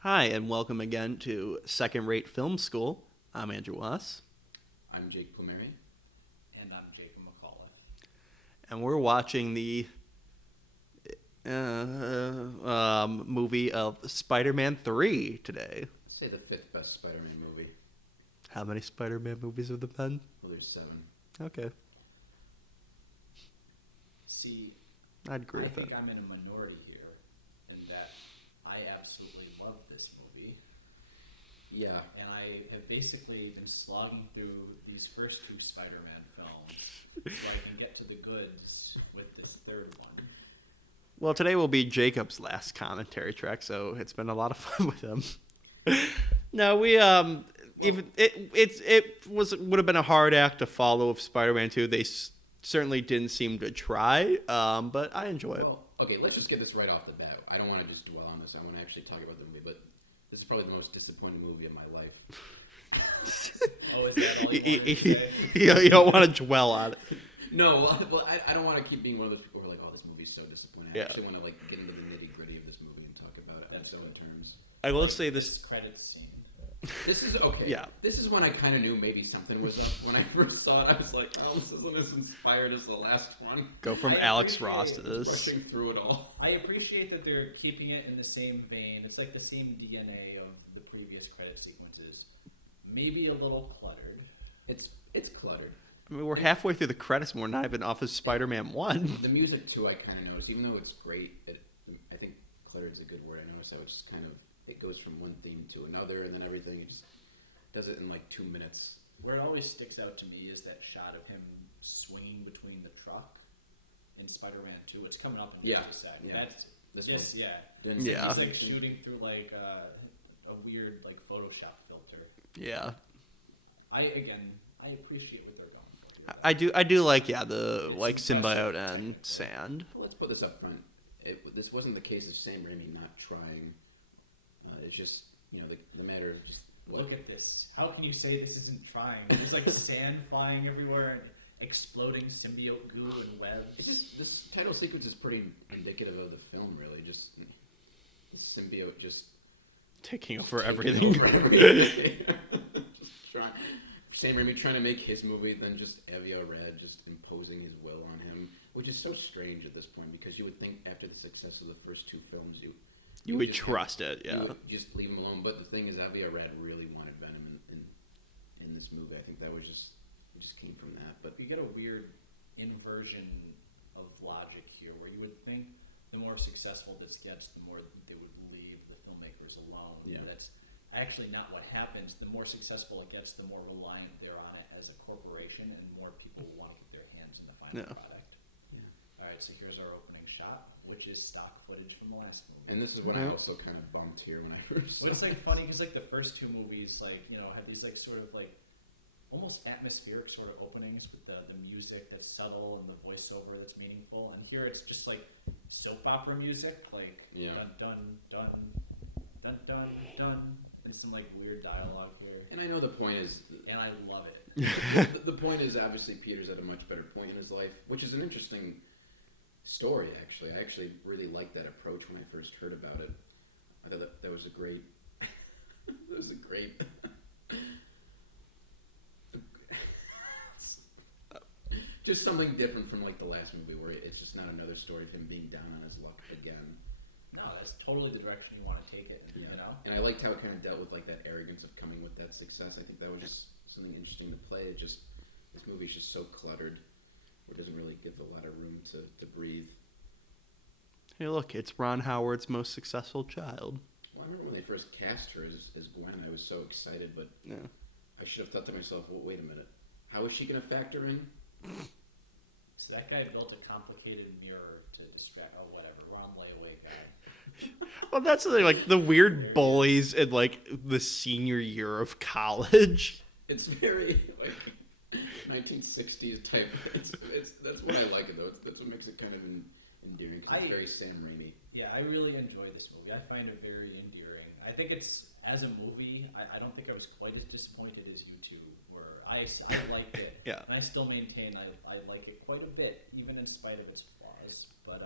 Hi, and welcome again to Second Rate Film School. I'm Andrew Wass, I'm Jake Plumeri. And I'm Jacob McCullough. and we're watching the movie of Spider-Man 3 today. Let's say the fifth best Spider-Man movie. How many Spider-Man movies have there been? Well, there's 7. Okay, See, I'd agree I with think that. I'm in a minority here in that I absolutely love this movie. Yeah. And I have basically been slogging through these first 2 Spider-Man films so I can get to the goods with this third one. Well, today will be Jacob's last commentary track, so it's been a lot of fun with him. No, we even it would have been a hard act to follow with Spider-Man 2. They certainly didn't seem to try, but I enjoy it. Well, okay, let's just get this right off the bat. I don't want to just dwell on this. I want to actually talk about the movie, but this is probably the most disappointing movie of my life. Oh, is that all you wanted to say? You don't want to dwell on it. No, well, I don't want to keep being one of those people who are like, oh, this movie's so disappointing. I Yeah. actually want to get into the nitty-gritty of this movie and talk about it in its own terms. I will say this. Credits scene. This is okay. Yeah. This is when I kind of knew maybe something was up. When I first saw it, I was like, "Oh, this isn't as inspired as the last one." Go from I Alex appreciate Ross to this. Rushing through it all. I appreciate that they're keeping it in the same vein. It's like the same DNA of the previous credit sequences. Maybe a little cluttered. It's cluttered. I mean, we're halfway through the credits and we're not even off of Spider-Man 1. The music too, I kind of noticed. Even though it's great, I think cluttered is a good word. I noticed how it's kind of it goes from one theme to another, and then everything it just does it in like 2 minutes. Where it always sticks out to me is that shot of him swinging between the truck in Spider-Man 2. It's coming up in Yeah, just a sec. yeah. That's This just one. yeah. Didn't- Yeah. He's like shooting through like a weird like Photoshop filter. Yeah. I appreciate what they're going for. Here. I do like the symbiote and sand. Well, let's put this up front. This wasn't the case of Sam Raimi not trying. It's just the matter of just Look at this. How can you say this isn't trying? There's like sand flying everywhere and exploding symbiote goo and web. It's just this title sequence is pretty indicative of the film, really. Just the symbiote just Taking over taking everything. over everything. Just Sam Raimi trying to make his movie, then just Avi Arad just imposing his will on him, which is so strange at this point because you would think after the success of the first 2 films, You would just trust it, you yeah. would just leave him alone. But the thing is, Avi Arad really wanted Venom in this movie. I think that was just it just came from that. But You get a weird inversion of logic here, where you would think the more successful this gets, the more they would leave the filmmakers alone. Yeah. That's actually not what happens. The more successful it gets, the more reliant they're on it as a corporation, and more people want to put their hands in the final Yeah. product. Yeah. All right, so here's our opening shot, which is stock footage from the last movie. and this is what I also kind of bumped here when I first. But it's saw like it. funny because like the first 2 movies, like have these like sort of like almost atmospheric sort of openings with the music that's subtle and the voiceover that's meaningful. And here it's just like soap opera music, like Yeah. dun dun dun dun dun dun, and some like weird dialogue here. And I know the point is, And I love it. the point is obviously Peter's at a much better point in his life, which is an interesting story. Actually, I actually really liked that approach when I first heard about it. I thought that was a great. That was a great. Just something different from like the last movie, where it's just not another story of him being down on his luck again. No, that's totally the direction you want to take it. You know. And I liked how it kind of dealt with like that arrogance of coming with that success. I think that was just something interesting to play. It just this movie's just so cluttered, where it doesn't really give a lot of room to breathe. Hey, look, it's Ron Howard's most successful child. Well, I remember when they first cast her as Gwen, I was so excited, but Yeah. I should have thought to myself, well, wait a minute, how is she going to factor in? So that guy built a complicated mirror to distract. Oh, whatever. We're on layaway, guy. Well, that's the thing, like the weird bullies in like the senior year of college. It's very like 1960s type. That's what I like it though. That's what makes it kind of endearing because it's very Sam Raimi. Yeah, I really enjoy this movie. I find it very endearing. I think it's, as a movie, I don't think I was quite as disappointed as you two were. I liked it. Yeah. And I still maintain I like it quite a bit, even in spite of its flaws. But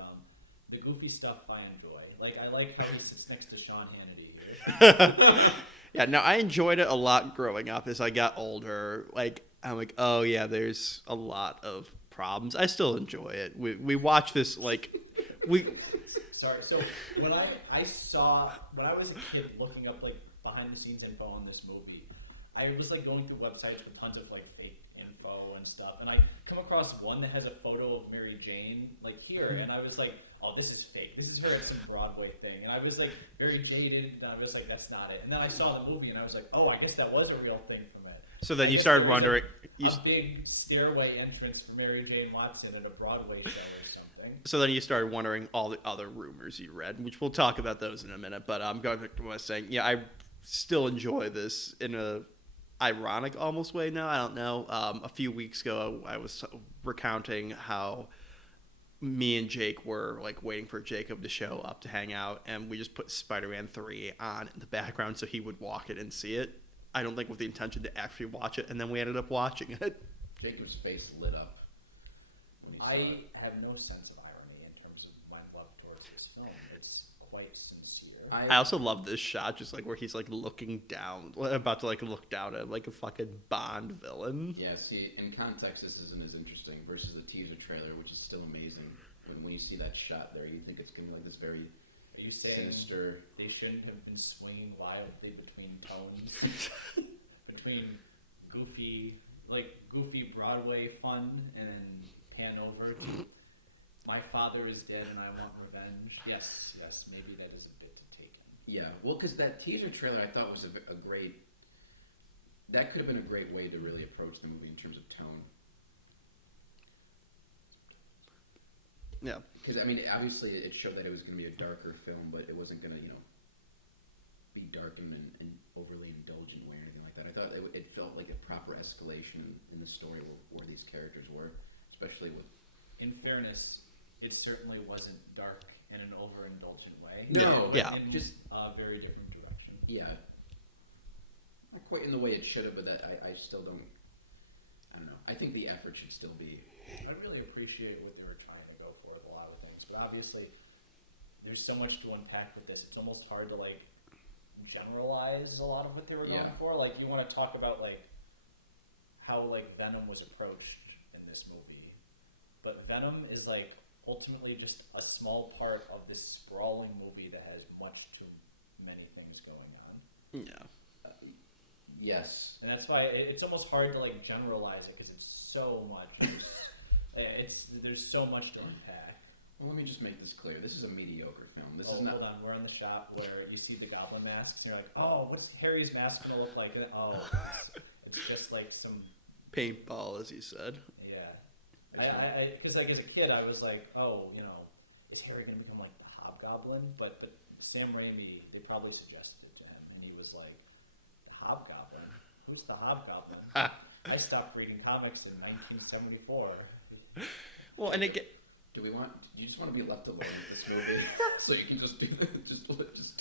The goofy stuff I enjoy. Like, I like how he sits next to Sean Hannity here. Yeah, no, I enjoyed it a lot growing up. As I got older, like I'm like, oh yeah, there's a lot of problems. I still enjoy it. We watch this like we Sorry. So when I when I was a kid looking up like behind the scenes info on this movie, I was like going through websites with tons of like fake info and stuff, and I come across one that has a photo of Mary Jane like here, and I was like, oh, this is fake. This is like some Broadway thing, and I was like very jaded, and I was like, that's not it. And then I saw the movie, and I was like, oh, I guess that was a real thing from it. so then I you guess started there was wondering. a big stairway entrance for Mary Jane Watson at a Broadway show or something. So then you started wondering all the other rumors you read, which we'll talk about those in a minute. But I'm going back to what I was saying. Yeah, I still enjoy this in a ironic almost way now. I don't know. A few weeks ago, I was recounting how me and Jake were like waiting for Jacob to show up to hang out, and we just put Spider-Man 3 on in the background so he would walk it and see it. I don't think with the intention to actually watch it, and then we ended up watching it. Jacob's face lit up when he saw it. I have no sense of irony in terms of my love towards this film. It's quite sincere. I also love this shot, just like where he's like looking down, about to like look down at like a fucking Bond villain. Yeah, see, in context, this isn't as interesting versus the teaser trailer, which is still amazing. When you see that shot there, you think it's going to be like this very Are you saying sinister. they shouldn't have been swinging wildly between tones? Between goofy Broadway fun and then pan over to my father is dead and I want revenge. Yes, maybe that is a bit to take in. Yeah, well, because that teaser trailer I thought was a great. That could have been a great way to really approach the movie in terms of tone. Yeah. Because, I mean, obviously it showed that it was going to be a darker film, but it wasn't going to, be dark and overly indulgent way or anything like that. I thought it felt like a proper escalation in the story where these characters were, especially with... In fairness, it certainly wasn't dark in an overindulgent way. No, yeah. In just a very different direction. Yeah. Not quite in the way it should have, but that I still don't... I don't know. I think the effort should still be... I really appreciate what they were trying to go for with a lot of things, but obviously there's so much to unpack with this. It's almost hard to like generalize a lot of what they were going for. Like you want to talk about like how like Venom was approached in this movie, but Venom is like ultimately just a small part of this sprawling movie that has much too many things going on. Yeah. Yes. And that's why it's almost hard to like generalize it because it's so much. There's so much to unpack. Well, let me just make this clear. This is a mediocre film. This is Hold not... on, we're in the shop where you see the goblin masks, and you're like, oh, what's Harry's mask gonna look like? Oh, it's just like some... Paintball, as you said. Yeah. Because like as a kid, I was like, oh, is Harry gonna become like the Hobgoblin? But Sam Raimi, they probably suggested it to him, and he was like, the Hobgoblin? Who's the Hobgoblin? I stopped reading comics in 1974. Well, and it Do you just want to be left alone with this movie? So you can just just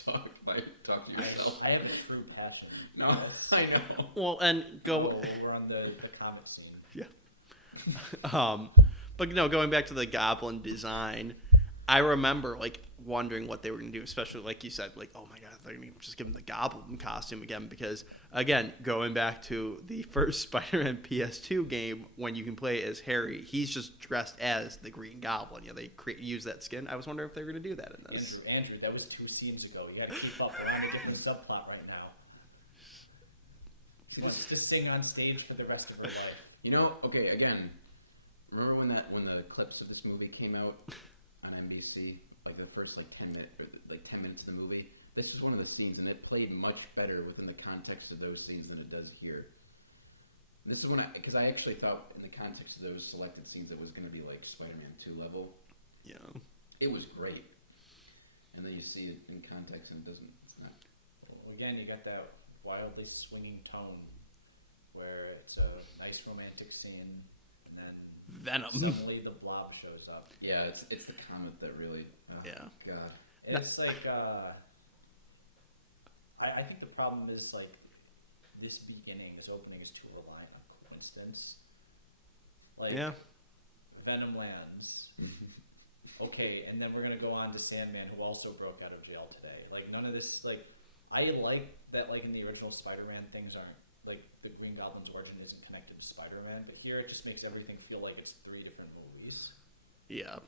talk to yourself? I have a true passion. No, Yes. I know. well, and go. Oh, we're on the comic scene. Yeah. But going back to the Goblin design, I remember like wondering what they were going to do, especially like you said, like, oh my god, they're going to just give him the Goblin costume again, because again, going back to the first Spider-Man PS2 game, when you can play as Harry, he's just dressed as the Green Goblin. They use that skin. I was wondering if they were going to do that in this. Andrew, that was 2 scenes ago. You got to keep up. We're on a different subplot right now. She wants to sing on stage for the rest of her life. Okay, again, remember when the clips of this movie came out on NBC, like the first 10 minutes of the movie? This was one of the scenes, and it played much better within the context of those scenes than it does here. This is because I actually thought in the context of those selected scenes it was going to be like Spider-Man 2 level. Yeah. It was great. And then you see it in context and it's not. Well, again, you got that wildly swinging tone where it's a nice romantic scene, and then Venom. suddenly the Blob shows up. Yeah, it's the comment that really... Oh, Yeah. God. And it's like... I think the problem is, like, this opening is too reliant on coincidence. Like, Yeah. Venom lands. okay, and then we're gonna go on to Sandman, who also broke out of jail today. Like none of this. Like I like that. Like in the original Spider-Man, things aren't like the Green Goblin's origin isn't connected to Spider-Man, but here it just makes everything feel like it's three different movies. Yeah.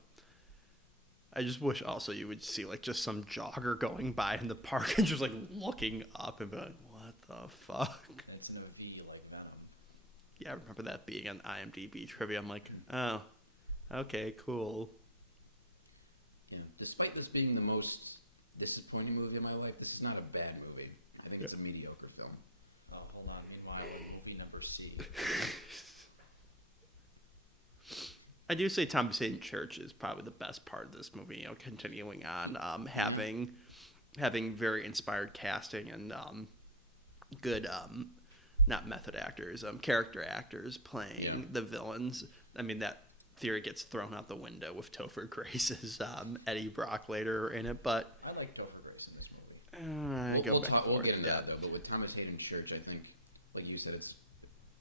I just wish also you would see like just some jogger going by in the park and just like looking up and be like, what the fuck? And it's in a V like Venom. Yeah, I remember that being on IMDb trivia. I'm like, oh, okay, cool. Yeah. Despite this being the most disappointing movie of my life, this is not a bad movie. I think it's a mediocre film. Oh, hold on. Meanwhile, movie number C. I do say Thomas Hayden Church is probably the best part of this movie. You know, continuing on having very inspired casting and good not method actors, character actors playing the villains. I mean, that theory gets thrown out the window with Topher Grace's Eddie Brock later in it, but I like Topher Grace in this movie. We'll get into that though. But with Thomas Hayden Church, I think, like you said, it's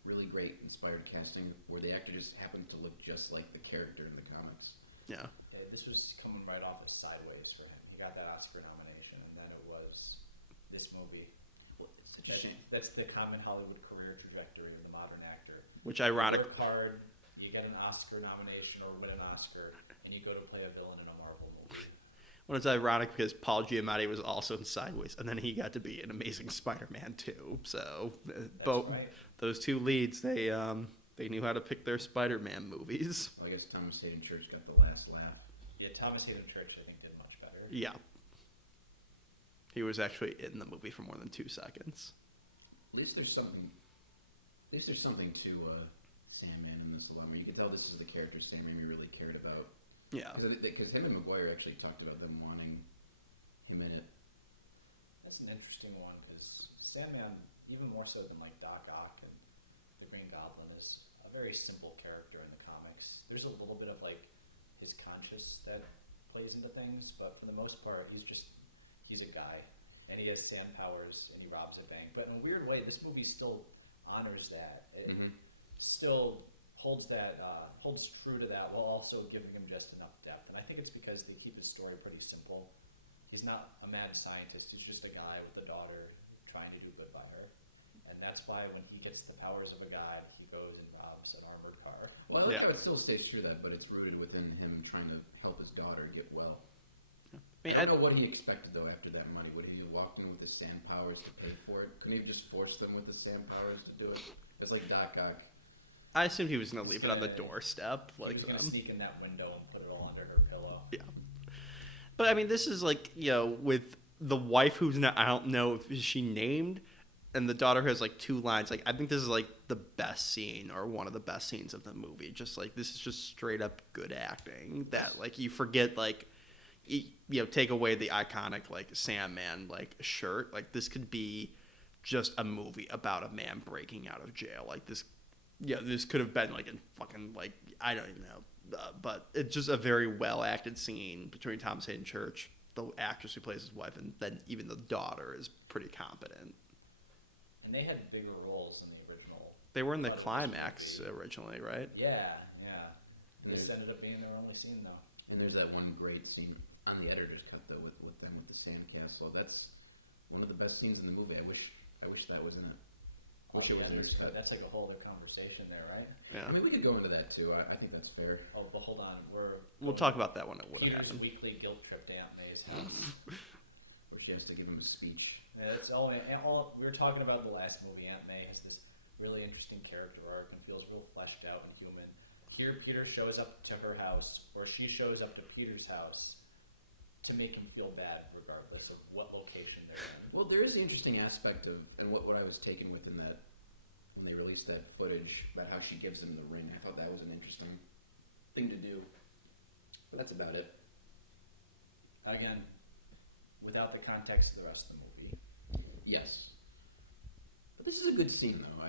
really great inspired casting where the actor just happened to look just like the character in the comics. Yeah. This was coming right off of Sideways for him. He got that Oscar nomination, and then it was this movie. Well, it's such a shame. That's the common Hollywood career trajectory of the modern actor. Which ironic. You work hard, you get an Oscar nomination or win an Oscar, and you go to play a villain in a Marvel movie. Well, it's ironic because Paul Giamatti was also in Sideways, and then he got to be in Amazing Spider-Man 2. So both right. those two leads, they knew how to pick their Spider-Man movies. Well, I guess Thomas Hayden Church got the last laugh. Yeah, Thomas Hayden Church, I think, did much better. Yeah. He was actually in the movie for more than 2 seconds. At least there's something to Sandman in this alone. You can tell this is the character Sam Raimi really cared about. Yeah. Because him and Maguire actually talked about them wanting him in it. That's an interesting one, because Sandman, even more so than like Doc Ock and the Green Goblin, is a very simple character in the comics. There's a little bit of like his conscience that plays into things, but for the most part, he's a guy, and he has sand powers, and he robs a bank. But in a weird way, this movie still honors that. It still holds true to that, while also giving him just enough depth. And I think it's because they keep his story pretty simple. He's not a mad scientist. He's just a guy with a daughter trying to do good by her. And that's why when he gets the powers of a guy, he goes and robs an armored car. Well, I like how it still stays true that, but it's rooted within him trying to help his daughter get well. I don't know what he expected, though, after that money. Would he have walked in with his sand powers to pay for it? Couldn't he have just forced them with his sand powers to do it? It's like Doc Ock. I assumed he was going to leave it on the doorstep. Like, he was going to sneak in that window and put it all under her pillow. Yeah. But, I mean, this is like, you know, with the wife who's not, I don't know if she named, and the daughter has like 2 lines. Like, I think this is like the best scene or one of the best scenes of the movie. Just like, this is just straight up good acting that like you forget, like, you know, take away the iconic like Sandman like shirt. Like, this could be just a movie about a man breaking out of jail. Like, this, yeah, this could have been like in fucking like, I don't even know. But it's just a very well acted scene between Thomas Hayden Church, the actress who plays his wife, and then even the daughter is pretty competent. And they had bigger roles in the original. They were in the climax originally, right? Yeah. This ended up being their only scene, though. And there's that one great scene on the editor's cut, though, with them with the sandcastle. That's one of the best scenes in the movie. I wish that was in it. Wish it was in this cut. That's like a whole other conversation there, right? Yeah. I mean, we could go into that too. I think that's fair. Oh, but hold on, We'll talk about that when it would have Peter's happened. weekly guilt trip to Aunt May's house. Where she has to give him a speech. Yeah, it's all we were talking about in the last movie. Aunt May has this really interesting character arc and feels real fleshed out and human. Here, Peter shows up to her house, or she shows up to Peter's house to make him feel bad, regardless of what location they're in. Well, there is the interesting aspect of, and what I was taken with in that, when they released that footage about how she gives him the ring, I thought that was an interesting thing to do. But that's about it. Again, without the context of the rest of the movie. Yes. But this is a good scene, though.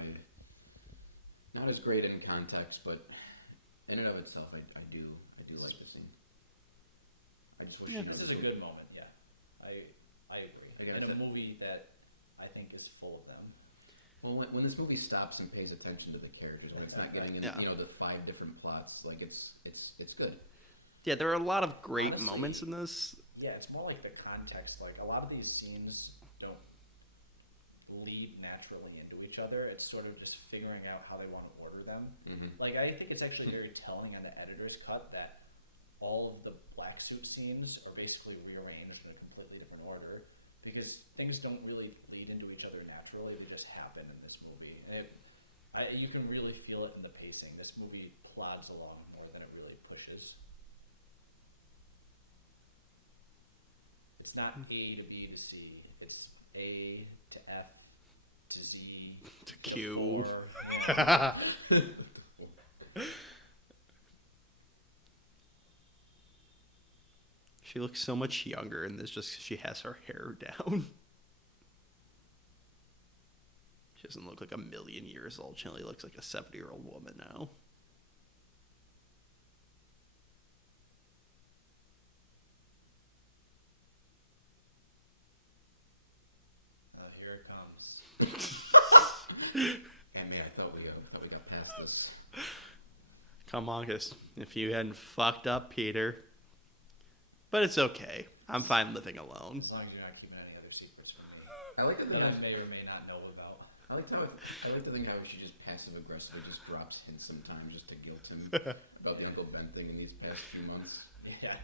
Not as great in context, but in and of itself, I do like the scene. I just wish This is a good moment, yeah. I agree. Again, in a movie that I think is full of them. Well, when this movie stops and pays attention to the characters, when it's not getting into, the 5 different plots, like it's good. Yeah, there are a lot of great Honestly, moments in this. Yeah, it's more like the context. Like a lot of these scenes don't lead naturally into each other. It's sort of just figuring out how they want to order them. Mm-hmm. Like I think it's actually very telling on the editor's cut that all of the black suit scenes are basically rearranged in a completely different order because things don't really lead into each other naturally. They just happen in this movie. And you can really feel it in the pacing. This movie plods along more than it really pushes. It's not A to B to C. It's A to F to Z To Q. 4. Yeah. She looks so much younger in this just 'cause she has her hair down. She doesn't look like a million years old. She only looks like a 70-year-old woman now. Here it comes. And man, I thought we got past this. Come on, Gus. If you hadn't fucked up, Peter. But it's okay. I'm fine living alone. As long as you're not keeping any other secrets from me. I like to think That I may or may not know about. I like to think how she just passive aggressively just drops hints sometimes just to guilt him about the Uncle Ben thing in these past few months. Yeah.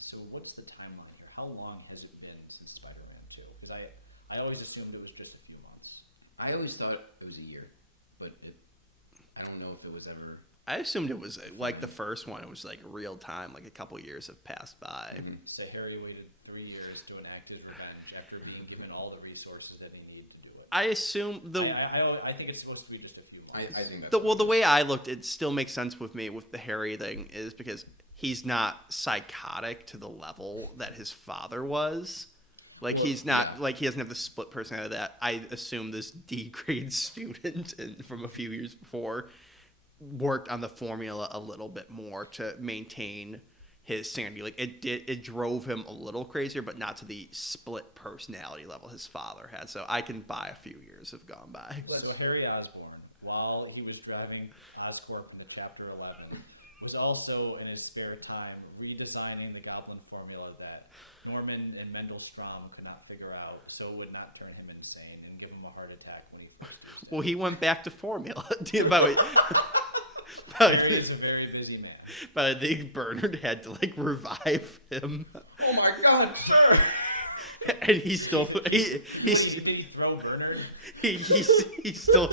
So what's the timeline here? How long has it been since Spider-Man 2? Because I always assumed it was just a few months. I always thought it was a year, but I don't know if it was ever. I assumed it was like the first one. It was like real time, like a couple years have passed by. Mm-hmm. So Harry waited 3 years to enact his revenge after being given all the resources that he needed to do it. I assume I think it's supposed to be just a few months. I think that's the way I looked, it still makes sense with me with the Harry thing is because he's not psychotic to the level that his father was. Like Well, he's not yeah. like he doesn't have the split personality that I assume this D grade student from a few years before worked on the formula a little bit more to maintain his sanity. Like it drove him a little crazier, but not to the split personality level his father had. So I can buy a few years have gone by. So Harry Osborn, while he was driving Oscorp in the Chapter 11, was also in his spare time redesigning the Goblin formula that Norman and Mendelstrom could not figure out, so it would not turn him insane and give him a heart attack when he first used it. Well, he went back to formula. Harry is a very busy man. But I think Bernard had to like revive him, Oh my God, sir! and he still Did he throw Bernard? he still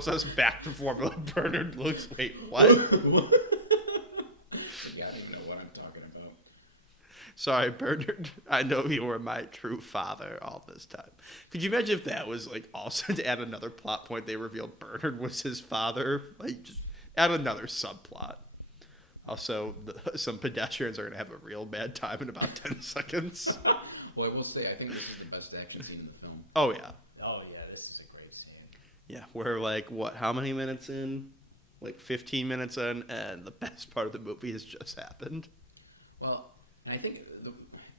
says back to formula. Bernard looks. Wait, what? Yeah, I don't even know what I'm talking about. Sorry, Bernard. I know you were my true father all this time. Could you imagine if that was like also to add another plot point? They revealed Bernard was his father. Like just add another subplot. Also, some pedestrians are going to have a real bad time in about 10 seconds. Well, I will say, I think this is the best action scene in the film. Oh, yeah. Oh yeah, this is a great scene. Yeah, we're like, what, how many minutes in? Like 15 minutes in, and the best part of the movie has just happened. Well, and I think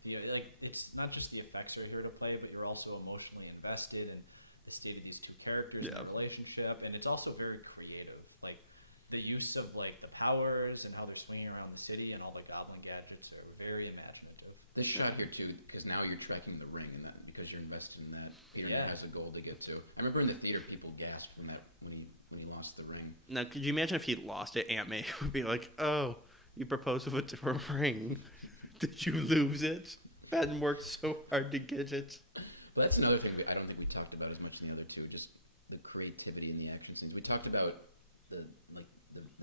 Like it's not just the effects are here to play, but you're also emotionally invested in the state of these two characters, Yeah. the relationship, and it's also very creative. Like the use of like the powers and how they're swinging around the city and all the goblin gadgets are very imaginative. this shot here too, because now you're tracking the ring, and that because you're invested in that, Peter Yeah. has a goal to get to. I remember in the theater, people gasped from that when he lost the ring. Now, could you imagine if he lost it? Aunt May would be like, oh, you proposed with a different ring. Did you lose it? Ben worked so hard to get it. Well, that's another thing I don't think we talked about as much in the other two, just the creativity in the action scenes. We talked about the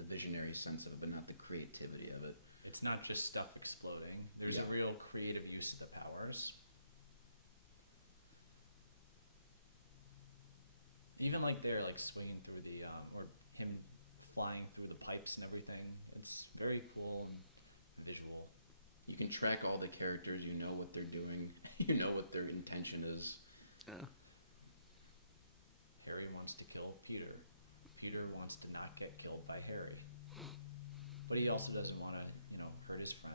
visionary sense of it, but not the creativity of it. It's not just stuff exploding. There's Yeah. a real creative use of the powers. Even like they're like swinging through the or him flying through the pipes and everything. It's very cool and visual. You can track all the characters. You know what they're doing. You know what their intention is. Yeah. Harry wants to kill Peter. Peter wants to not get killed by Harry. But he also doesn't want to, hurt his friend.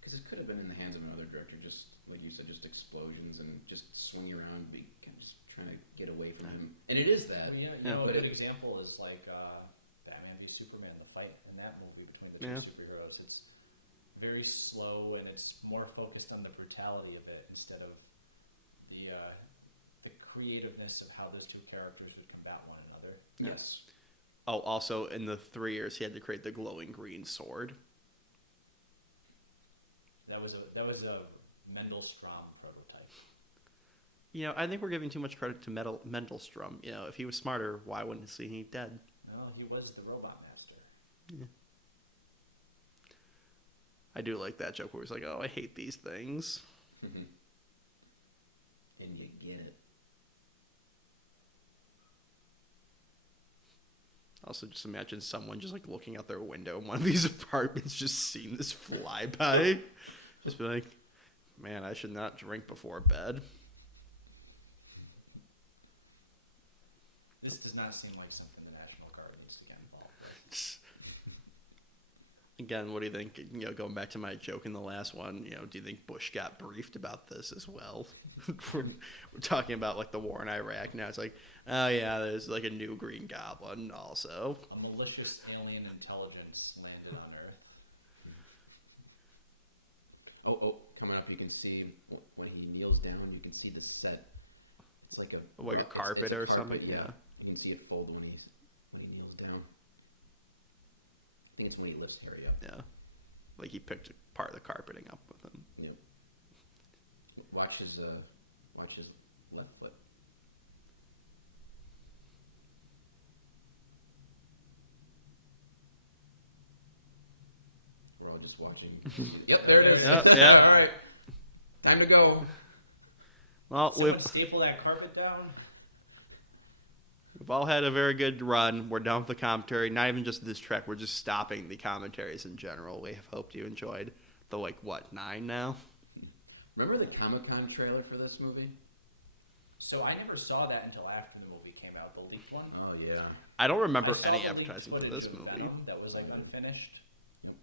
Because it could have been in the hands of another director, just like you said, just explosions and just swinging around, just trying to get away from him. And it is that. I mean, Yeah. a good example is like Batman v Yeah. superheroes. It's very slow and it's more focused on the brutality of it instead of the creativeness of how those two characters would combat one another. Yes. Oh, also in the 3 years, he had to create the glowing green sword. That was a Mendelstrom prototype. You know, I think we're giving too much credit to Mendelstrom. You know, if he was smarter, why wouldn't he be dead? No, he was the robot master. Yeah. I do like that joke where he's like, "Oh, I hate these things." And you get it. Also, just imagine someone just like looking out their window in one of these apartments, just seeing this fly by. Just be like, "Man, I should not drink before bed." This does not seem like something the National Guard needs to get involved with. Again, what do you think? You know, going back to my joke in the last one, you know, do you think Bush got briefed about this as well? we're talking about like the war in Iraq now. It's like, oh yeah, there's like a new Green Goblin also. A malicious alien intelligence landed on Earth. Oh, coming up, you can see when he kneels down, you can see the set. It's like a carpet or something. Yeah. You can see it fold when he kneels down. I think it's when he lifts Harry up. Yeah. Like he picked part of the carpeting up with him. Yeah. Watch his left foot. We're all just watching. Yep, there it is. Yeah. All right. Time to go. Well, Someone staple that carpet down. we've all had a very good run. We're done with the commentary. Not even just this track. We're just stopping the commentaries in general. We have hoped you enjoyed the 9 now. Remember the Comic-Con trailer for this movie? So I never saw that until after the movie came out, the leaked one. Oh yeah. I don't remember I saw any the advertising leaked for this footage of movie. Venom that was like unfinished. Yep.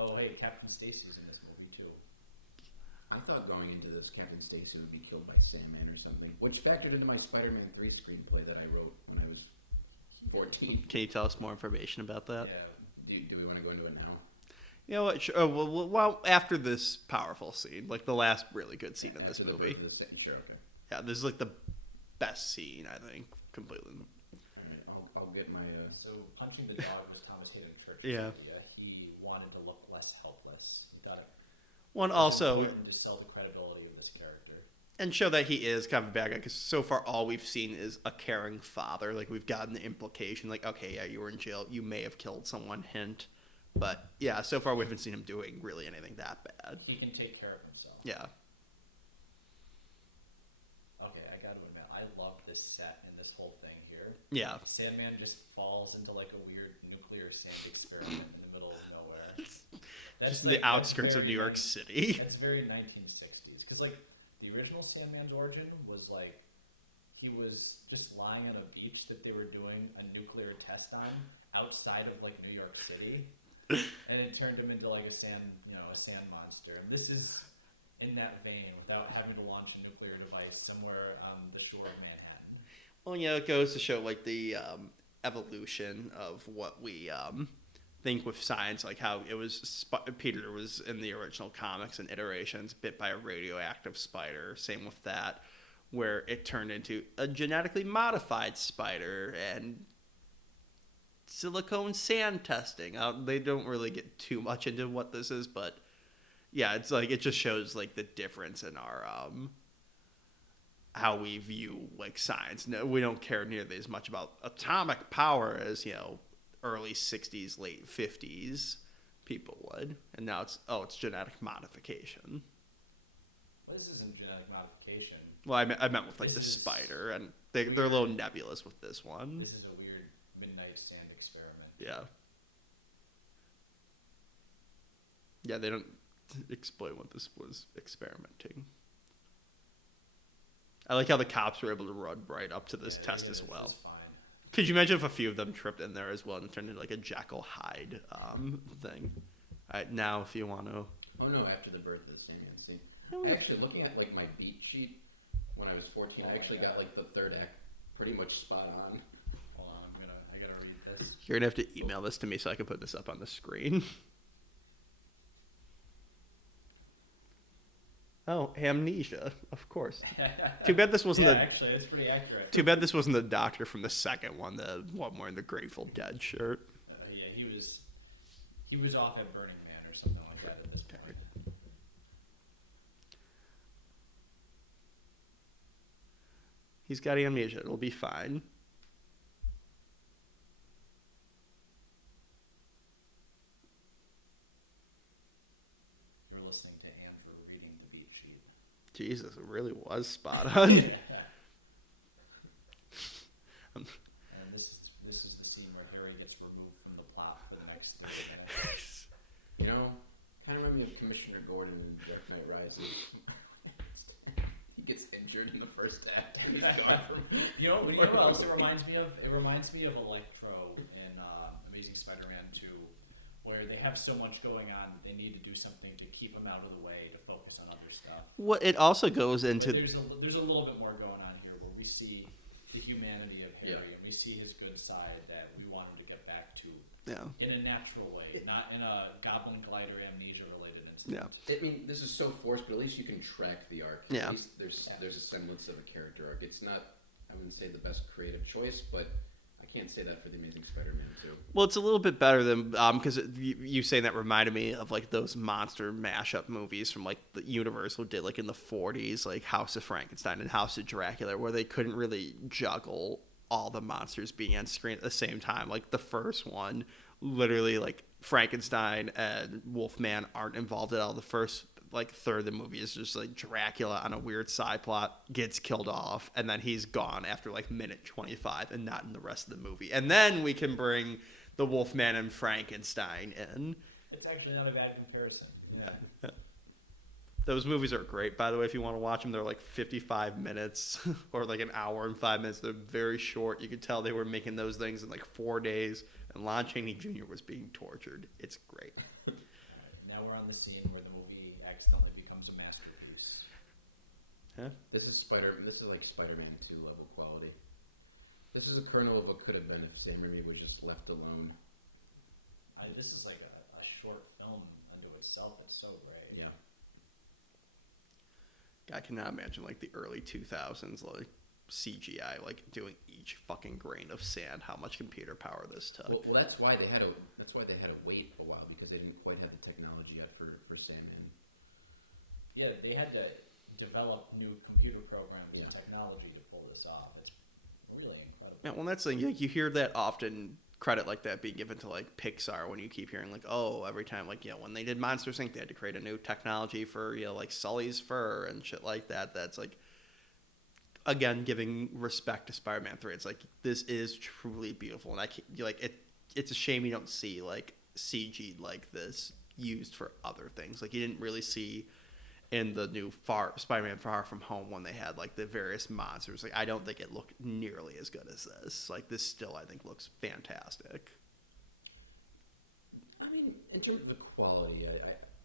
Oh hey, Captain Stacy's in this movie too. I thought going into this, Captain Stacy would be killed by Sandman or something, which factored into my Spider-Man 3 screenplay that I wrote when I was 14. Can you tell us more information about that? Yeah. Do we want to go into it now? You know what? Sure. Well, after this powerful scene, like the last really good scene in this After the movie. birth of the Satan, sure, okay. Yeah, this is like the best scene, I think, completely. Alright, I'll get my... So punching the dog was Thomas Hayden Church's Yeah. idea. He wanted to look less helpless. He thought it One was also, important to sell the credibility of this character. and show that he is kind of a bad guy, because so far all we've seen is a caring father. Like, we've gotten the implication, like, okay, yeah, you were in jail, you may have killed someone, hint. But, yeah, so far we haven't seen him doing really anything that bad. He can take care of himself. Yeah. Okay, I gotta admit, I love this set and this whole thing here. Yeah. Sandman just falls into like a weird nuclear sand experiment in the middle of nowhere. Just in the outskirts of New York City. That's very 1960s. Because like the original Sandman's origin was like he was just lying on a beach that they were doing a nuclear test on outside of like New York City, and it turned him into like a sand monster. And this is in that vein without having to launch a nuclear device somewhere on the shore of Manhattan. Well, yeah, it goes to show, like, the evolution of what we think with science, like how it was Peter was in the original comics and iterations bit by a radioactive spider. Same with that, where it turned into a genetically modified spider and silicone sand testing. They don't really get too much into what this is, but yeah, it's like it just shows like the difference in our how we view like science. No, we don't care nearly as much about atomic power as early 60s, late 50s people would, and now it's genetic modification. What is this in genetic modification? Well, I meant with like This the is spider, and they're a little nebulous with this one. This is a weird midnight sand experiment. Yeah. Yeah, they don't explain what this was experimenting. I like how the cops were able to run right up to this Yeah, test as well. It's fine. Could you imagine if a few of them tripped in there as well and it turned into like a Jekyll Hyde thing? All right, now if you want to. Oh no, after the birth of the Sandman scene. Oh, yeah. Actually, looking at like my beat sheet when I was 14, I actually got like the third act pretty much spot on. Hold on, I gotta read this. Christ. You're going to have to email this to me so I can put this up on the screen. Oh, amnesia, of course. Too bad this wasn't actually, it's pretty accurate. Too bad this wasn't the doctor from the second one, the one wearing the Grateful Dead shirt. Yeah, he was off at Burning Man or something like that at this point. He's got amnesia. It'll be fine. You're listening to Andrew reading the beat sheet. Jesus, it really was spot on. And this is the scene where Harry gets removed from the plot for the next 3 minutes. You know, kind of remind me of Commissioner Gordon in Dark Knight Rises. He gets injured in the first act. And he's gone from You know what else it reminds me of? It reminds me of Electro in Amazing Spider-Man 2, where they have so much going on, they need to do something to keep him out of the way to focus on other stuff. Well, it also goes into... But there's a little bit more going on here, where we see the humanity of Harry, and we see his good side that we want him to get back to in a natural way, not in a Goblin Glider amnesia-related instance. Yeah. I mean, this is so forced, but at least you can track the arc. Yeah. At least there's a semblance of a character arc. It's not, I wouldn't say the best creative choice, but I can't say that for the Amazing Spider-Man 2. Well, it's a little bit better than because you saying that reminded me of like those monster mashup movies from like the Universal did like in the 40s, like House of Frankenstein and House of Dracula, where they couldn't really juggle all the monsters being on screen at the same time. Like the first one, literally like Frankenstein and Wolfman aren't involved at all. The first like third of the movie is just like Dracula on a weird side plot gets killed off, and then he's gone after like minute 25 and not in the rest of the movie. And then we can bring the Wolfman and Frankenstein in. It's actually not a bad comparison. Yeah. Those movies are great, by the way. If you want to watch them, they're like 55 minutes or like an hour and 5 minutes. They're very short. You could tell they were making those things in like 4 days, and Lon Chaney Jr. was being tortured. It's great. Now we're on the scene where the movie accidentally becomes a masterpiece. Huh? This is like Spider-Man 2 level quality. This is a kernel of what could have been if Sam Raimi was just left alone. This is like a short film unto itself. It's so great. Yeah. I cannot imagine like the early 2000s, like CGI, like doing each fucking grain of sand. How much computer power this took. Well, that's why they had to wait a while, because they didn't quite have the technology yet for Sandman. Yeah, they had to develop new computer programs and technology to pull this off. It's really incredible. Yeah, well, that's the thing. Like, you hear that often, credit like that being given to like Pixar, when you keep hearing like, oh, every time like, you know, when they did Monsters Inc., they had to create a new technology for, you know, like Sully's fur and shit like that. That's like, again, giving respect to Spider-Man 3. It's like, this is truly beautiful, and I can't, like it. It's a shame you don't see like CG like this used for other things. Like, you didn't really see in the new Spider-Man Far From Home when they had like the various monsters. Like, I don't think it looked nearly as good as this. Like, this still, I think, looks fantastic. I mean, in terms of the quality,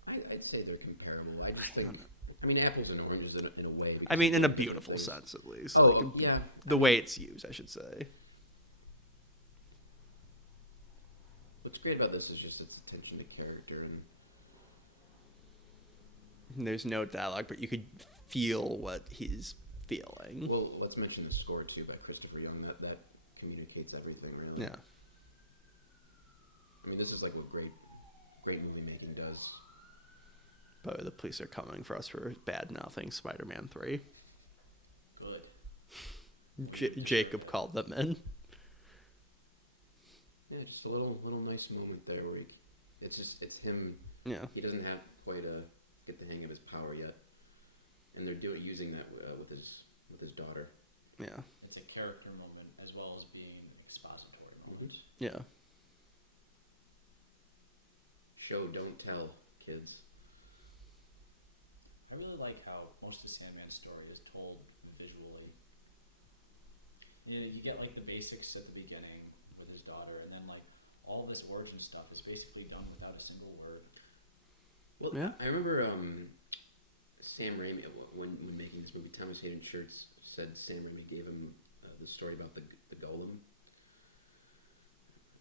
I'd say they're comparable. I just think, I mean, apples and oranges in a way. I mean, in a beautiful sense, at least. Oh, like, yeah. The way it's used, I should say. What's great about this is just its attention to character. And there's no dialogue, but you could feel what he's feeling. Well, let's mention the score, too, by Christopher Young. That communicates everything, really. Yeah. I mean, this is like what great movie making does. But the police are coming for us for Bad Nothing, Spider-Man 3. Good. Jacob called them in. Yeah, just a little nice moment there where it's him. Yeah. He doesn't have quite get the hang of his power yet, and they're using that with his daughter. Yeah. It's a character moment as well as being expository moments. Yeah. Show, don't tell, kids. I really like how most of Sandman's story is told visually. You get like the basics at the beginning with his daughter, and then like all this origin stuff is basically done without a single word. Well, yeah. I remember Sam Raimi, when making this movie, Thomas Hayden Church said Sam Raimi gave him the story about the golem.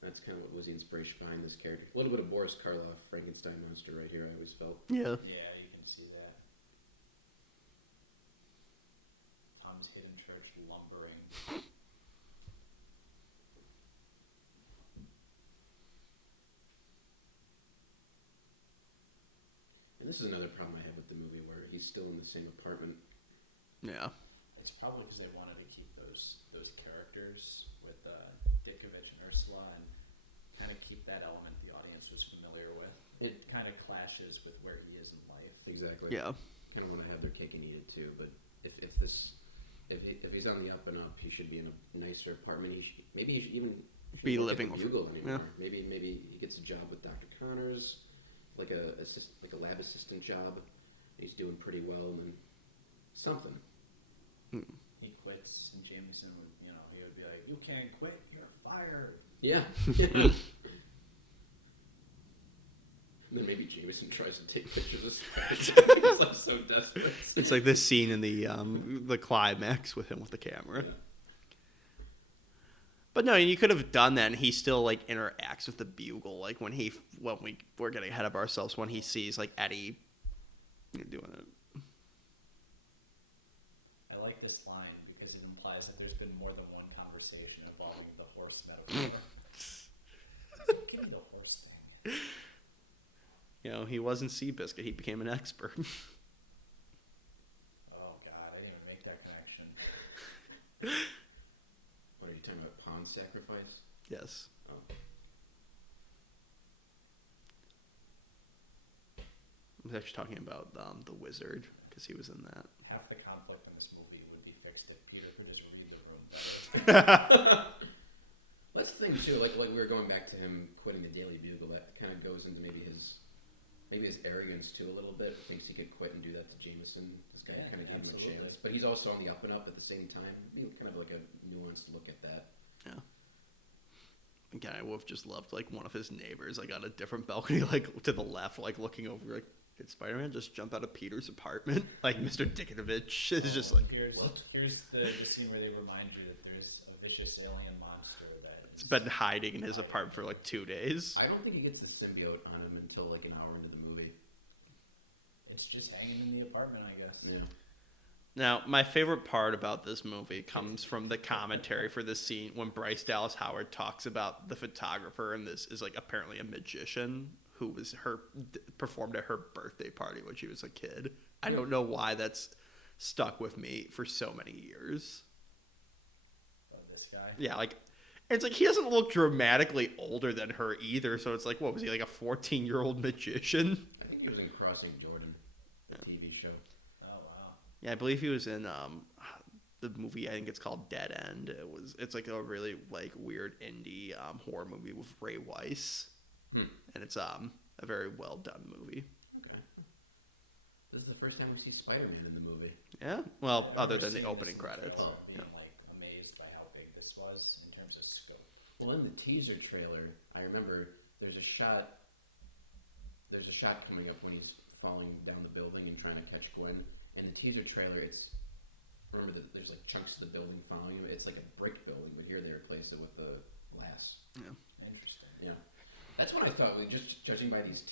That's kind of what was the inspiration behind this character. A little bit of Boris Karloff, Frankenstein monster, right here. I always felt. Yeah. Yeah, you can see that. Tom's hidden church lumbering. And this is another problem I have with the movie, where he's still in the same apartment. Yeah. It's probably because they wanted to keep those characters with Dickovich and Ursula and kind of keep that element the audience was familiar with. It kind of clashes with where he is in life. Exactly. Yeah. Kind of want to have their cake and eat it too, but if he's on the up and up, he should be in a nicer apartment. Maybe he should even Be work living at with the Bugle anymore. yeah. Maybe he gets a job with Dr. Connors, like a lab assistant job. He's doing pretty well, and then something. He quits, and Jameson would, he would be like, "You can't quit, you're fired." Yeah. And then maybe Jameson tries to take pictures of Spider-Man. He's like so desperate. It's like this scene in the climax with him with the camera. Yeah. But no, you could have done that, and he still like interacts with the Bugle. Like when we're getting ahead of ourselves when he sees like Eddie doing it. I like this line because it implies that there's been more than one conversation involving the horse metaphor. Give me the horse thing. He wasn't Seabiscuit. He became an expert. Oh God, I didn't even make that connection. What are you talking about? Pawn sacrifice? Yes. Oh. I was actually talking about the Wizard because he was in that. Half the conflict in this movie would be fixed if Peter could just read the room better. That's the thing too. Like we were going back to him quitting the Daily Bugle. That kind of goes into maybe his arrogance too a little bit. Thinks he could quit and do that to Jameson. This guy kind of gave him a chance, but he's also on the up and up at the same time. Kind of like a nuanced look at that. Yeah. Again, I would have just loved like one of his neighbors like on a different balcony, like to the left, like looking over, like did Spider-Man just jump out of Peter's apartment? Like Mr. Dickovich is just like. Here's the scene where they remind you that there's a vicious alien monster that It's been hiding in his apartment for like 2 days. I don't think he gets the symbiote on him until like an hour into the movie. It's just hanging in the apartment, I guess. Yeah. Now, my favorite part about this movie comes from the commentary for this scene when Bryce Dallas Howard talks about the photographer, and this is like apparently a magician who was performed at her birthday party when she was a kid. I don't know why that's stuck with me for so many years. Oh, this guy? Yeah, like it's like he doesn't look dramatically older than her either, so it's like, what was he, like a 14-year-old magician? I think he was in Crossing Jordan, the TV show. Oh, wow. Yeah, I believe he was in the movie. I think it's called Dead End. It's like a really like weird indie horror movie with Ray Weiss, and it's a very well done movie. Okay. This is the first time we see Spider-Man in the movie. Yeah, well, I've other never than the seen opening this in the credits. trailer, Oh, being like amazed by how big this was in terms of scope. Well, in the teaser trailer, I remember there's a shot coming up when he's falling down the building and trying to catch Gwen. In the teaser trailer, remember that there's like chunks of the building following him. It's like a brick building, but here they replace it with the glass. Yeah. Interesting. Yeah, that's what I thought. Just judging by these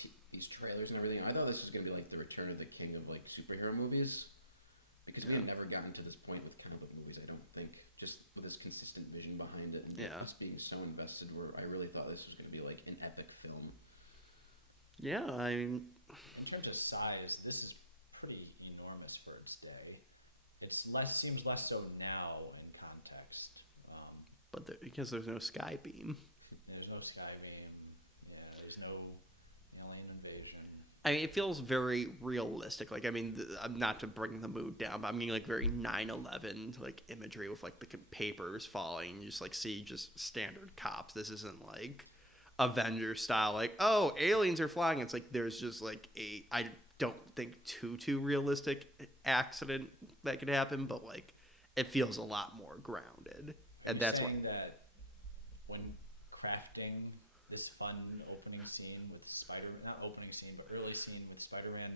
trailers and everything, I thought this was gonna be like the return of the king of like superhero movies, because we had never gotten to this point with comic book movies. I don't think, just with this consistent vision behind it and just being so invested. Where I really thought this was gonna be like an epic film. Yeah, I mean, In terms of size, this is pretty enormous for its day. Seems less so now in context. but because there's no sky beam. There's no skybeam. Yeah, there's no alien invasion. I mean, it feels very realistic. Like, I mean, not to bring the mood down, but I'm getting like very 9/11 like imagery with like the papers falling. You just like see just standard cops. This isn't like Avengers style. Like, oh, aliens are flying. It's like there's just like I don't think too realistic accident that could happen, but like it feels a lot more grounded, and that's why. That when crafting this fun opening scene with not opening scene, but early scene with Spider-Man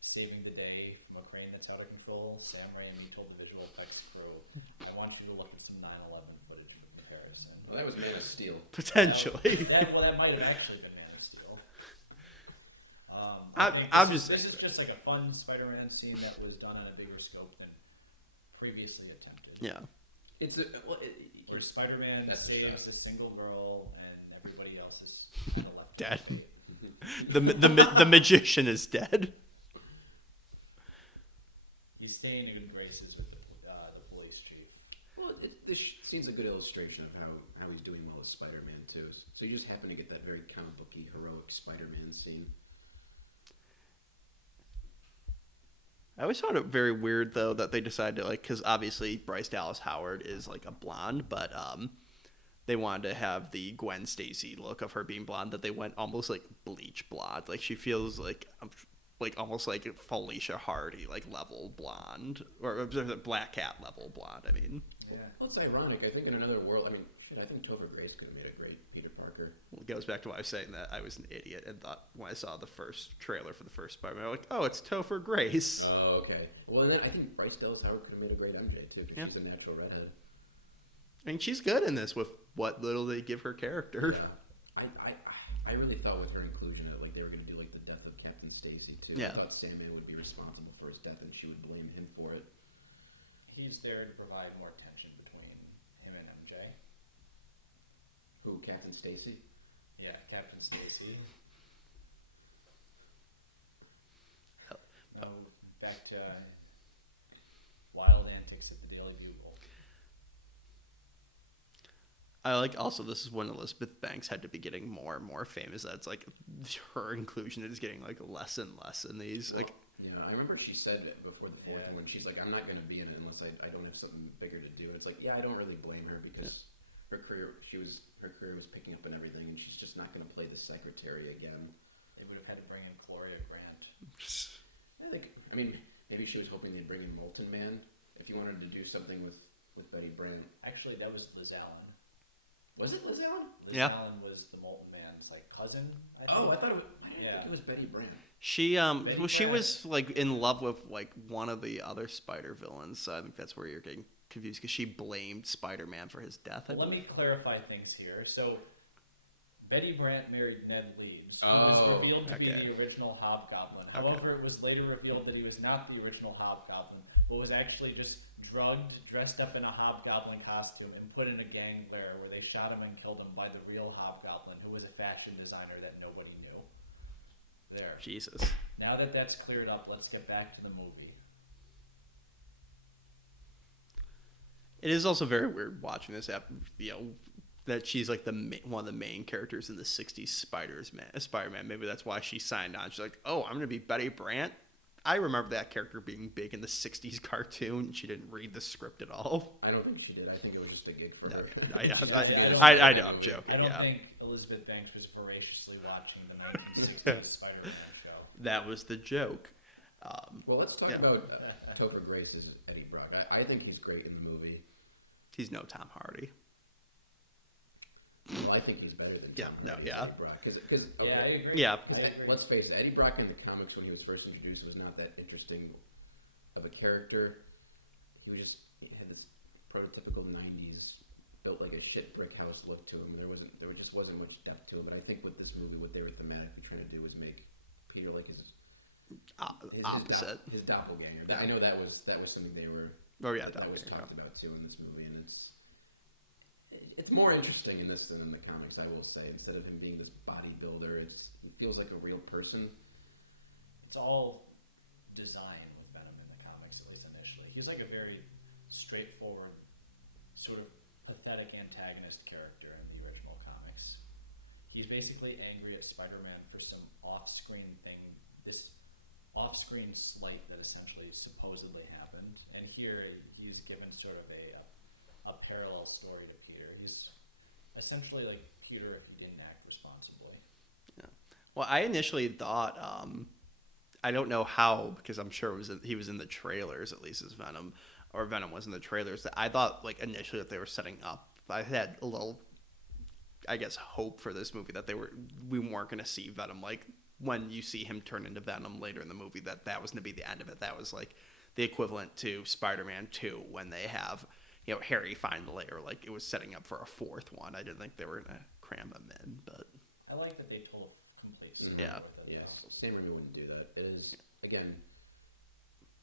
saving the day from a crane that's out of control, Sam Raimi told the visual effects crew, "I want you to look at some 9/11 footage in comparison." Well, that was Man of Steel. Potentially. That might have actually been Man of Steel. I'm this just is just like a fun Spider-Man scene that was done on a bigger scope than previously attempted. Yeah. It's Where Spider-Man That's saves a single girl and everybody else is kind of left Dead. in state. The magician is dead. He's staying in good graces with the police chief. well, this scene's a good illustration of how he's doing well as Spider-Man too. So you just happen to get that very comic booky, heroic Spider-Man scene. I always found it very weird though that they decided to because obviously Bryce Dallas Howard is like a blonde, but they wanted to have the Gwen Stacy look of her being blonde that they went almost like bleach blonde. Like she feels like almost like Felicia Hardy like level blonde or Black Cat level blonde. I mean, Yeah. Well, it's ironic. I think in another world, I think Topher Grace could have made a great Peter Parker. it goes back to why I was saying that I was an idiot and thought when I saw the first trailer for the first Spider-Man, I was like, oh, it's Topher Grace. Oh, okay. Well, and then I think Bryce Dallas Howard could have made a great MJ too, because Yeah. she's a natural redhead. I mean, she's good in this with what little they give her character. Yeah. I really thought with her inclusion that like they were going to do like the death of Captain Stacy too. Yeah. I thought Sandman would be responsible for his death and she would blame him for it. He's there to provide more tension between him and MJ. Who, Captain Stacy? Yeah, Captain Stacy. No, back to wild antics at the Daily Bugle. I like also this is when Elizabeth Banks had to be getting more and more famous. That's like her inclusion is getting like less and less in these. Like, Yeah, I remember she said it before the fourth Yeah. one. She's like, I'm not going to be in it unless I don't have something bigger to do. It's like, yeah, I don't really blame her because her career was picking up and everything, and she's just not going to play the secretary again. They would have had to bring in Gloria Grant. I mean, maybe she was hoping they'd bring in Molten Man if you wanted to do something with Betty Brant. Actually, that was Liz Allen. Was it Liz Allen? Liz Yeah. Allen was the Molten Man's like cousin. I Oh, I think. thought it was. I didn't Yeah. think it was Betty Brant. she Betty she Brant. was like in love with like one of the other Spider villains. So I think that's where you're getting confused because she blamed Spider-Man for his death. Let me clarify things here. So, Betty Brant married Ned Leeds, who Oh, was revealed to be okay. the original Hobgoblin. Okay. However, it was later revealed that he was not the original Hobgoblin, but was actually just drugged, dressed up in a Hobgoblin costume, and put in a gang lair where they shot him and killed him by the real Hobgoblin, who was a fashion designer that nobody knew. There. Jesus. Now that that's cleared up, let's get back to the movie. It is also very weird watching this that she's like one of the main characters in the '60s Spider-Man. Maybe that's why she signed on. She's like, "Oh, I'm gonna be Betty Brant." I remember that character being big in the '60s cartoon. She didn't read the script at all. I don't think she did. I think it was just a gig for her. I know. I'm joking. I don't Yeah, think Elizabeth Banks was voraciously watching the 1960s Spider-Man show. that was the joke. Well, let's talk Yeah. about Topher Grace as Eddie Brock. I think he's great in the movie. He's no Tom Hardy. Well, I think he's better than Yeah, Tom no, Hardy as yeah. Eddie Brock. Cause, Yeah, I agree. Yeah. I agree. Let's face it, Eddie Brock in the comics when he was first introduced was not that interesting of a character. He had this prototypical '90s, built like a shit brick house look to him. There just wasn't much depth to him. But I think with this movie, what they were thematically trying to do was make Peter like his Opposite. his doppelganger. Yeah. I know that was something they were. Oh yeah, that was doppelganger. talked about too in this movie, and it's more interesting in this than in the comics. I will say, instead of him being this bodybuilder, it feels like a real person. It's all design with Venom in the comics, at least initially. He's like a very straightforward, sort of pathetic antagonist character in the original comics. He's basically angry at Spider-Man for some off-screen thing, this off-screen slight that essentially supposedly happened. And here he's given sort of a parallel story to Peter. He's essentially like Peter if he didn't act responsibly. Well, I initially thought, I don't know how, because I'm sure he was in the trailers, at least as Venom, or Venom was in the trailers, that I thought, like, initially that they were setting up, I had a little, I guess, hope for this movie, that we weren't going to see Venom, like, when you see him turn into Venom later in the movie, that was going to be the end of it. That was, like, the equivalent to Spider-Man 2, when they have, Harry find the lair, like, it was setting up for a fourth one. I didn't think they were going to cram them in. But I like that they told a complete story Yeah. with it. Yeah, Sam Raimi wouldn't do that. It is, again,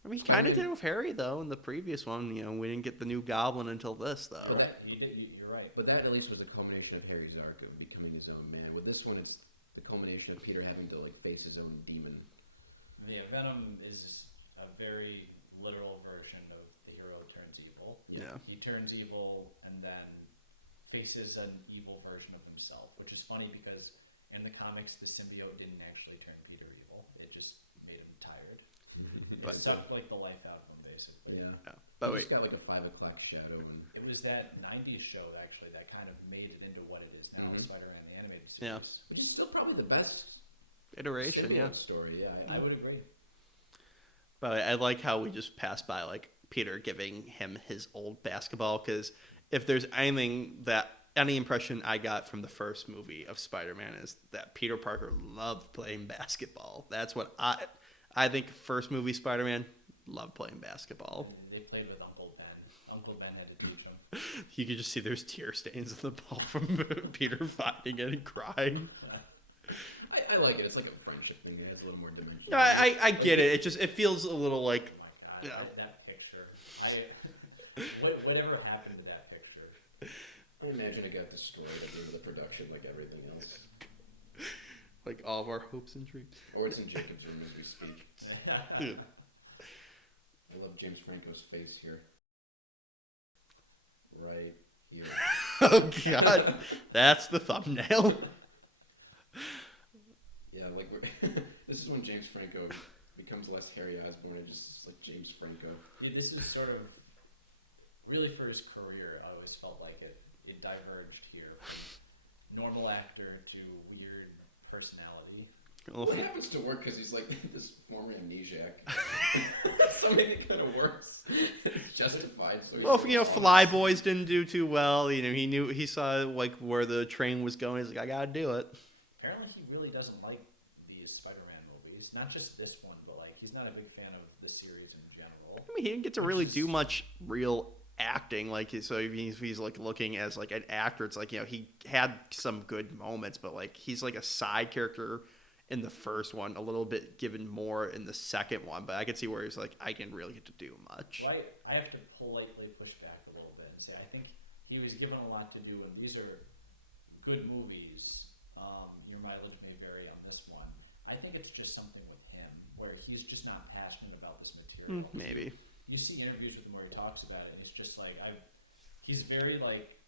I mean, he kind of did with Harry though in the previous one. We didn't get the new Goblin until this though. You're right. but that at least was the culmination of Harry's arc of becoming his own man. With this one, it's the culmination of Peter having to like face his own demon. Yeah, Venom is a very literal version of the hero turns evil. Yeah. He turns evil and then faces an evil version of himself, which is funny because in the comics, the symbiote didn't actually turn Peter evil. It just made him tired. But- It sucked like the life out of him, basically. Yeah. But He's wait, got like a 5 o'clock shadow. And It was that 90s show, actually, that kind of made it into what it is now, Mhm. Spider-Man the animated Yeah. series. which is still probably the best iteration, yeah. symbiote story. Yeah, I would agree. But I like how we just passed by like Peter giving him his old basketball, because if there's any impression I got from the first movie of Spider-Man is that Peter Parker loved playing basketball. That's what I think first movie Spider-Man loved playing basketball. And they played with Uncle Ben. Uncle Ben had to teach him. You could just see there's tear stains on the ball from Peter finding it and crying. I like it. It's like a friendship thing. It has a little more dimension. No, I get it. It feels a little like Oh my god, Yeah. that picture. Whatever happened to that picture? I imagine it got destroyed at the end of the production, like everything else. all of our hopes and dreams. Or it's in Jacob's room as we speak. Dude. I love James Franco's face here. Right here. Oh god, that's the thumbnail. Yeah, like this is when James Franco becomes less Harry Osborn and just is like James Franco. Dude, this is sort of really for his career. I always felt like it diverged here from normal actor to weird personality. What happens to work because he's like this former amnesiac? So maybe it kind of works. It's justified. So Well, Fly Boys didn't do too well. He saw like where the train was going. He's like, I gotta do it. Apparently, he really doesn't like these Spider-Man movies. Not just this one, but like he's not a big fan of the series in general. I mean, he didn't get to really do much real acting. So if he's like looking as like an actor, it's like he had some good moments, but like he's like a side character in the first one, a little bit given more in the second one. But I could see where he's like, I didn't really get to do much. Well, I have to politely push back a little bit and say I think he was given a lot to do, and these are good movies. Your mileage may vary on this one. I think it's just something with him where he's just not passionate about this material. Maybe. You see interviews with him where he talks about it, and it's just like he's very like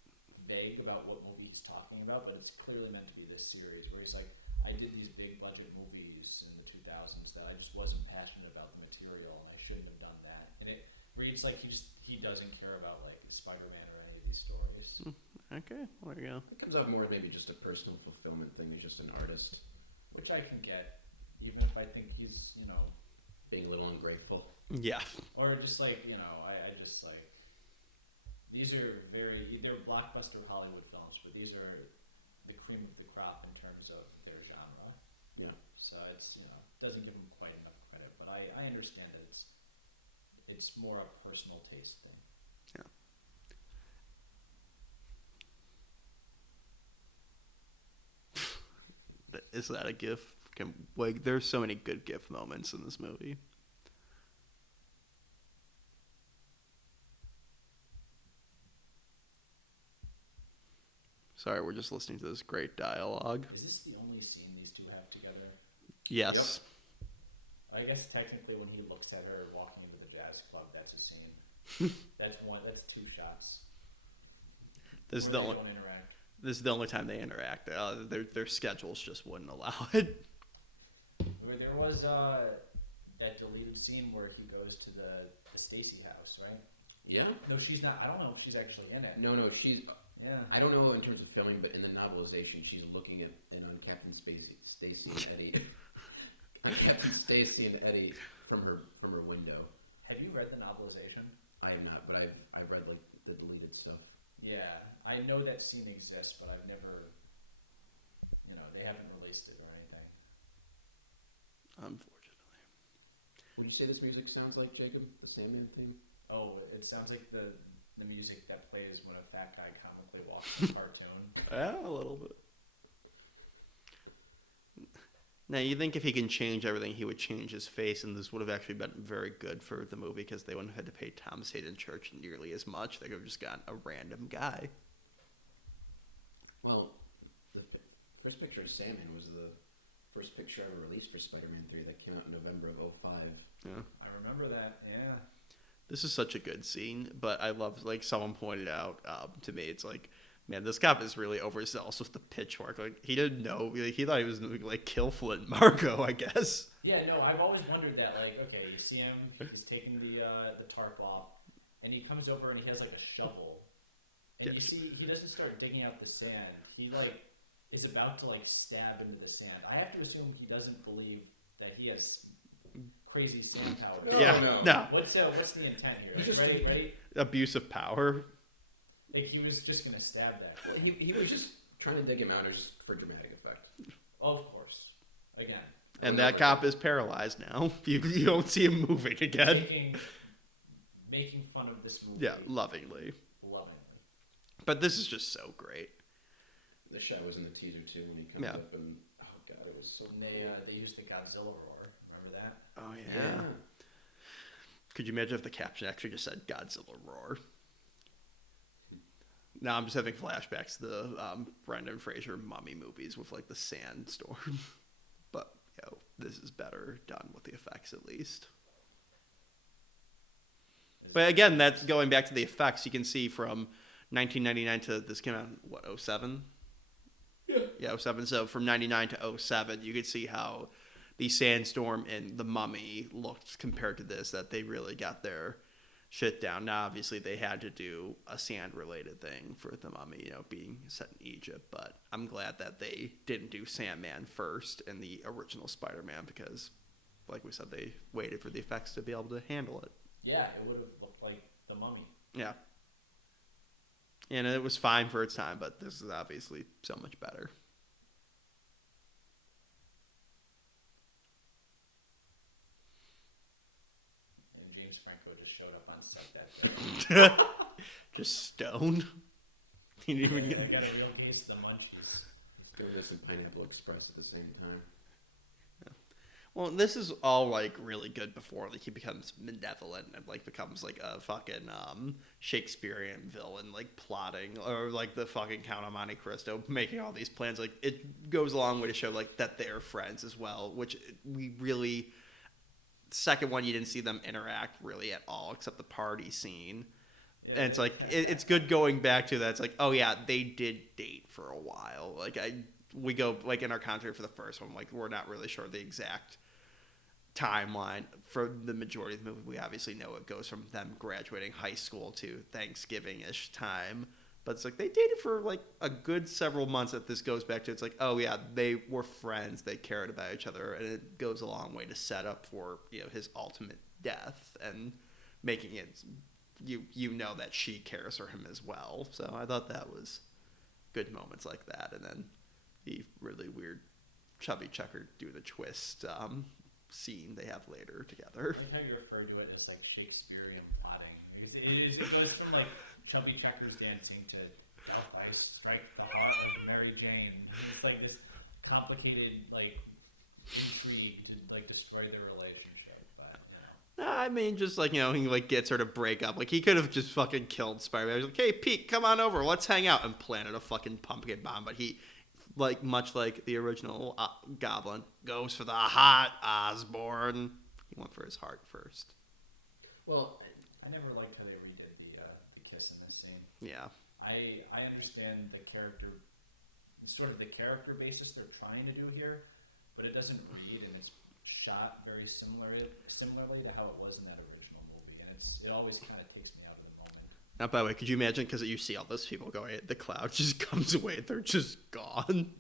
vague about what movie he's talking about, but it's clearly meant to be this series where he's like, I did these big budget movies in the 2000s that I just wasn't passionate about the material, and I shouldn't have done that. And it reads like he doesn't care about like Spider-Man or any of these stories. Okay, well, there you go. It comes off more maybe just a personal fulfillment thing. He's just an artist Which I can get, even if I think he's, being a little ungrateful. Yeah. or just like, I just like, these are they're blockbuster Hollywood films, but these are the cream of the crop in terms of their genre. Yeah. So it's, doesn't give them quite enough credit, but I understand that it's more a personal taste thing. Is that a GIF? There's so many good GIF moments in this movie. Sorry, we're just listening to this great dialogue. Is this the only scene these two have together? Yes. I guess technically when he looks at her walking into the jazz club, that's a scene. That's two shots. This is Where the they only. don't interact. This is the only time they interact. Their schedules just wouldn't allow it. There was that deleted scene where he goes to the Stacy house, right? Yeah. No, she's not. I don't know if she's actually in it. No, she's. Yeah. I don't know in terms of filming, but in the novelization, she's looking at on Captain Stacy and Eddie. On Captain Stacy and Eddie from her window. Have you read the novelization? I have not, but I've read like the deleted stuff. Yeah, I know that scene exists, but I've never. They haven't released it or anything. Unfortunately. Would you say this music sounds like, Jacob, the Sandman theme? Oh, it sounds like the music that plays when a fat guy comically walks in a cartoon. Yeah, a little bit. Now, you think if he can change everything, he would change his face, and this would have actually been very good for the movie because they wouldn't have had to pay Thomas Hayden Church nearly as much. They could have just gotten a random guy. Well, the first picture of Sandman was the first picture ever released for Spider-Man 3 that came out in November of '05. Yeah. I remember that. Yeah. This is such a good scene, but I love, like, someone pointed out to me, it's like, man, this cop is really overzealous with the pitchfork. Like, he didn't know. Like, he thought he was going to, like, kill Flint Marco, I guess. Yeah, no, I've always wondered that. Like, okay, you see him, he's taking the tarp off, and he comes over and he has, like, a shovel. And you see, he doesn't start digging out the sand. He, like, is about to, like, stab into the sand. I have to assume he doesn't believe that he has crazy sand power. No. What's the intent here? Like, right? Abuse of power. Like, he was just going to stab that. Well, he was just trying to dig him out, or just for dramatic effect. Of course. Again. And that cop is paralyzed now. You don't see him moving again. Making fun of this movie. Yeah, lovingly. But this is just so great. The shot was in the teaser too when he comes up and oh god, it was so. And they used the Godzilla roar. Remember that? Oh yeah. Could you imagine if the caption actually just said Godzilla roar? Now I'm just having flashbacks to the Brendan Fraser Mummy movies with like the sandstorm. But this is better done with the effects at least. But again, that's going back to the effects. You can see from 1999 to this came out in, what, 07? Yeah, 07. So from 99 to 07, you could see how the sandstorm and the Mummy looked compared to this, that they really got their shit down. Now, obviously, they had to do a sand-related thing for the Mummy, being set in Egypt. But I'm glad that they didn't do Sandman first in the original Spider-Man because, like we said, they waited for the effects to be able to handle it. Yeah, it would have looked like the Mummy. Yeah. And it was fine for its time, but this is obviously so much better. And James Franco just showed up on set that day. Just stoned. He didn't even I get... got a real case of the munchies. He's doing this in Pineapple Express at the same time. Well, this is all, like, really good before, like, he becomes malevolent and, like, becomes, like, a fucking Shakespearean villain, like, plotting, or, like, the fucking Count of Monte Cristo, making all these plans. Like, it goes a long way to show, like, that they're friends as well, which we really... Second one, you didn't see them interact really at all, except the party scene. Yeah, and it's, like, it's good going back to that. It's like, oh, yeah, they did date for a while. Like, we go, like, in our commentary for the first one, like, we're not really sure the exact timeline for the majority of the movie. We obviously know it goes from them graduating high school to Thanksgiving-ish time, but it's like they dated for like a good several months that this goes back to. It's like, oh yeah, they were friends, they cared about each other, and it goes a long way to set up for his ultimate death and making it you know that she cares for him as well. So I thought that was good moments like that. And then the really weird chubby checker doing the twist scene they have later together. Anytime you refer to it as like Shakespearean plotting, it goes from like chubby checkers dancing to "Doth I strike the heart of Mary Jane." It's like this complicated like intrigue to like destroy their relationship. But I mean, just like he like gets her to break up. Like he could have just fucking killed Spider-Man. He's like, "Hey Pete, come on over, let's hang out," and planted a fucking pumpkin bomb. But he, like much like the original Goblin, goes for the hot Osborn. He went for his heart first. Well, I never liked how they redid the kiss in this scene. Yeah. I understand the character, sort of the character basis they're trying to do here, but it doesn't read, and it's shot very similarly to how it was in that original movie, and it always kind of takes me out of the moment. Now, by the way, could you imagine, because you see all those people going, the cloud just comes away, they're just gone.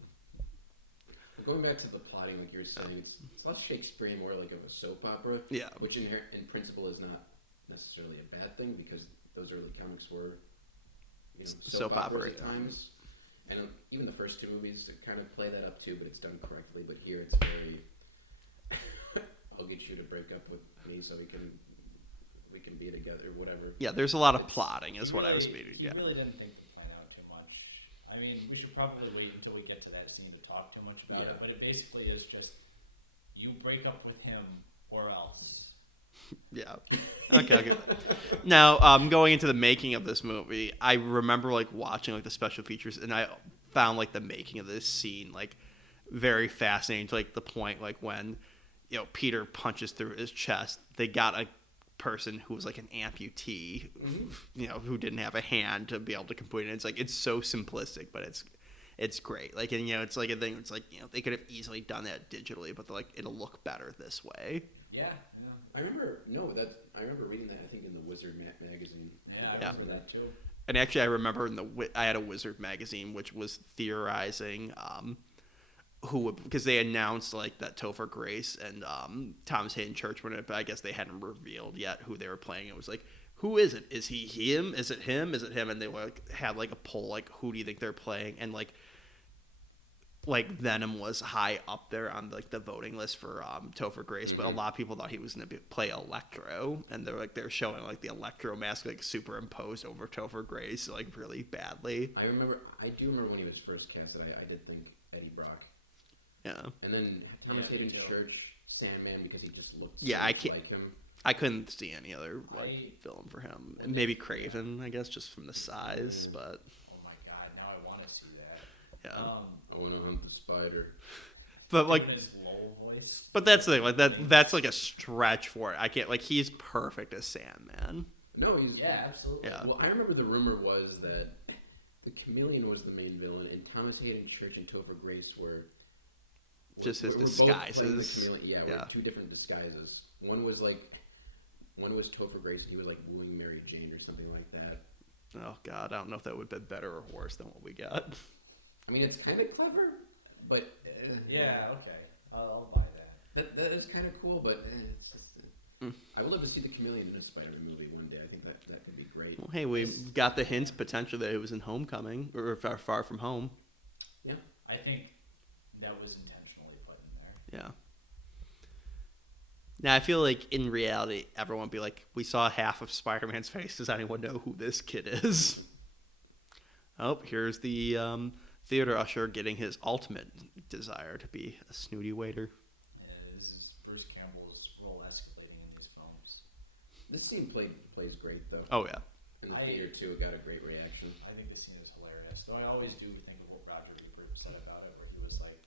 Going back to the plotting, like you were saying, it's less Shakespearean, more like of a soap opera. Yeah. Which in principle is not necessarily a bad thing, because those early comics were, soap operas at times. And even the first two movies kind of play that up too, but it's done correctly. But here it's very, I'll get you to break up with me so we can be together, whatever. Yeah, there's a lot of plotting, is what I was meaning. You really didn't think we'd find out too much. I mean, we should probably wait until we get to that scene to talk too much about it. But it basically is just You break up with him or else. Yeah. Okay. Now, going into the making of this movie, I remember like watching like the special features, and I found like the making of this scene like very fascinating. To like the point like when Peter punches through his chest, they got a person who was like an amputee, who didn't have a hand to be able to complete it. It's like it's so simplistic, but it's great. Like, and it's like a thing. It's like they could have easily done that digitally, but like it'll look better this way. Yeah. I remember reading that. I think in the Wizard magazine. Yeah, I remember that too. And actually, I remember I had a Wizard magazine which was theorizing because they announced like that Topher Grace and Thomas Hayden Church were in it, but I guess they hadn't revealed yet who they were playing. It was like, who is it? Is he him? Is it him? Is it him? And they had like a poll like, who do you think they're playing? And like Venom was high up there on like the voting list for Topher Grace, but a lot of people thought he was going to play Electro, and they're showing like the Electro mask like superimposed over Topher Grace like really badly. I do remember when he was first casted. I did think Eddie Brock. Yeah. And then Thomas Hayden Church, Sandman, because he just looked so I much can't. like him. I couldn't see any other film for him, and maybe Craven, I guess, just from the size. But oh my god, now I want to see that. Yeah. I want to hunt the spider. But like, his low voice. But that's the thing, like that's like a stretch for it. I can't like he's perfect as Sandman. No, he's absolutely. Yeah. Well, I remember the rumor was that the Chameleon was the main villain, and Thomas Hayden Church and Topher Grace were just his disguises. With two different disguises. One was Topher Grace, and he was like wooing Mary Jane or something like that. Oh God, I don't know if that would have been better or worse than what we got. I mean, it's kind of clever, but yeah, okay, I'll buy that. That is kind of cool, but it's just. I would love to see the Chameleon in a Spider-Man movie one day. I think that could be great. Well, hey, we got the hints potentially that it was in Homecoming or Far From Home. Yeah, I think that was intentionally put in there. Yeah. Now I feel like in reality, everyone would be like, "We saw half of Spider-Man's face. Does anyone know who this kid is?" Oh, here's the theater usher getting his ultimate desire to be a snooty waiter. Yeah, this is Bruce Campbell's role escalating in these films. This scene plays great though. Oh yeah. In the theater too, it got a great reaction. I think this scene is hilarious. Though I always do think of what Roger Ebert said about it, where he was like,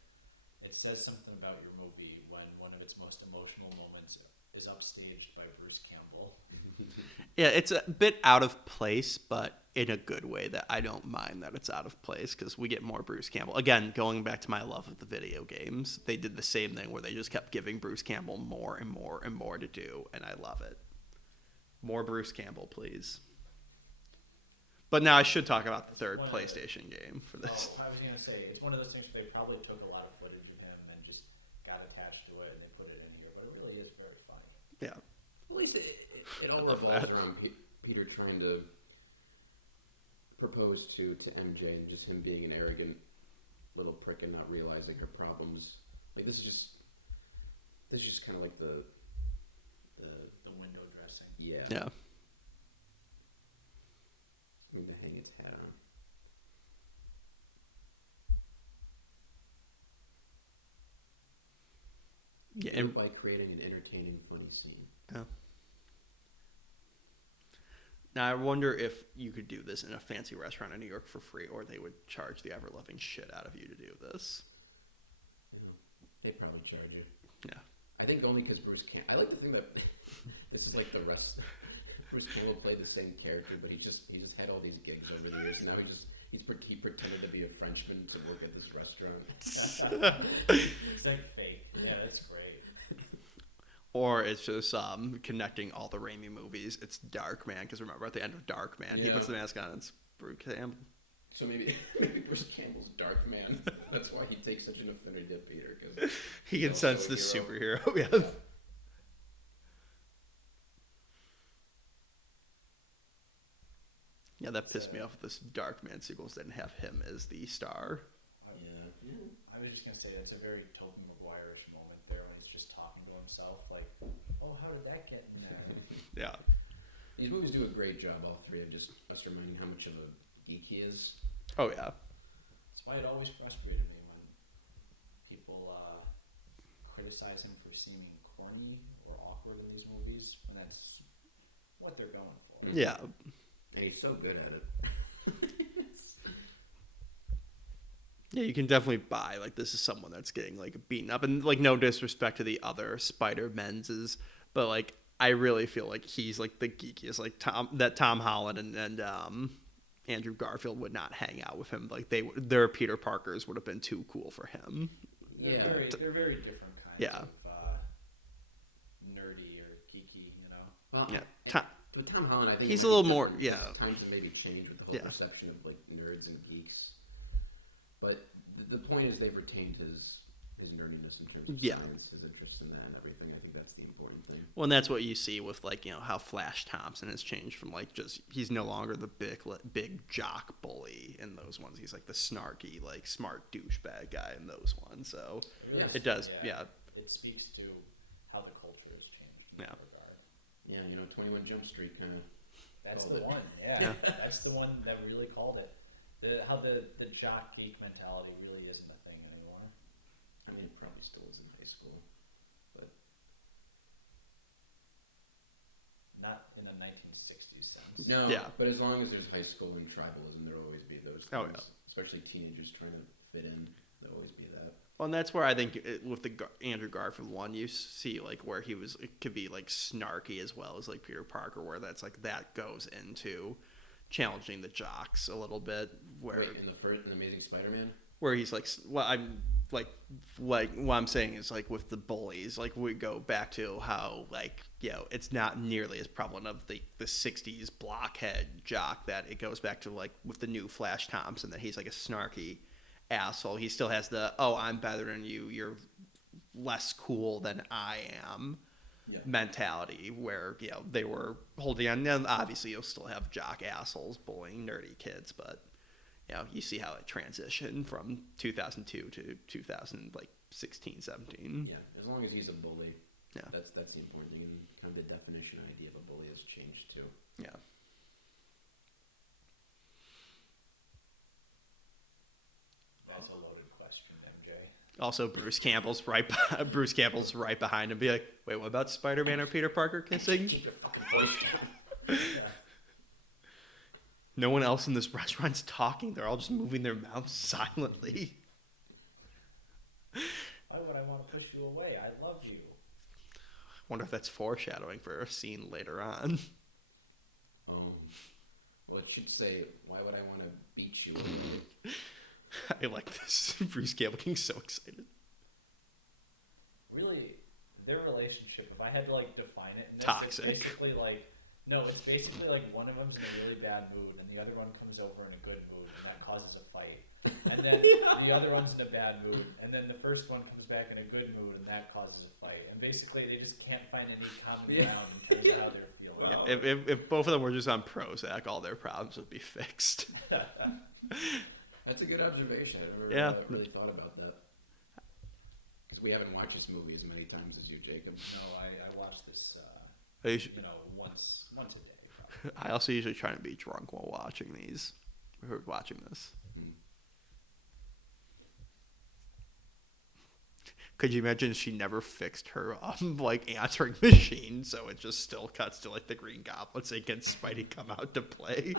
"It says something about your movie when one of its most emotional moments is upstaged by Bruce Campbell." Yeah, it's a bit out of place, but in a good way that I don't mind that it's out of place because we get more Bruce Campbell. Again, going back to my love of the video games, they did the same thing where they just kept giving Bruce Campbell more and more and more to do, and I love it. More Bruce Campbell, please. But now I should talk about the third PlayStation game for this. Oh, I was going to say, it's one of those things where they probably took a lot of footage of him and just got attached to it and they put it in here, but it really is very funny. Yeah. At least it all revolves around Peter trying to propose to MJ and just him being an arrogant little prick and not realizing her problems. Like this is just kind of like the window dressing. Yeah. Yeah. I mean, to hang its hat on. Yeah, and by creating an entertaining, funny scene. Yeah. Now I wonder if you could do this in a fancy restaurant in New York for free, or they would charge the ever-loving shit out of you to do this. They'd probably charge you. Yeah. I think only because Bruce Campbell. I like to think that this is like the rest. Bruce Campbell played the same character, but he just had all these gigs over the years. And now he pretended to be a Frenchman to work at this restaurant. It's like fake. Yeah, that's great. Or it's just connecting all the Raimi movies. It's Darkman, because remember at the end of Darkman, he puts the mask on and it's Bruce Campbell. So maybe Bruce Campbell's Darkman. That's why he takes such an affinity to Peter, because he can sense the superhero. Yeah. Yeah, that pissed me off. This Darkman sequels didn't have him as the star. Yeah. I was just gonna say that's a very Tobey Maguire-ish moment there when he's just talking to himself, like, "Oh, how did that get in there?" Yeah. These movies do a great job, all three, of just us reminding how much of a geek he is. Oh yeah. That's why it always frustrated me when people criticize him for seeming corny or awkward in these movies, and that's what they're going for. Yeah. And he's so good at it. Yeah, you can definitely buy like this is someone that's getting like beaten up, and like no disrespect to the other Spider-Men's, but like I really feel like he's like the geekiest. Like Tom Holland and Andrew Garfield would not hang out with him. Like their Peter Parkers would have been too cool for him. They're very different kinds of nerdy or geeky, you know. Well, Yeah, but Tom Holland, I think he's a little more. Times have maybe changed with the whole perception of like nerds and geeks. But the point is they've retained his nerdiness in terms of science, his interest in that and everything. I think that's the important thing. Well, and that's what you see with like how Flash Thompson has changed from like just he's no longer the big jock bully in those ones. He's like the snarky, like smart douchebag guy in those ones. So it does, It speaks to how the culture has changed in that regard. Yeah, 21 Jump Street kind of. That's the one. Yeah, that's the one that really called it. How the jock geek mentality really isn't a thing anymore. I mean, it probably still is in high school, but not in the 1960s sense. No, but as long as there's high school and tribalism, there'll always be those things. Especially teenagers trying to fit in, there'll always be that. Well, and that's where I think with the Andrew Garfield one, you see like where it could be like snarky as well as like Peter Parker, where that's like that goes into challenging the jocks a little bit. Where in the Amazing Spider-Man, where he's like, well, I'm like what I'm saying is like with the bullies, like we go back to how like it's not nearly as prevalent of the 60s blockhead jock that it goes back to like with the new Flash Thompson that he's like a snarky asshole. He still has the I'm better than you, you're less cool than I am mentality where they were holding on. Now, obviously you'll still have jock assholes bullying nerdy kids, but you see how it transitioned from 2002 to 2016, 17. Yeah, as long as he's a bully, Yeah. That's the important thing. And kind of the definition idea of a bully has changed too. Yeah. That's a loaded question, MJ. Also, Bruce Campbell's right behind him. Be like, wait, what about Spider-Man or Peter Parker kissing? Keep your fucking voice down. No one else in this restaurant's talking. They're all just moving their mouths silently. Why would I want to push you away? I love you. Wonder if that's foreshadowing for a scene later on. Well, it should say, why would I want to beat you? I like this. Bruce Campbell getting so excited. Really, their relationship, if I had to like define it, in this, Toxic. It's basically like it's basically like one of them's in a really bad mood and the other one comes over in a good mood and that causes a fight. And then the other one's in a bad mood and then the first one comes back in a good mood and that causes a fight. And basically they just can't find any common ground in terms of how they're feeling. Yeah, if both of them were just on Prozac, all their problems would be fixed. That's a good observation. I've never really thought about that. Because we haven't watched this movie as many times as you, Jacob. No, I watch this, once a day. I also usually try to be drunk while watching these. Or watching this. Could you imagine she never fixed her answering machine, so it just still cuts to like the Green Goblin saying, "Can Spidey come out to play?"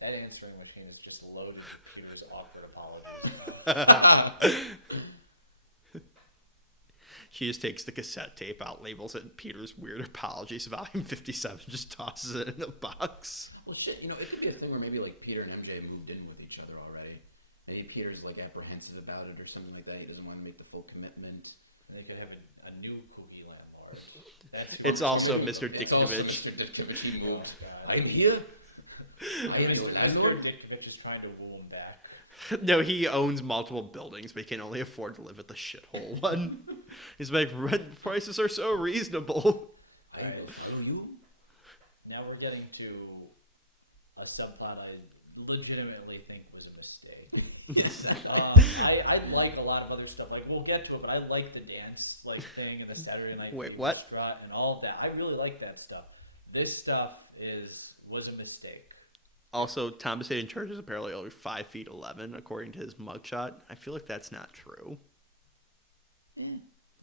That answering machine is just loaded with Peter's awkward apologies. She just takes the cassette tape out, labels it Peter's Weird Apologies, volume 57, just tosses it in a box. Well, shit, it could be a thing where maybe like Peter and MJ moved in with each other already. Maybe Peter's like apprehensive about it or something like that. He doesn't want to make the full commitment. And they could have a new kooky landlord. It's also Mr. Dickovich. Mr. Dickovich, he moved. God. I'm here. Mr. Dickovich is trying to woo him back. No, he owns multiple buildings, but he can only afford to live at the shithole one. He's like, rent prices are so reasonable. I will follow you. Now we're getting to a subplot I legitimately think was a mistake. Yes. I like a lot of other stuff. Like, we'll get to it, but I like the dance thing and the Saturday Night Wait, Fever what? strut and all of that. I really like that stuff. This stuff was a mistake. Also, Thomas Hayden Church is apparently only 5'11" according to his mugshot. I feel like that's not true.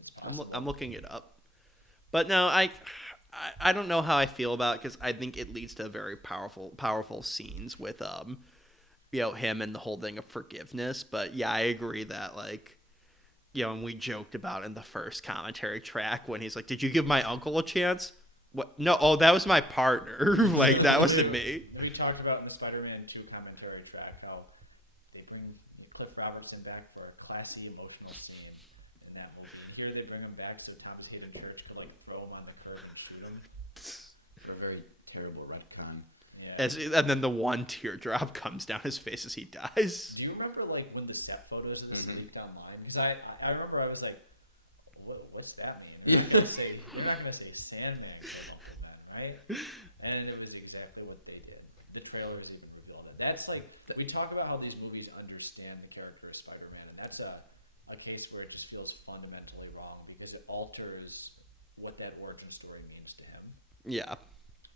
It's possible. I'm looking it up, but no, I don't know how I feel about it because I think it leads to very powerful scenes with him and the whole thing of forgiveness. But yeah, I agree that like. And we joked about in the first commentary track when he's like, "Did you give my uncle a chance?" What? No, oh, that was my partner. Like that wasn't me. We talked about in the Spider-Man 2 commentary track how they bring Cliff Robertson back for a classy, emotional scene in that movie. And here they bring him back so Thomas Hayden Church could like throw him on the curb and shoot him. For a very terrible retcon. Yeah. And then the one teardrop comes down his face as he dies. Do you remember like when the set photos of this leaked online? Because I remember I was like, what's that mean? They're not gonna say Sandman killed Uncle Ben, right? And it was exactly what they did. The trailers even revealed it. That's like we talk about how these movies understand the character of Spider-Man, and that's a case where it just feels fundamentally wrong because it alters what that origin story means to him. Yeah.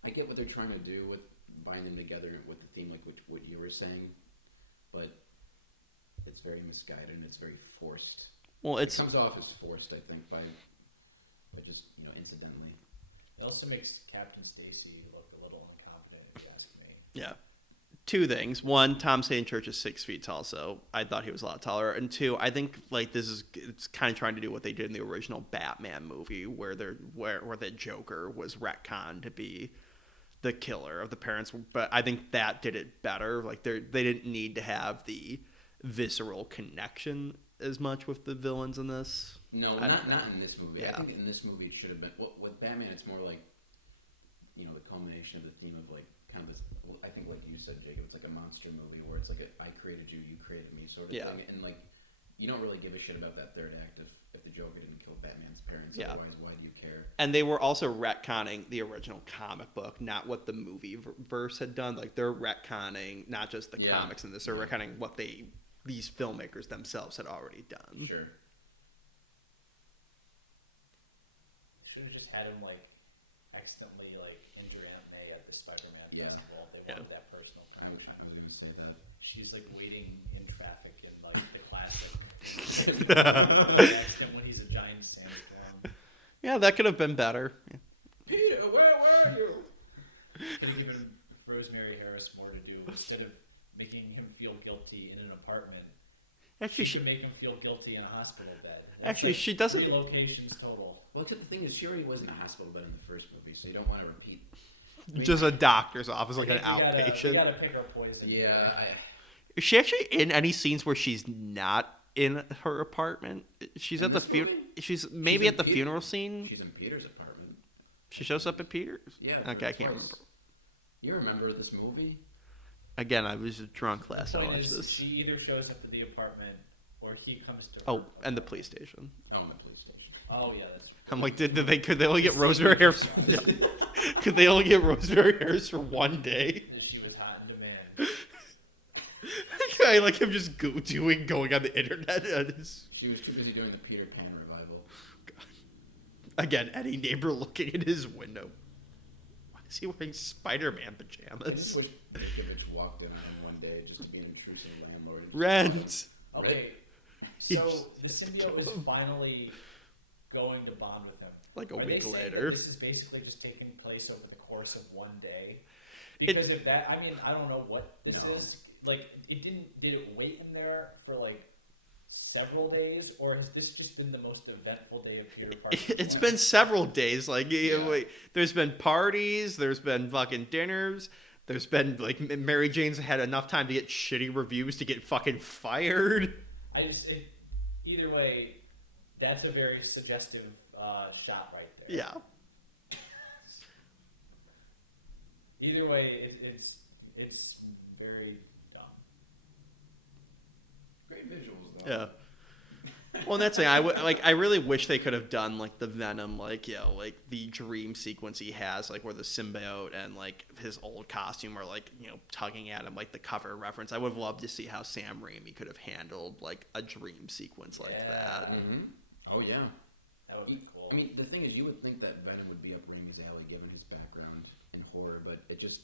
I get what they're trying to do with binding them together with the theme, like what you were saying, but it's very misguided and it's very forced. Well, It comes off as forced, I think, by just incidentally. It also makes Captain Stacy look a little incompetent, if you ask me. Yeah. Two things. One, Tom St. Church is 6 feet tall, so I thought he was a lot taller. And two, I think like it's kind of trying to do what they did in the original Batman movie, where the Joker was retconned to be the killer of the parents. But I think that did it better. Like they didn't need to have the visceral connection as much with the villains in this. No, not in this movie. Yeah. I think in this movie it should have been. Well, with Batman, it's more like the culmination of the theme of like kind of this. I think, like you said, Jacob, it's like a monster movie where it's like I created you, you created me, sort of thing. And like you don't really give a shit about that third act if the Joker didn't kill Batman's parents. Yeah. Otherwise, why do you care? And they were also retconning the original comic book, not what the movie verse had done. Like they're retconning not just the comics in this; they're retconning what these filmmakers themselves had already done. Sure. Should have just had him like accidentally like injure Aunt May at the Spider-Man festival. They wanted that personal I crime. was going to say that. She's like waiting in traffic in like the classic accident when he's a giant sandstorm. Yeah, that could have been better. Yeah. Peter, where were you? Could have given Rosemary Harris more to do instead of making him feel guilty in an apartment. Actually, she should make him feel guilty in a hospital bed. That's Actually, like she doesn't. 3 locations total. Well, except the thing is, she already was in a hospital bed in the first movie, so you don't want to repeat. Just a doctor's office, like I an think outpatient. We gotta pick our poison. Yeah. Is she actually in any scenes where she's not in her apartment? She's at the funeral. She's maybe at the funeral scene. She's in Peter's apartment. She shows up at Peter's. Yeah. Okay, I can't remember. You remember this movie? Again, I was drunk last time I Point watched is, this. she either shows up at the apartment or he comes to her. Oh, and the police station. Oh, my police station. Oh yeah, that's true. I'm like, could they only get Rosemary Harris? Could they only get Rosemary Harris for one day? She was hot in demand. I like him just going on the internet. She was too busy doing the Peter Pan revival. Again, any neighbor looking in his window. Why is he wearing Spider-Man I pajamas? just wish Mikovich walked in on him one day just to be an intrusive landlord. Rent. Okay, so the symbiote was finally going to bond with him. Like a Are week they saying later. that this is basically just taking place over the course of one day? Because if that, I mean, I don't know what this is. Like, did it wait in there for like several days, or has this just been the most eventful day of Peter Parker's It's life? been several days. Like, there's been parties, there's been fucking dinners, there's been like Mary Jane's had enough time to get shitty reviews to get fucking fired. Either way, that's a very suggestive shot right there. Yeah. Either way, it's very dumb. Great visuals, though. Yeah. Well, and that's the thing. I really wish they could have done like the Venom, like the dream sequence he has, like where the symbiote and like his old costume are like tugging at him, like the cover reference. I would have loved to see how Sam Raimi could have handled like a dream sequence like that. Mm-hmm. Oh yeah. That would be cool. I mean, the thing is, you would think that Venom would be up Raimi's alley given his background in horror, but it just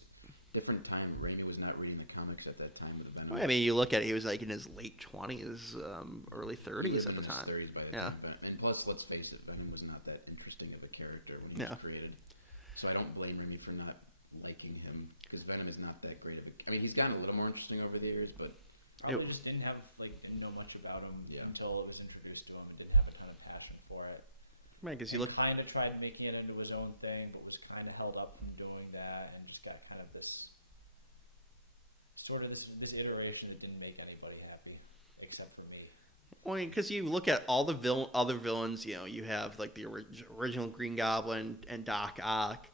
different time. Raimi was not reading the comics at that time with the Venom. Well, I mean, you look at it, he was like in his late 20s, early He 30s was at the in his time. 30s by the Yeah. time. And plus, let's face it, Venom was not that interesting of a character when he Yeah. was created. So I don't blame Raimi for not liking him because Venom is not that great of a. I mean, he's gotten a little more interesting over the years, but Probably just didn't know much about him until it was introduced to him and didn't have a ton of passion for it. Right, because you look. Kind of tried making it into his own thing, but was kind of held up from doing that, and just got kind of this this iteration that didn't make anybody happy except for me. Well, because you look at all the other villains, you have like the original Green Goblin and Doc Ock,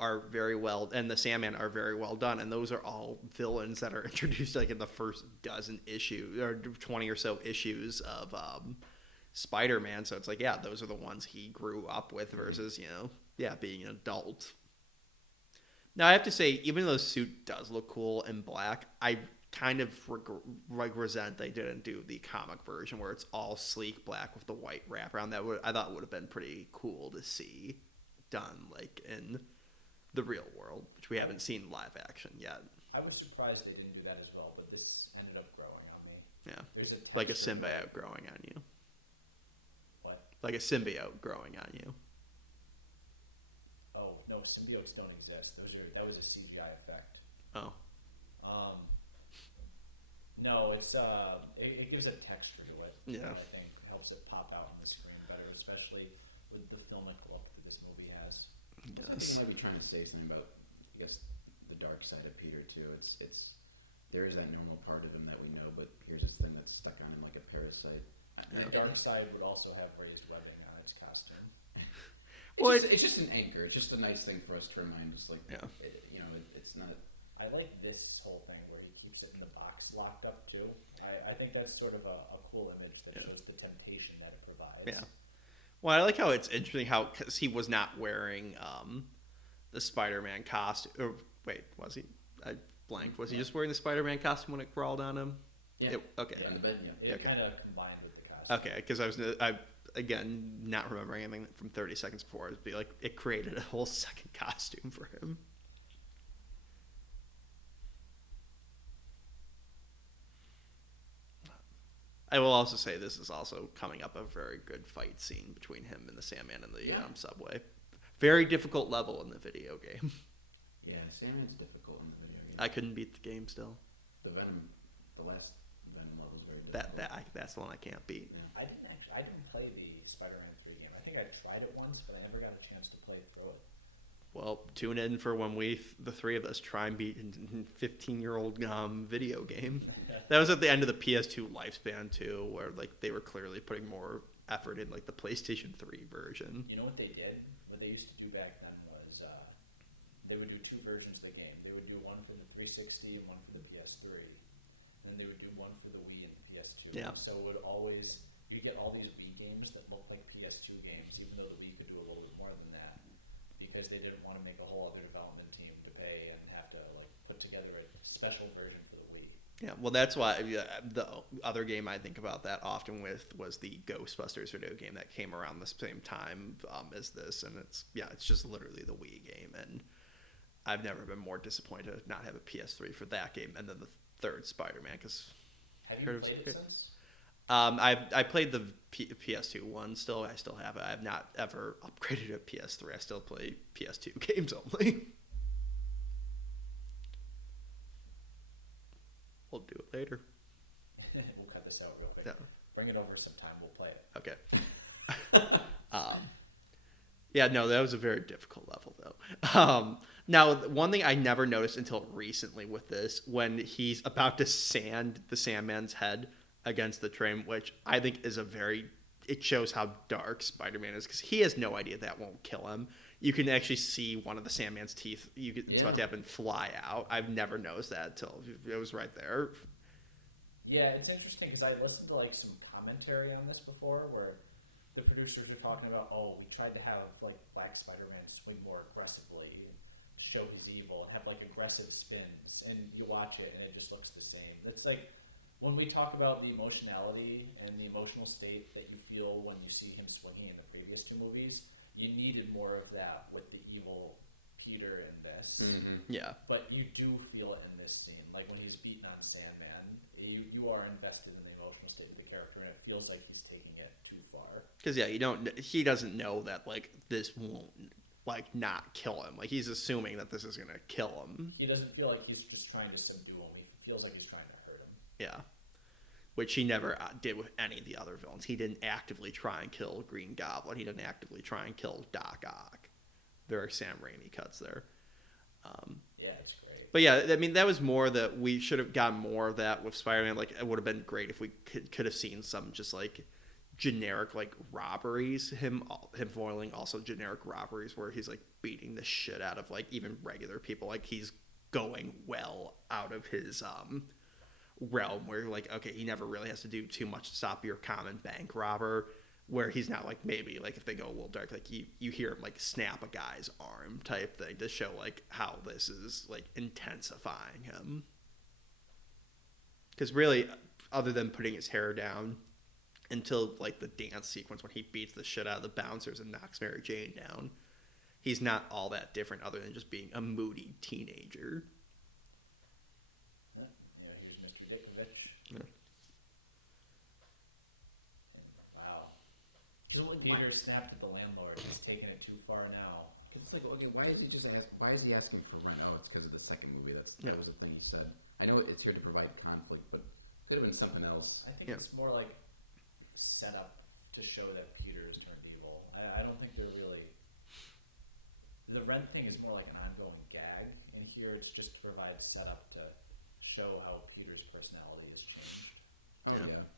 are very well, and the Sandman are very well done, and those are all villains that are introduced like in the first dozen issues or 20 or so issues of Spider-Man. So it's like, yeah, those are the ones he grew up with versus being an adult. Now I have to say, even though the suit does look cool in black, I kind of resent they didn't do the comic version where it's all sleek black with the white wraparound. I thought would have been pretty cool to see done like in the real world, which we haven't seen live action yet. I was surprised they didn't do that as well, but this ended up growing on me. Yeah, like a symbiote growing on you. What? Like a symbiote growing on you. Oh no, symbiotes don't exist. That was a CGI effect. Oh. No, it's it gives a texture to it. Yeah. I think helps it pop out on the screen better, especially with the filmic look that this movie has. Yes. I think you might be trying to say something about, I guess, the dark side of Peter too. It's there is that normal part of him that we know, but here's this thing that's stuck on him like a parasite. The dark side would also have raised webbing on its costume. It's just an anchor. It's just a nice thing for us to remind us, like, it's not. I like this whole thing where he keeps it in the box locked up too. I think that's sort of a cool image that shows the temptation that it provides. Yeah. Well, I like how it's interesting because he was not wearing the Spider-Man costume. Or, wait, was he? I blanked. Was he just wearing the Spider-Man costume when it crawled on him? Yeah. Okay. Yeah, on the bed, yeah. It kind of combined with the costume. Okay, because I again, not remembering anything from 30 seconds before. It'd be like it created a whole second costume for him. I will also say this is also coming up a very good fight scene between him and the Sandman in the subway. Very difficult level in the video game. Yeah, Sandman's difficult in the video game. I couldn't beat the game still. The last Venom level is very difficult. That's the one I can't beat. Yeah. I didn't play the Spider-Man 3 game. I think I tried it once, but I never got a chance to play through it. Well, tune in for when the three of us, try and beat a 15-year-old video game. That was at the end of the PS2 lifespan too, where like they were clearly putting more effort in like the PlayStation 3 version. You know what they did? What they used to do back then was they would do two versions of the game. They would do one for the 360 and one for the PS3, and then they would do one for the Wii and the PS2. Yeah. So you get all these Wii games that look like PS2 games, even though the Wii could do a little bit more than that, because they didn't want to make a whole other development team to pay and have to like put together a special version for the Wii. Yeah, well, that's why the other game I think about that often with was the Ghostbusters video game that came around the same time as this, and it's just literally the Wii game, and I've never been more disappointed to not have a PS3 for that game, and then the third Spider-Man. Because have you played it since? I played the PS2 one. I still have it. I have not ever upgraded to PS3. I still play PS2 games only. We'll do it later. We'll cut this out real quick. Yeah. Bring it over sometime. We'll play it. Okay. Yeah, no, that was a very difficult level, though. Now, one thing I never noticed until recently with this, when he's about to sand the Sandman's head against the train, which I think is it shows how dark Spider-Man is, because he has no idea that won't kill him. You can actually see one of the Sandman's teeth. It's about to happen fly out. I've never noticed that until it was right there. Yeah, it's interesting because I listened to like some commentary on this before, where the producers are talking about, we tried to have like Black Spider-Man swing more aggressively to show he's evil and have like aggressive spins, and you watch it and it just looks the same. It's like when we talk about the emotionality and the emotional state that you feel when you see him swinging in the previous two movies, you needed more of that with the evil Peter in this. sense. Yeah. But you do feel it in this scene. Like when he's beaten on Sandman, you are invested in the emotional state of the character, and it feels like he's taking it too far. Because he doesn't know that like this won't like not kill him. Like he's assuming that this is gonna kill him. He doesn't feel like he's just trying to subdue him. He feels like he's trying to hurt him. Yeah. Which he never did with any of the other villains. He didn't actively try and kill Green Goblin. He didn't actively try and kill Doc Ock. There are Sam Raimi cuts there. Yeah, it's great. But yeah, I mean, that was more that we should have gotten more of that with Spider-Man. Like, it would have been great if we could have seen some just like generic like robberies. Him foiling also generic robberies where he's like beating the shit out of like even regular people. Like he's going well out of his realm where like, okay, he never really has to do too much to stop your common bank robber, where he's not like, maybe like if they go a little dark, like you hear him like snap a guy's arm type thing to show like how this is like intensifying him. Because really, other than putting his hair down until like the dance sequence when he beats the shit out of the bouncers and knocks Mary Jane down, he's not all that different other than just being a moody teenager. Here's Mr. Dickovich. Yeah. Wow. Peter snapped at the landlord. He's taking it too far now. It's like, okay, why is he asking for rent? Oh, it's because of the second movie. That was the thing you said. I know it's here to provide conflict, but it could have been something else. I think it's more like set up to show that Peter has turned evil. I don't think they're really... The rent thing is more like an ongoing gag, and here it's just to provide setup to show how Peter's personality has changed. Oh, yeah.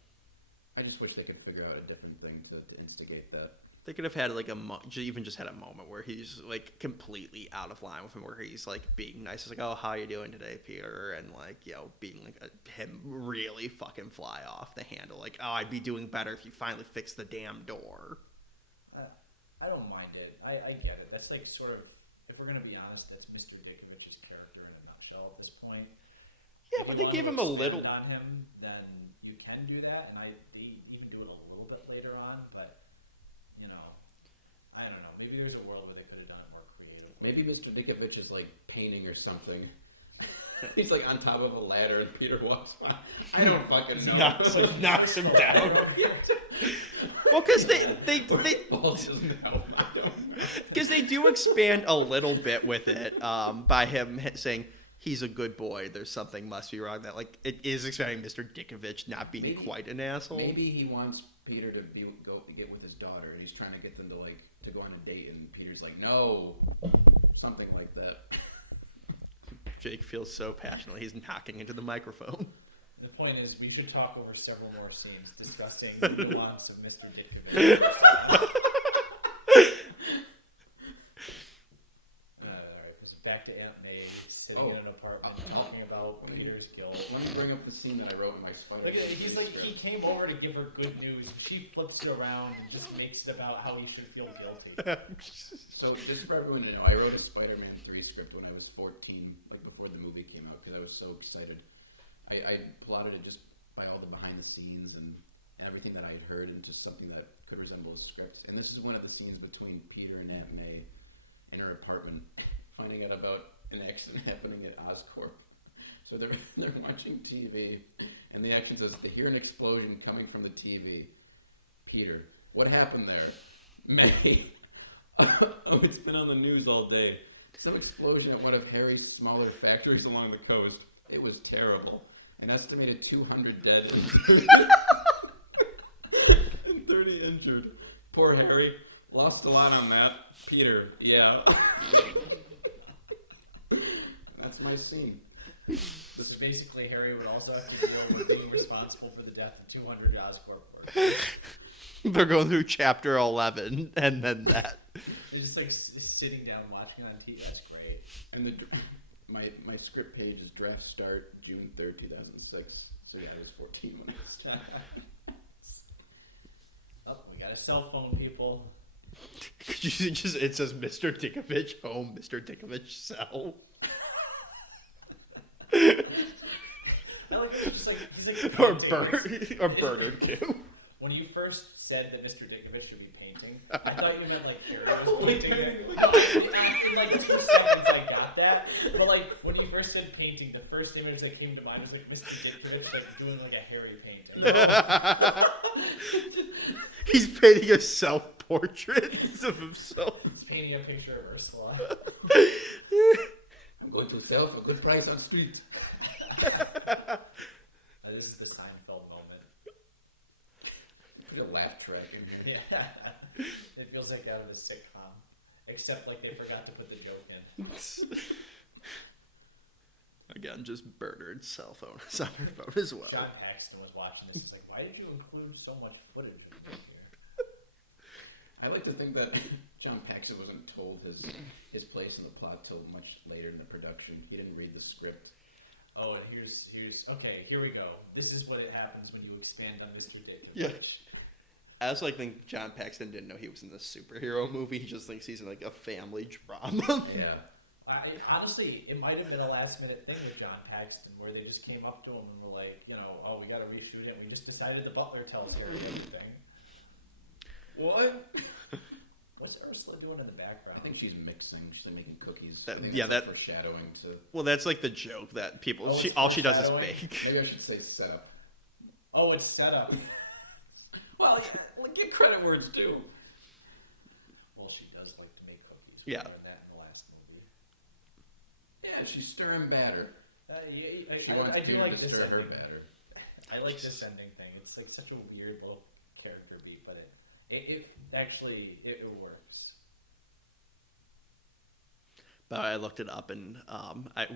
I just wish they could figure out a different thing to instigate that. They could have had like even just had a moment where he's like completely out of line with him, where he's like being nice. It's like, oh, how you doing today, Peter? And like, being like him really fucking fly off the handle. Like, oh, I'd be doing better if you finally fixed the damn door. I don't mind it. I get it. That's like sort of, if we're going to be honest, that's Mr. Dickovich's character in a nutshell at this point. Yeah, but they gave him a little... on him, then you can do that, and they even do it a little bit later on, but, I don't know. Maybe there's a world where they could have done it more creatively. Maybe Mr. Dickovich is like painting or something. He's like on top of a ladder and Peter walks by. I don't fucking know. Knocks him down. Well, because they do expand a little bit with it by him saying he's a good boy. There's something must be wrong. That like it is expanding Mr. Dickovich not being quite an asshole. Maybe he wants Peter to go get with his daughter. He's trying to get them to go on a date, and Peter's like, no, something like that. Jake feels so passionately. He's knocking into the microphone. The point is, we should talk over several more scenes discussing the nuance of Mr. Dickovich. Alright, back to Aunt May sitting in an apartment talking about Peter's guilt. Let me bring up the scene that I wrote in my Spider-Man. He's like, he came over to give her good news. She flips it around and just makes it about how he should feel guilty. So, just for everyone to know, I wrote a Spider-Man 3 script when I was 14, like before the movie came out, because I was so excited. I plotted it just by all the behind the scenes and everything that I had heard into something that could resemble a script. And this is one of the scenes between Peter and Aunt May in her apartment, finding out about an accident happening at Oscorp. So they're watching TV, and the action says, they hear an explosion coming from the TV. Peter, what happened there? May, oh, it's been on the news all day. Some explosion at one of Harry's smaller factories along the coast. It was terrible. An estimated 200 dead and 30 injured. Poor Harry. Lost a lot on that. Peter, yeah. That's my scene. This is basically Harry would also have to deal with being responsible for the death of 200 Oscorp workers. They're going through chapter 11 and then that. They're just like sitting down watching on TV. That's great. And my script page is draft start June 3rd, 2006. So yeah, I was 14 when I started. Oh, we got a cell phone, people. It says Mr. Dickovich home, Mr. Dickovich cell. I like it, just like, he's like Or Bernard too. When you first said that Mr. Dickovich should be painting, I thought you meant like Harry was painting it. No, in like 2 seconds I got that, first said painting, the first image that came to mind was like Mr. Ditkovich, like doing like a hairy painting. He's painting a self-portrait of himself. He's painting a picture of Ursula. I'm going to sell for good price on street. This is the Seinfeld moment. Like a laugh track in here. Yeah. It feels like out of a sitcom. Except like they forgot to put the joke in. Again, just Bernard's cell phone is on her phone as well. John Paxton was watching this. He's like, why did you include so much footage of this here? I like to think that John Paxton wasn't told his place in the plot till much later in the production. He didn't read the script. Oh, and here's okay. Here we go. This is what it happens when you expand on Mr. Ditkovich. Yeah. I also think John Paxton didn't know he was in this superhero movie. He just thinks he's in like a family drama. Yeah. Honestly, it might have been a last-minute thing with John Paxton, where they just came up to him and were like, oh, we got to reshoot it. We just decided the butler tells Harry everything. What? What's Ursula doing in the background? I think she's mixing. She's making cookies. That foreshadowing to. Well, that's like the joke that people. Oh, all she does is bake. Maybe I should say setup. Oh, it's set up. Well, get credit where it's due. Well, she does like to make cookies. Yeah. More than that in the last movie. Yeah, she's stirring batter. She wants I do Peter like to this stir her ending. batter. I like this ending thing. It's like such a weird little character beat, but it actually works. But I looked it up, and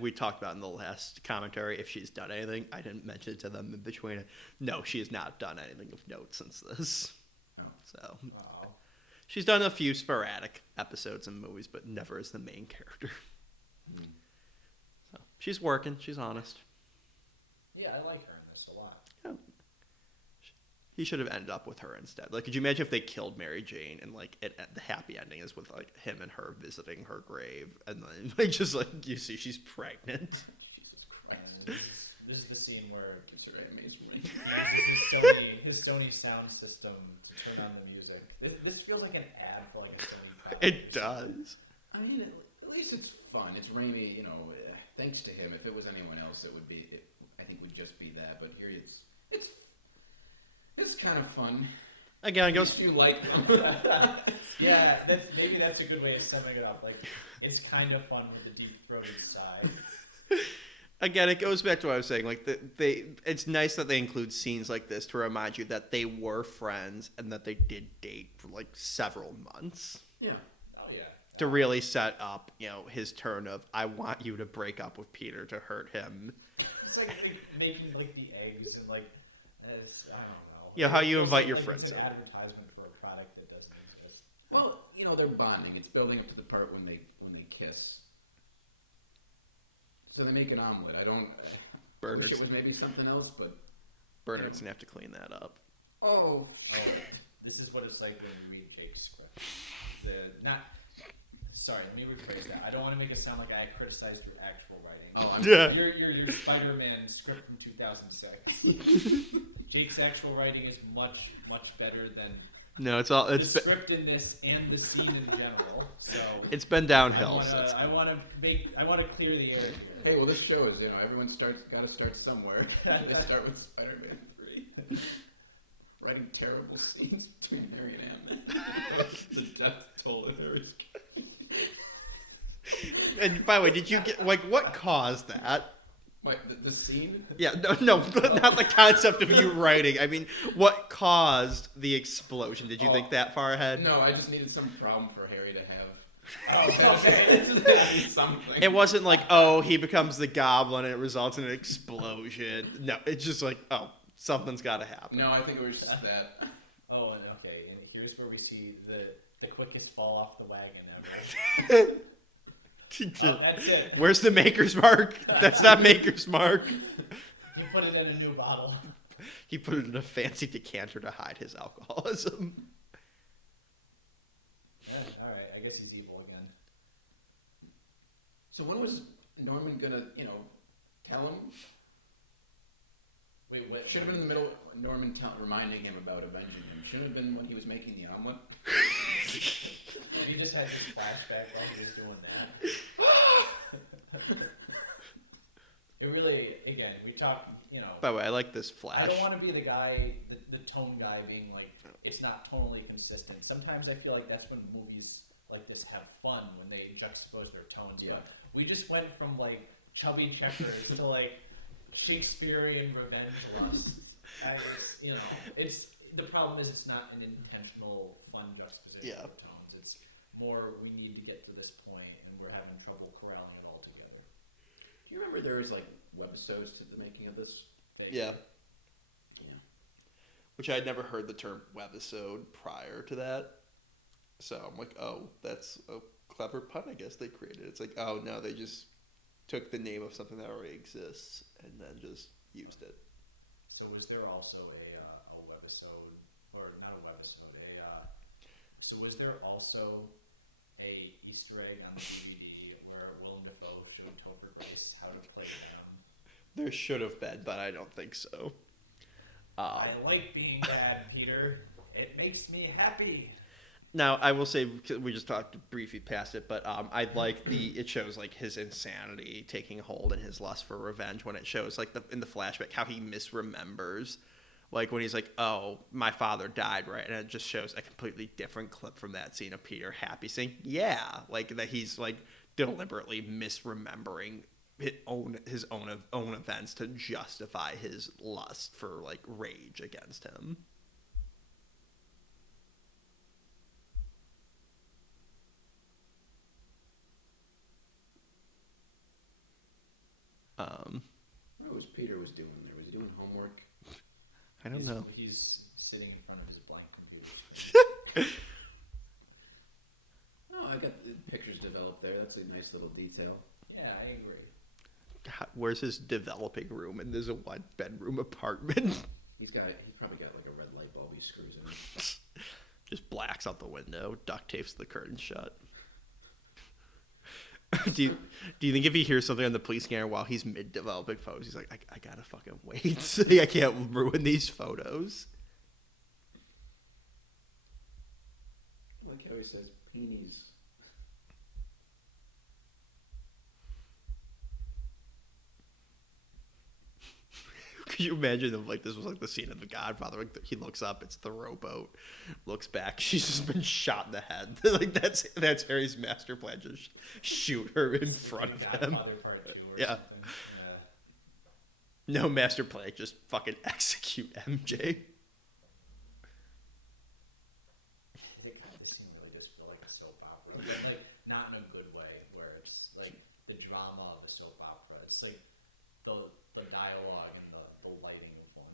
we talked about in the last commentary if she's done anything. I didn't mention it to them in between. No, she has not done anything of note since this. Oh. So Oh. she's done a few sporadic episodes in movies, but never as the main character. Mm. So she's working. She's honest. Yeah, I like her in this a lot. Yeah. He should have ended up with her instead. Like, could you imagine if they killed Mary Jane and like the happy ending is with like him and her visiting her grave, and then like just like you see she's pregnant. Jesus Christ. And this is the scene where It's very amazing. he uses his Sony sound system to turn on the music. This feels like an ad for like a Sony product. It does. I mean, at least it's fun. It's Raimi, thanks to him. If it was anyone else, I think would just be that. But here it's kind of fun. Again, it goes. If you like them. Yeah, that's a good way of summing it up. Like, it's kind of fun with the deep-throated sigh. Again, it goes back to what I was saying. Like, it's nice that they include scenes like this to remind you that they were friends and that they did date for like several months. Yeah. Oh yeah. To really set up, his turn of "I want you to break up with Peter to hurt him." It's like making like the eggs and like I don't know. Yeah, how you It's invite like- your like friends It's an over. advertisement for a product that doesn't exist. Well, they're bonding. It's building up to the part when they kiss. So they make an omelet. I wish Bernard's it was maybe something else, but Bernard's gonna have to clean that up. oh, This is what it's like when you read Jake's script. Sorry, let me rephrase that. I don't want to make it sound like I criticized your actual writing. Yeah. Your Spider-Man script from 2006. Jake's actual writing is much, much better than No, it's the script in this and the scene in general. So it's been downhill. I want to clear the air. hey, well, this show is everyone's got to start somewhere. They start with Spider-Man 3, writing terrible scenes between Harry and Ant-Man. The death toll in Harry's. And by the way, did you get what caused that? What, the scene? Yeah, no, not the concept of you writing. I mean, what caused the explosion? Did you think that far ahead? No, I just needed some problem for Harry to have. Oh, okay. I need something. It wasn't like, he becomes the goblin and it results in an explosion. No, it's just like, something's got to happen. No, I think it was just that. Oh, and okay, and here's where we see the quickest fall off the wagon ever. Oh, that's it. Where's the maker's mark? That's not maker's mark. He put it in a new bottle. He put it in a fancy decanter to hide his alcoholism. Yeah, all right. I guess he's evil again. So when was Norman gonna, tell him? Wait, what? Should have been in the middle. Norman reminding him about avenging him. Shouldn't have been when he was making the omelet. He just had this flashback while he was doing that. By the way, I like this I flash. don't want to be the guy, the tone guy, being like, it's not tonally consistent. Sometimes I feel like that's when movies like this have fun, when they juxtapose their tones. Yeah. But we just went from like chubby checkers to like Shakespearean revenge lust. It's the problem is it's not an intentional fun juxtaposition of tones. It's more we need to get to this point, and we're having trouble corralling it all together. Do you remember there was like webisodes to the making of this? Yeah. Yeah. Which I'd never heard the term webisode prior to that. So I'm like, oh, that's a clever pun, I guess they created. It's like, oh, no, they just took the name of something that already exists and then just used it. So was there also a webisode, or not a webisode, so was there also a Easter egg on the DVD where Willem Dafoe showed Topher Grace how to play down? There should have been, but I don't think so. I like being bad, Peter. It makes me happy. Now, I will say, we just talked briefly past it, but I like it shows like his insanity taking hold and his lust for revenge when it shows like in the flashback how he misremembers, like when he's like, oh, my father died, right? And it just shows a completely different clip from that scene of Peter happy saying, yeah, like that he's like deliberately misremembering his own events to justify his lust for like rage against him. What was Peter was doing there? Was he doing homework? I don't know. He's sitting in front of his blank computer. No, I got the pictures developed there. That's a nice little detail. Yeah, I agree. God, where's his developing room? And there's a one-bedroom apartment. He's probably got like a red light bulb he screws in. Just blacks out the window, duct tapes the curtains shut. do you think if he hears something on the police scanner while he's mid-developing photos, he's like, I gotta fucking wait. I can't ruin these photos. Like how he says, peenies. Could you imagine if like this was like the scene of The Godfather? Like he looks up, it's the rowboat. Looks back, she's just been shot in the head. Like that's Harry's master plan. Just shoot her in front of him. Godfather Part 2 or Yeah. something. No master plan, just fucking execute MJ. It kind of seemed like this felt like a soap opera, but like not in a good way, where it's like the drama of a soap opera. It's like the dialogue and the lighting of one.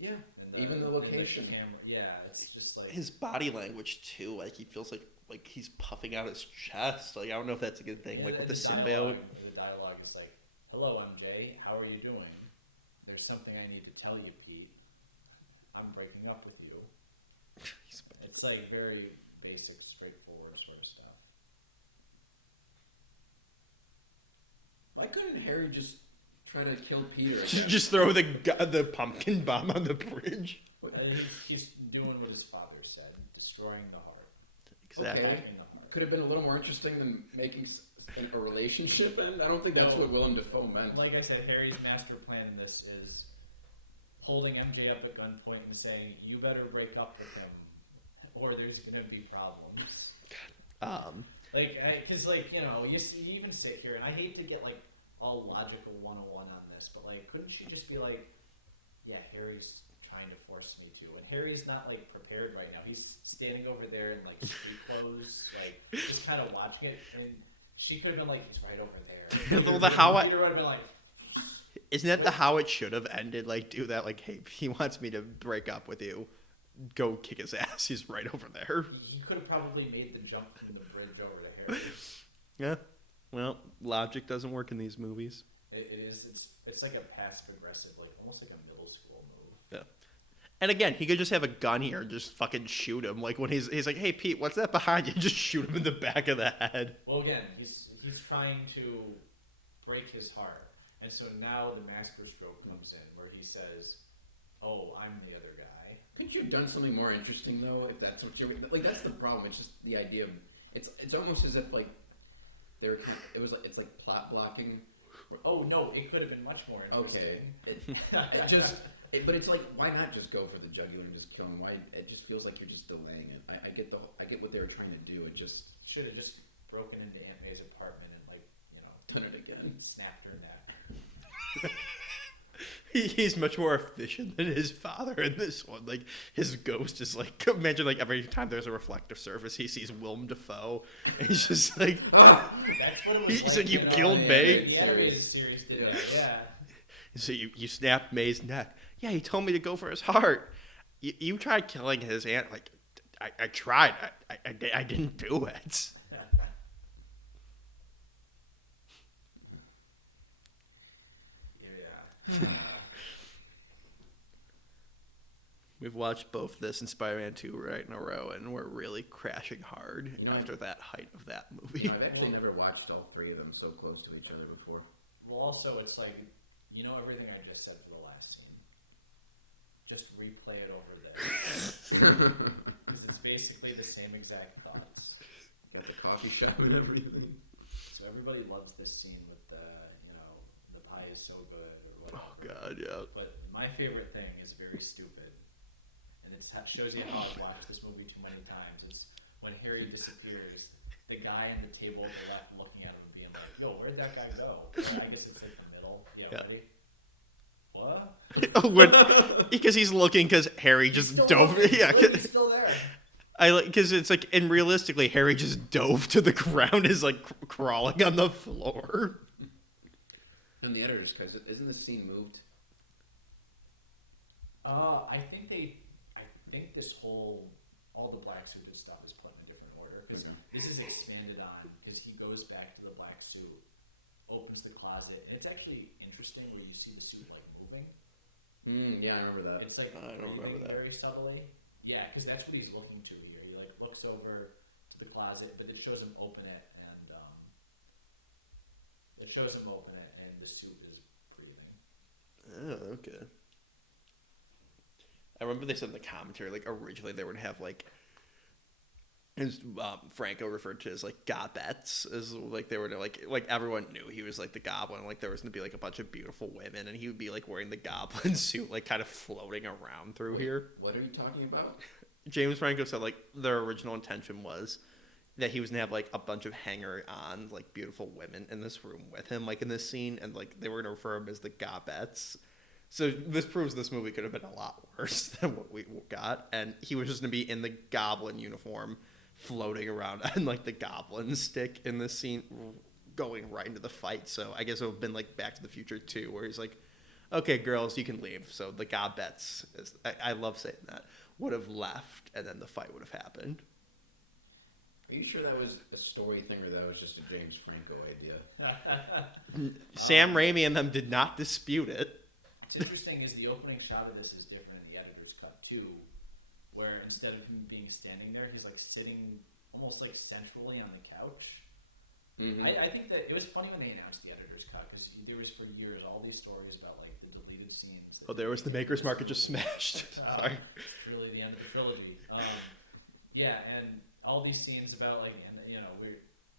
Yeah, And even the location. And the camera. Yeah, it's just like His body language too, like he feels like he's puffing out his chest. Like I don't know if that's a good thing. yeah, Like with and the dialogue, symbiote. The dialogue is like, "Hello, MJ. How are you doing? There's something I need to tell you, Pete. I'm breaking up with you." It's like very basic, straightforward sort of stuff. Why couldn't Harry just try to kill Peter? Just throw the pumpkin bomb on the bridge. He's doing what his father said, destroying the heart. Exactly. Okay. Could have been a little more interesting than making a relationship end. I don't think that's what Willem Dafoe meant. Like I said, Harry's master plan in this is holding MJ up at gunpoint and saying, "You better break up with him, or there's going to be problems." Because you even sit here, and I hate to get like all logical 101 on this, but like, couldn't she just be like, "Yeah, Harry's trying to force me to," and Harry's not like prepared right now. He's standing over there in like street clothes, like just kind of watching it, and she could have been like, "He's right over there." Peter would have been like, Isn't that how it should have ended? Like, do that. Like, hey, he wants me to break up with you. Go kick his ass. He's right over there. he could have probably made the jump from the bridge over to Harry. Yeah. Well, logic doesn't work in these movies. It is. It's like a passive aggressive, like almost like a middle school move. Yeah. And again, he could just have a gun here and just fucking shoot him. Like when he's like, "Hey Pete, what's that behind you?" Just shoot him in the back of the head. Well, again, he's trying to break his heart, and so now the masterstroke comes in where he says, "Oh, I'm the other guy." Couldn't you have done something more interesting though? If that's what you're like, that's the problem. It's just the idea of it's almost as if like it's like plot blocking Oh no, it could have been much more Okay. interesting. But it's like, why not just go for the jugular and just kill him? Why? It just feels like you're just delaying it. I get what they were trying to do. It just Should have just broken into Aunt May's apartment and, like, you know, done it again. snapped her neck. He's much more efficient than his father in this one. Like, his ghost is like, imagine like every time there's a reflective surface, he sees Willem Dafoe, and he's just like, That's what it was. he's like, like, you in, killed May. The animated series did that, yeah. So you snapped May's neck. Yeah, he told me to go for his heart. You tried killing his aunt. Like, I tried. I didn't do it. Yeah. We've watched both this and Spider-Man 2 right in a row, and we're really crashing hard after that height of that movie. I've actually never watched all three of them so close to each other before. Well, also, it's like, you know everything I just said for the last scene. Just replay it over there. Because it's basically the same exact thoughts. Got the coffee shop and everything. So everybody loves this scene with the, the pie is so good or whatever. Oh God, yeah. But my favorite thing is very stupid. And it shows you how I've watched this movie too many times. It's when Harry disappears, the guy on the table to the left looking at him and being like, yo, where'd that guy go? Or I guess it's like the middle. Yeah. Ready? What? Because he's looking because Harry just dove. Yeah, he's still there. I like because it's like, and realistically, Harry just dove to the ground, is like crawling on the floor. And the editor's cut, isn't the scene moved? I think this whole, all the black suited stuff is put in a different order because this is expanded on because he goes back to the black suit, opens the closet, and it's actually interesting where you see the suit like moving. Yeah, I remember that. It's like I don't remember that very subtly. Yeah, because that's what he's looking to here. He like looks over to the closet, but it shows him open it, and the suit is breathing. Oh, okay. I remember they said in the commentary, like, originally they were going to have, like, as Franco referred to as, like, gobbets, as, like, they were to, like, everyone knew he was, like, the goblin, like, there was going to be, like, a bunch of beautiful women, and he would be, like, wearing the goblin suit, like, kind of floating around through here. What are you talking about? James Franco said, like, their original intention was that he was going to have, like, a bunch of hanger-on, like, beautiful women in this room with him, like, in this scene, and, like, they were going to refer him as the gobbets. So this proves this movie could have been a lot worse than what we got, and he was just going to be in the goblin uniform, floating around on, like, the goblin stick in this scene, going right into the fight. So I guess it would have been, like, Back to the Future 2, where he's like, okay, girls, you can leave. So the gobbets, I love saying that, would have left, and then the fight would have happened. Are you sure that was a story thing, or that was just a James Franco idea? Sam Raimi and them did not dispute it. What's interesting is the opening shot of this is different in the editor's cut too, where instead of him being standing there, he's like sitting almost like centrally on the couch. Mm-hmm. I think that it was funny when they announced the editor's cut because there was for years all these stories about like the deleted scenes. Oh, there was the Maker's Mark just smashed. Sorry. It's really the end of the trilogy. Yeah, and all these scenes about like, and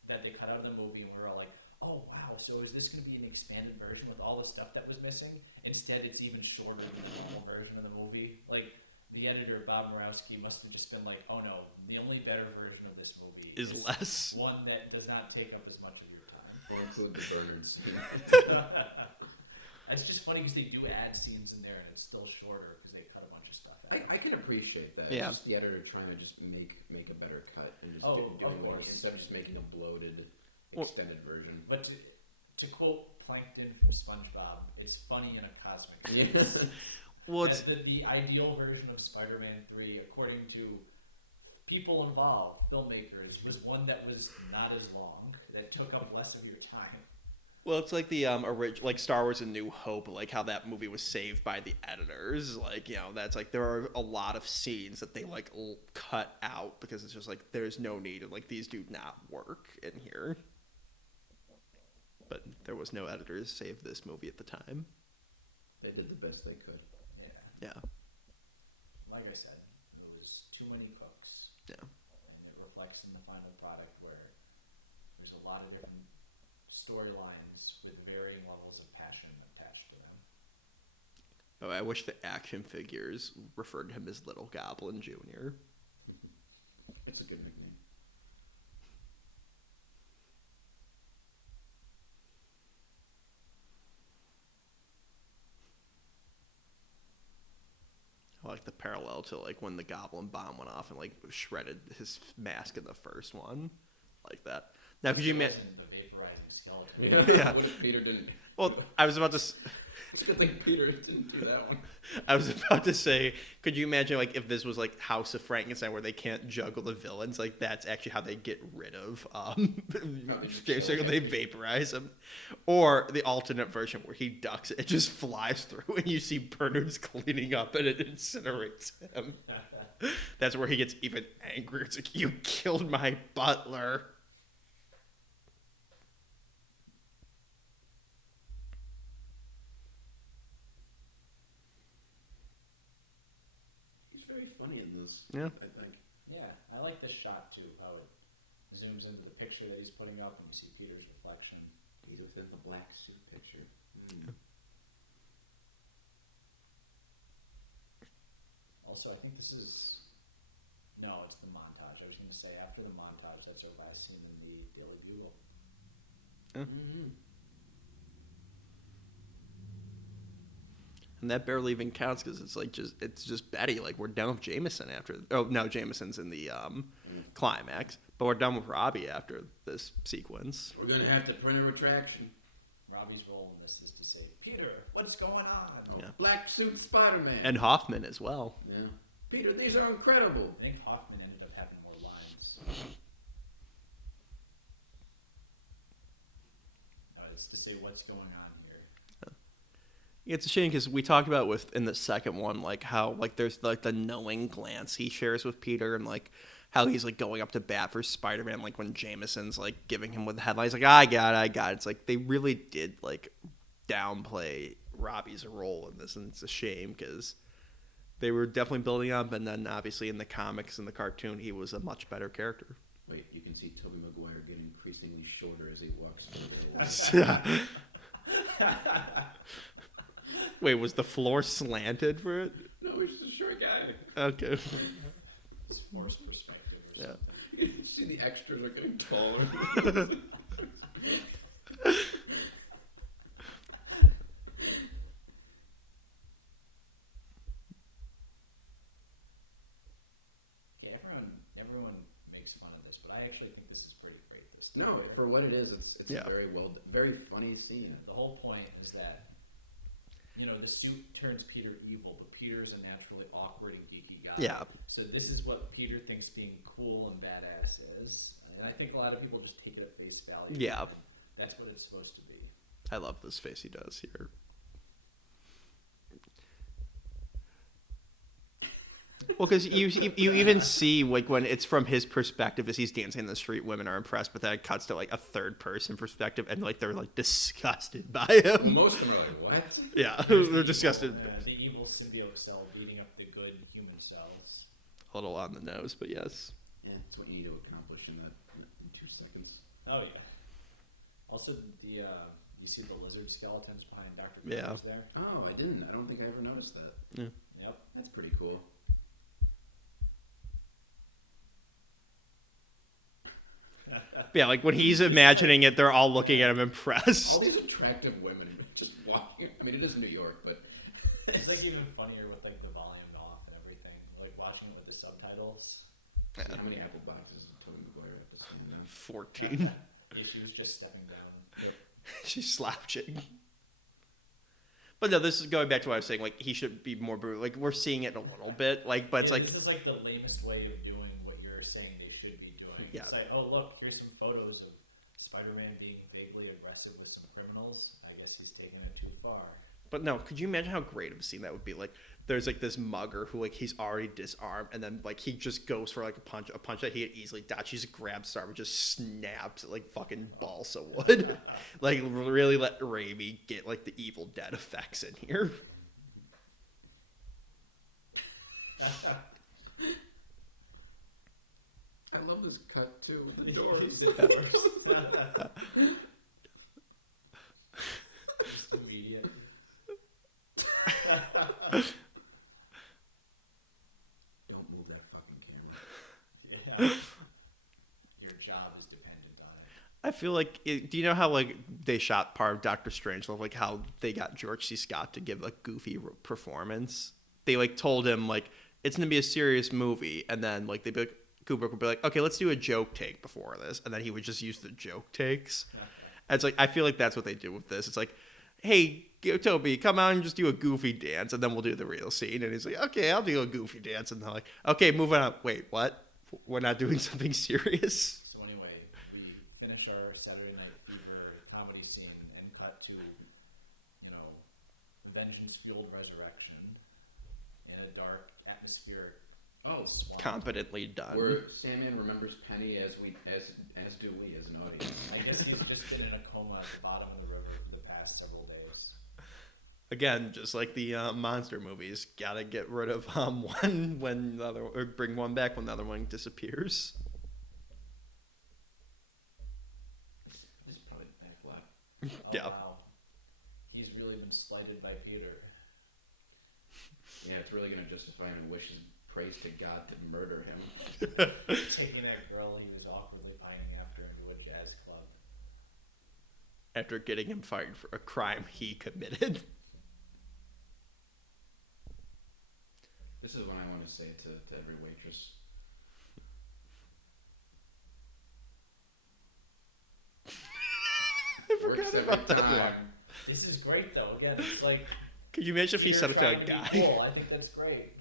that they cut out of the movie, and we're all like, oh wow, so is this going to be an expanded version with all the stuff that was missing? Instead, it's even shorter than the normal version of the movie. Like, the editor, Bob Murawski, must have just been like, oh no, the only better version of this movie is less. One that does not take up as much of your time. We'll include the Bernard scene. It's just funny because they do add scenes in there and it's still shorter because they cut a bunch of stuff out. I can appreciate that. Yeah. Just the editor trying to just make a better cut and just doing more instead of just making a bloated extended version. But to quote Plankton from SpongeBob, it's funny in a cosmic sense. Yes. Well, it's the ideal version of Spider-Man 3, according to people involved, filmmakers, was one that was not as long, that took up less of your time. Well, it's like the original, like Star Wars: A New Hope, like how that movie was saved by the editors. Like, that's like there are a lot of scenes that they like cut out because it's just like there's no need, and like these do not work in here. But there was no editors save this movie at the time. They did the best they could. Yeah. Like I said, it was too many cooks. Yeah. And it reflects in the final product where there's a lot of different storylines with varying levels Oh, I wish the action figures referred to him as Little Goblin Jr. It's a good nickname. I like the parallel to like when the Goblin bomb went off and like shredded his mask in the first one, like that. Now, could you imagine The vaporizing skeleton. Yeah. What if Peter didn't? Well, I was about to. It's a good thing Peter didn't do that one. I was about to say, could you imagine like if this was like House of Frankenstein, where they can't juggle the villains? Like that's actually how they get rid of James Franco. They vaporize him, or the alternate version where he ducks it, it just flies through, and you see Bernard's cleaning up, and it incinerates him. That's where he gets even angrier. It's like, you killed my butler. He's very funny in this. Yeah. I think. Yeah, I like this shot too. How it zooms into the picture that he's putting up, and you see Peter's reflection. He's within the black suit picture. Mm. Also, I think this is no, it's the montage. I was going to say after the montage, that's our last scene in the Daily Bugle. Mm-hmm. And that barely even counts because it's just Betty. Like we're done with Jameson after. Oh no, Jameson's in the climax, but we're done with Robbie after this sequence. We're gonna have to print a retraction. Robbie's role in this is to say, Peter, what's going on? Oh, Yeah. Black suit Spider-Man. And Hoffman as well. Yeah. Peter, these are incredible. I think Hoffman ended up having more lines. It's to say what's going on here. It's a shame because we talked about in the second one, like how like there's like the knowing glance he shares with Peter, and like how he's like going up to bat for Spider-Man, like when Jameson's like giving him with the headlines, like I got it. It's like they really did like downplay Robbie's role in this, and it's a shame because they were definitely building up, and then obviously in the comics and the cartoon, he was a much better character. Wait, you can see Tobey Maguire getting increasingly shorter as he walks through the Wait, was the floor slanted for it? No, he's just a short guy. Okay. It's forced perspective or Yeah. something. You see the extras are getting taller. Yeah, everyone makes fun of this, but I actually think this is pretty great. This No, for what it is, it's Yeah. very funny scene. The whole point is that the suit turns Peter evil, but Peter's a naturally awkward and geeky guy. Yeah. So this is what Peter thinks being cool and badass is, and I think a lot of people just take it at face value. Yeah. And that's what it's supposed to be. I love this face he does here. Well, because you even see like when it's from his perspective as he's dancing in the street, women are impressed, but then it cuts to like a third person perspective, and like they're like disgusted by him. Most of them are like, what? Yeah, they're disgusted. The evil symbiote cell beating up the good human cells. A little on the nose, but yes. Yeah, that's what you need to accomplish in 2 seconds. Oh yeah. Also, you see the lizard skeletons behind Dr. Yeah. Peters there? Oh, I didn't. I don't think I ever noticed that. Yeah. Yep. That's pretty cool. Yeah, like when he's imagining it, they're all looking at him impressed. All these attractive women just walking. I mean, it is New York, but It's like even funnier with like the volume off and everything. Like watching it with the subtitles. how many apple boxes does Tobey Maguire have to stand now? 14. Yeah, she was just stepping down. Yep. She's slouching. But no, this is going back to what I was saying. Like he should be more brutal. Like we're seeing it a little bit. Like, but it's Yeah, like this is like the lamest way of doing what you're saying they should be doing. Yeah. It's like, oh look, here's some photos of Spider-Man being vaguely aggressive with some criminals. I guess he's taking it too far. But no, could you imagine how great of a scene that would be? Like, there's like this mugger who like he's already disarmed, and then like he just goes for like a punch that he could easily dodge. He just grabs Starman, just snaps it like fucking balsa wood. Like really let Raimi get like the Evil Dead effects in here. I love this cut too. The doors. Just immediate. feel like do you know how like they shot part of Doctor Strangelove, like how they got George C. Scott to give a goofy performance? They like told him like it's gonna be a serious movie, and then like Kubrick would be like, okay, let's do a joke take before this, and then he would just use the joke takes. And it's like I feel like that's what they do with this. It's like, hey, Toby, come out and just do a goofy dance, and then we'll do the real scene. And he's like, okay, I'll do a goofy dance, and they're like, okay, moving on. Wait, what? We're not doing something serious. So anyway, we finish our Saturday Night Fever comedy scene and cut to, vengeance-fueled resurrection in a dark, atmospheric swamp. Competently done. Where Sandman remembers Penny as do we as an audience. I guess he's just been in a coma at the bottom of the river for the past several days. Again, just like the monster movies, gotta get rid of one when the other, or bring one back when the other one disappears. This is probably half left. Oh, Yeah. wow. He's really been slighted by Peter. Yeah, it's really gonna justify him and wish his praise to God to murder him. Taking that girl he was awkwardly pining after into a jazz club. After getting him fired for a crime he committed. This is what I want to say to every waitress. I Works forgot every about that time. one. This is great, though. Again, it's like Could you imagine if he Peter said it to a trying be guy? Cool. I think that's great.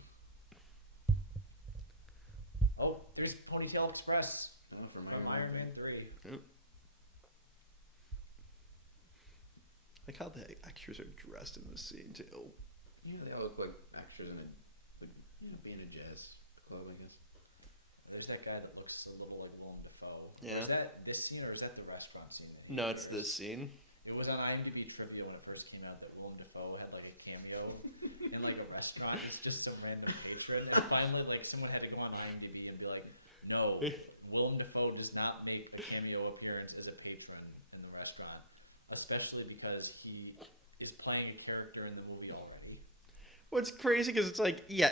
Oh, there's Ponytail Express Oh, from from Iron Man 3. Like how the extras are dressed in this scene too. Yeah, they all look like actors in being a jazz club, I guess. There's that guy that looks a little like Willem Dafoe. Yeah. Is that this scene or is that the restaurant scene? No, it's this scene. It was on IMDb trivia when it first came out that Willem Dafoe had like a cameo in like a restaurant. It's just some random patron. And finally, like someone had to go on IMDb and be like, "No, Willem Dafoe does not make a cameo appearance as a patron in the restaurant, especially because he is playing a character in the movie already." What's crazy because it's like, yeah,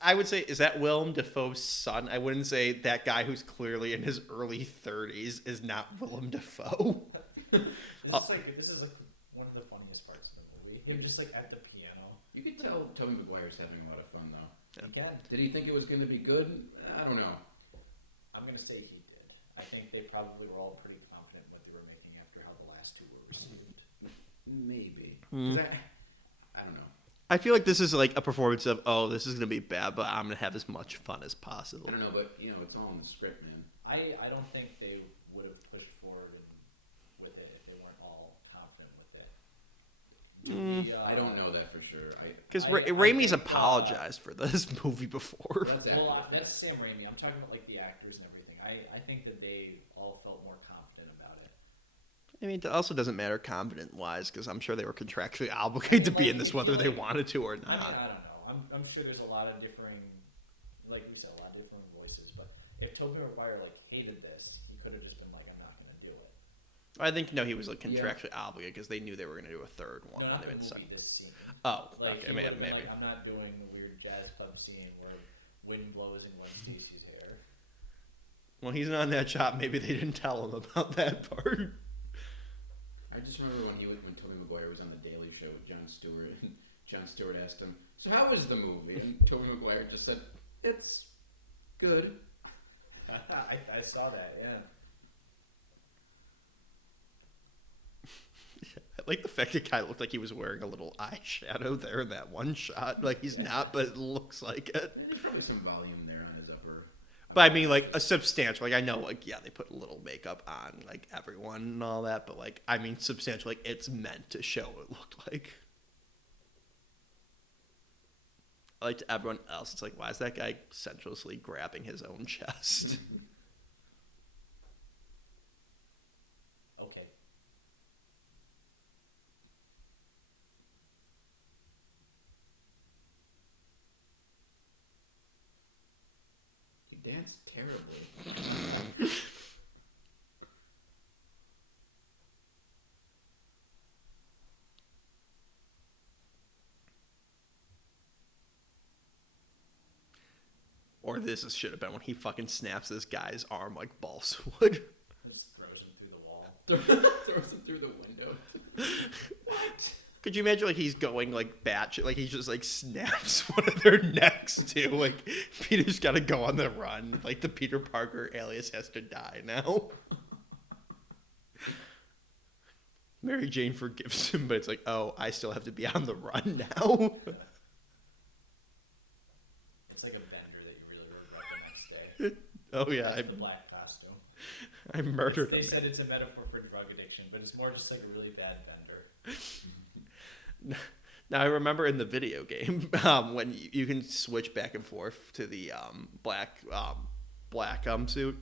I would say, is that Willem Dafoe's son? I wouldn't say that guy who's clearly in his early 30s is not Willem Dafoe. This is one of the funniest parts of the movie. Him just like at the piano. You could tell Tobey Maguire's having a lot of fun, though. Again, Did he think it was going to be good? I don't know. I'm gonna say he did. I think they probably were all pretty confident in what they were making after how the last two were received. Maybe. I don't know. I feel like this is like a performance of, oh, this is going to be bad, but I'm going to have as much fun as possible. I don't know, but it's all in the script, man. I don't think they would have pushed forward with it if they weren't all confident with it. I don't know that for sure. Because I Raimi's think, apologized for this movie before. That's Sam Raimi. I'm talking about like the actors and everything. I think that they all felt more confident about it. I mean, it also doesn't matter confident-wise, because I'm sure they were contractually obligated to be in this whether they wanted to or I mean, not. I don't know. I'm sure there's a lot of differing, like we said, a lot of differing voices. But if Tobey Maguire like hated this, he could have just been like, "I'm not going to do it." I think, no, he was like contractually obligated because they knew they were going to do a third one. No, when not they the made the movie. second. This scene. Oh, Like, okay, he would've been maybe. like, I'm not doing the weird jazz club scene where wind blows in Gwen Stacy's hair. Well, he's not in that shot. Maybe they didn't tell him about that part. I just remember when Tobey Maguire was on the Daily Show with Jon Stewart, and Jon Stewart asked him, "So how was the movie?" And Tobey Maguire just said, "It's good." I saw that, yeah. I like the fact that guy looked like he was wearing a little eyeshadow there in that one shot. Like he's not, but it looks like it. There's probably some volume there on his upper. But I mean, like a substantial. Like I know, like yeah, they put a little makeup on like everyone and all that. But like I mean, substantial. Like it's meant to show what it looked like. Like to everyone else, it's like, why is that guy sensuously grabbing his own chest? Okay. He danced terribly. Or this should have been when he fucking snaps this guy's arm like balsa wood. Just throws him through the wall. Throws him through the window. What? Could you imagine, like, he's going, like, batshit, like, he just, like, snaps one of their necks, too, like, Peter's gotta go on the run, like, the Peter Parker alias has to die now. Mary Jane forgives him, but it's like, oh, I still have to be on the run now. It's like a bender that you really regret the next day. Oh, yeah, That's the black costume. I murdered They him. said it's a metaphor for drug addiction, but it's more just like a really bad bender. Now I remember in the video game when you can switch back and forth to the black suit,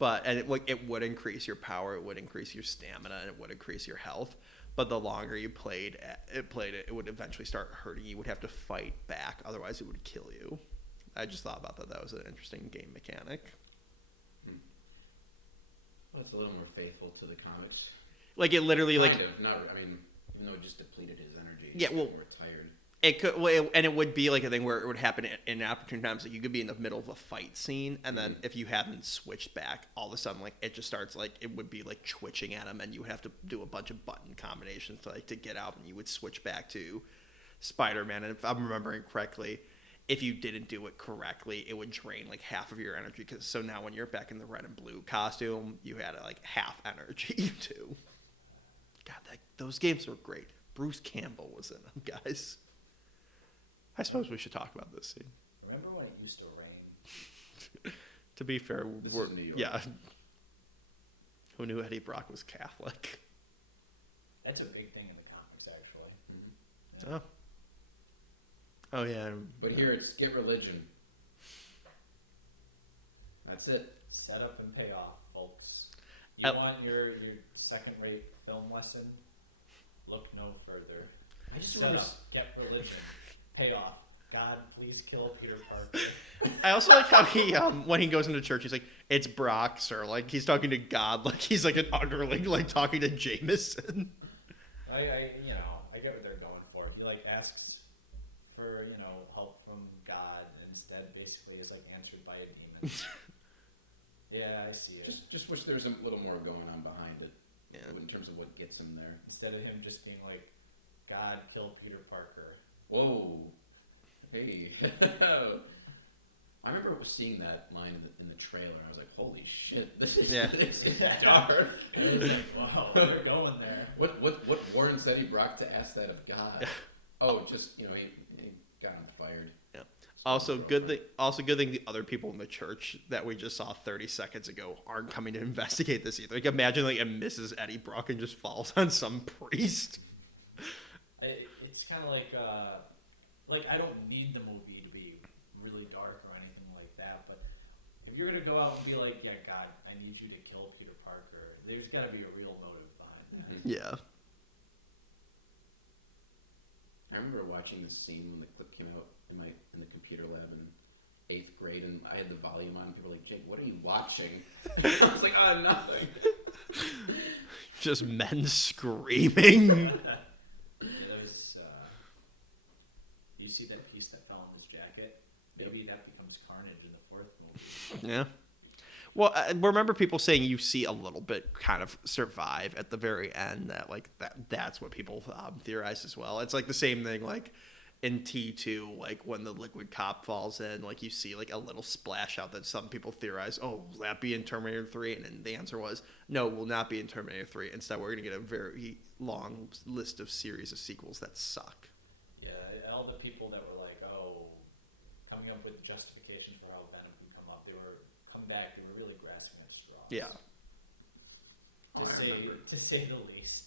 and it would increase your power, it would increase your stamina, and it would increase your health. But the longer you played it would eventually start hurting you. You would have to fight back, otherwise it would kill you. I just thought about that. That was an interesting game mechanic. Well, it's a little more faithful to the comics. Like it literally Kind of. Not. I mean, even though it just depleted his energy. Yeah, well, More tired. it could, and it would be like a thing where it would happen in opportune times. Like you could be in the middle of a fight scene, and then if you haven't switched back, all of a sudden, like it just starts like it would be like twitching at him, and you would have to do a bunch of button combinations to get out, and you would switch back to Spider-Man. And if I'm remembering correctly, if you didn't do it correctly, it would drain like half of your energy. So now when you're back in the red and blue costume, you had like half energy too. God, those games were great. Bruce Campbell was in them, guys. I suppose we should talk about this scene. Remember when it used to rain? To be fair, This is New York. yeah. Who knew Eddie Brock was Catholic? That's a big thing in the comics, actually. Oh. Oh yeah. But here it's get religion. That's it. Set up and pay off, folks. You Oh. want your second-rate film lesson? Look no further. I just Set remember. up, get religion, pay off. God, please kill Peter Parker. I also like how he when he goes into church, he's like, "It's Brock, sir." Like he's talking to God, like he's like an underling, like talking to Jameson. I get what they're going for. He like asks for help from God, and instead basically is like answered by a demon. Yeah, I see it. Just wish there was a little more going on behind it. Yeah. In terms of what gets him there. Instead of him just being like, God, kill Peter Parker. Whoa. Hey. I remember seeing that line in the trailer. I was like, holy shit, this is dark. It was like, wow, they're going there. What warrants Eddie Brock to ask that of God? Oh, just, he got him fired. Yeah. Also, good thing the other people in the church that we just saw 30 seconds ago aren't coming to investigate this either. Like, imagine like it misses Eddie Brock and just falls on some priest. It's kind of like I don't need the movie to be really dark or anything like that, but if you're gonna go out and be like, yeah, God, I need you to kill Peter Parker, there's got to be a real motive behind that. Yeah. I remember watching this scene when the clip came out in the computer lab in 8th grade, and I had the volume on. And people were like, Jake, what are you watching? I was like, oh, nothing. Just men screaming. There's, you see that piece that fell on his jacket? Maybe that becomes Carnage in the 4th movie. Yeah. Well, I remember people saying you see a little bit kind of survive at the very end. That's what people theorize as well. It's like the same thing like in T2, like when the liquid cop falls in, like you see like a little splash out that some people theorize, oh, will that be in Terminator 3? And then the answer was, no, it will not be in Terminator 3. Instead, we're going to get a very long list of series of sequels that suck. Yeah, all the people that were like, oh, coming up with justification for how Venom can come up, they were really grasping at straws. Yeah. To say the least.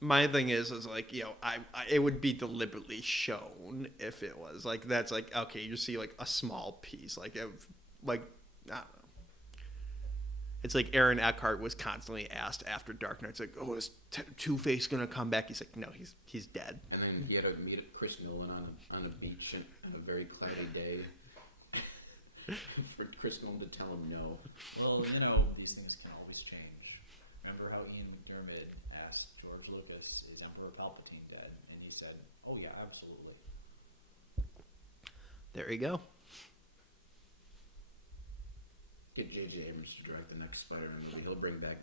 My thing is like, I it would be deliberately shown if it was like, that's like, okay, you just see like a small piece, like I don't know. It's like Aaron Eckhart was constantly asked after Dark Knight, it's like, oh, is Two-Face gonna come back? He's like, no, he's dead. And then he had to meet Chris Nolan on a beach on a very cloudy day. For Chris Nolan to tell him no. Well, these things can always change. Remember how Ian McDiarmid asked George Lucas, is Emperor Palpatine dead? And he said, oh yeah, absolutely. There you go. Get J.J. Abrams to direct the next Spider-Man movie. He'll bring back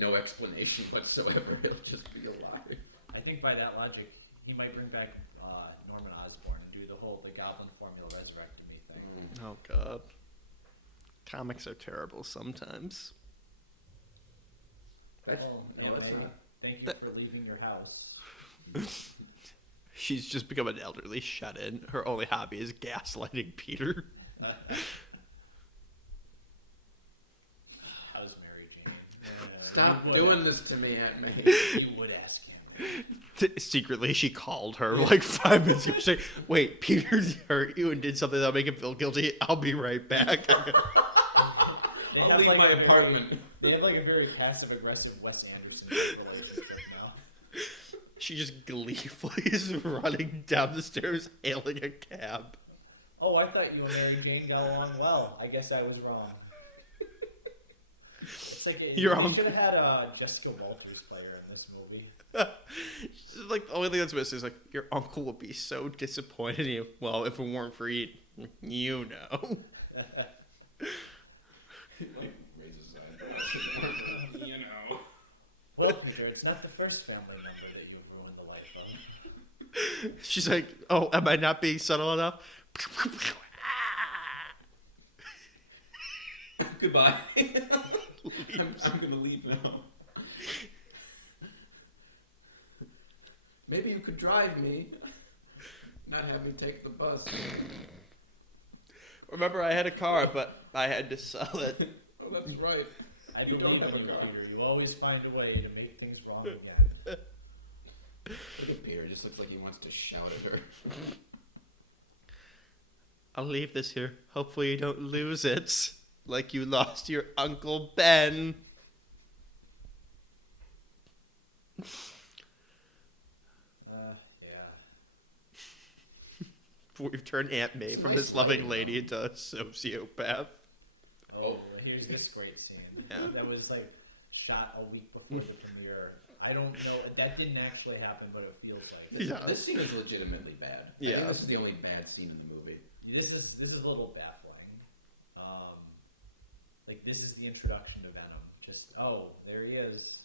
no explanation whatsoever. He'll just be alive. I think by that logic, he might bring back Norman Osborn and do the whole the Goblin formula resurrectomy thing. Oh God. Comics are terrible sometimes. That's, Well, no, Aunt that's May, not. thank you for leaving your house. She's just become an elderly shut-in. Her only hobby is gaslighting Peter. How's Mary Jane? Stop You doing this to me, Aunt May. You would ask him. Secretly, she called her like 5 minutes ago. She's like, wait, Peter hurt you and did something that'll make him feel guilty. I'll be right back. I'll leave my apartment. They have like a very passive-aggressive Wes Anderson relationship now. She just gleefully is running down the stairs, hailing a cab. Oh, I thought you and Mary Jane got along well. I guess I was wrong. It's like Your you uncle- should have had Jessica Walters play her in this movie. She's like, the only thing that's missing is like, your uncle will be so disappointed in you. Well, if it weren't for you, you know. Like, raises eyebrows. You know. Well, Peter, it's not the first family member that you've ruined the life of. She's like, oh, am I not being subtle enough? Goodbye. I'm gonna leave now. Maybe you could drive me. Not have me take the bus. Remember, I had a car, but I had to sell it. Oh, that's right. I You believe don't have in a you, car. Peter. You always find a way to make things wrong again. Look at Peter. Just looks like he wants to shout at her. I'll leave this here. Hopefully you don't lose it. Like you lost your Uncle Ben. Yeah. We've turned Aunt May It's from nice this loving lighting, lady though. into a sociopath. Oh, here's this great scene. Yeah. That was like shot a week before the premiere. I don't know. That didn't actually happen, but it feels like. Yeah. This scene is legitimately bad. I Yeah. think this is the only bad scene in the movie. This is a little baffling. Like this is the introduction to Venom. Just there he is.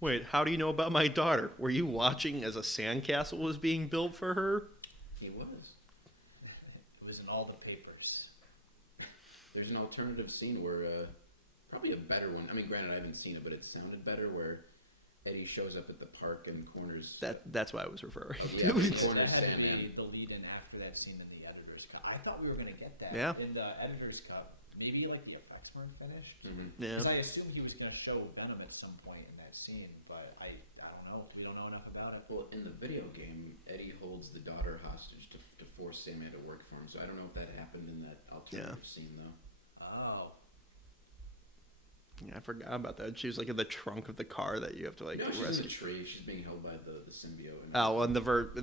Wait, how do you know about my daughter? Were you watching as a sandcastle was being built for her? He was. It was in all the papers. There's an alternative scene where, probably a better one. I mean, granted, I haven't seen it, but it sounded better. Where Eddie shows up at the park and corners. That's what I was referring Yeah, to. it's corner That had to Sandman. be the lead-in after that scene in the editor's cut. I thought we were going to get that Yeah. in the editor's cut. Maybe like the effects weren't finished. Mm-hmm. Yeah. Because I assumed he was going to show Venom at some point in that scene, but I don't know. We don't know enough about it. Well, in the video game, Eddie holds the daughter hostage to force Sandman to work for him. So I don't know if that happened in that alternative scene, though. Oh. Yeah, I forgot about that. She was like in the trunk of the car that you have to like No, she's in rescue. the tree. She's being held by the symbiote. And Oh, well, in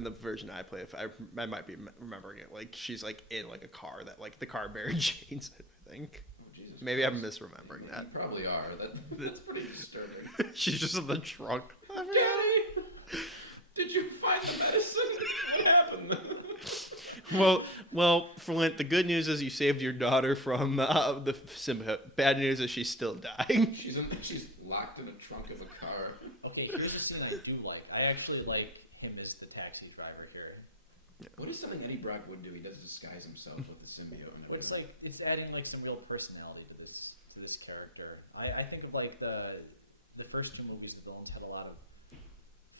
the version I play, if I might be remembering it, like she's like in like a car that like the car Mary Jane's in, I think. Oh, Jesus Maybe I'm Christ. misremembering You that. probably are. That's pretty disturbing. She's just in the trunk. Daddy, did you find the medicine? What happened? Well, Flint. The good news is you saved your daughter from the symbiote. Bad news is she's still dying. She's locked in a trunk of a car. Okay, here's a scene I do like. I actually like him as the taxi driver here. What is something Eddie Brock would do? He does disguise himself with the symbiote. And But it's adding like some real personality to this character. I think of like the first two movies, the villains had a lot of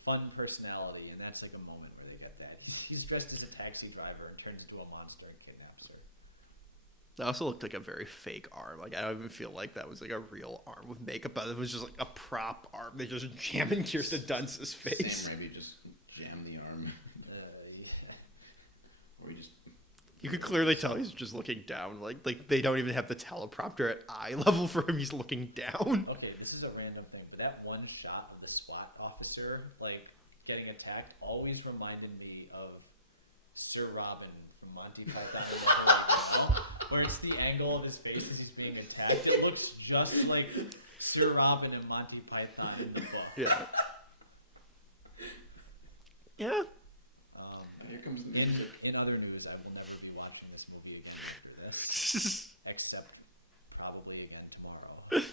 fun personality, and that's like a moment where they have that. He's dressed as a taxi driver and turns into a monster and kidnaps her. That also looked like a very fake arm. Like I don't even feel like that was like a real arm with makeup, but it was just like a prop arm. They just jam in Kirsten Dunst's face. Sam Raimi just jam the arm, Yeah. or he just. You could clearly tell he's just looking down. Like they don't even have the teleprompter at eye level for him. He's looking down. Okay, this is a random thing, but that one shot of the SWAT officer like getting attacked always reminded me of Sir Robin from Monty Python and the Holy Grail, where it's the angle of his face as he's being attacked. It looks just like Sir Robin and Monty Python in the book. Yeah. Yeah. Here comes the music. In other news, I will never be watching this movie again after this, except probably again tomorrow.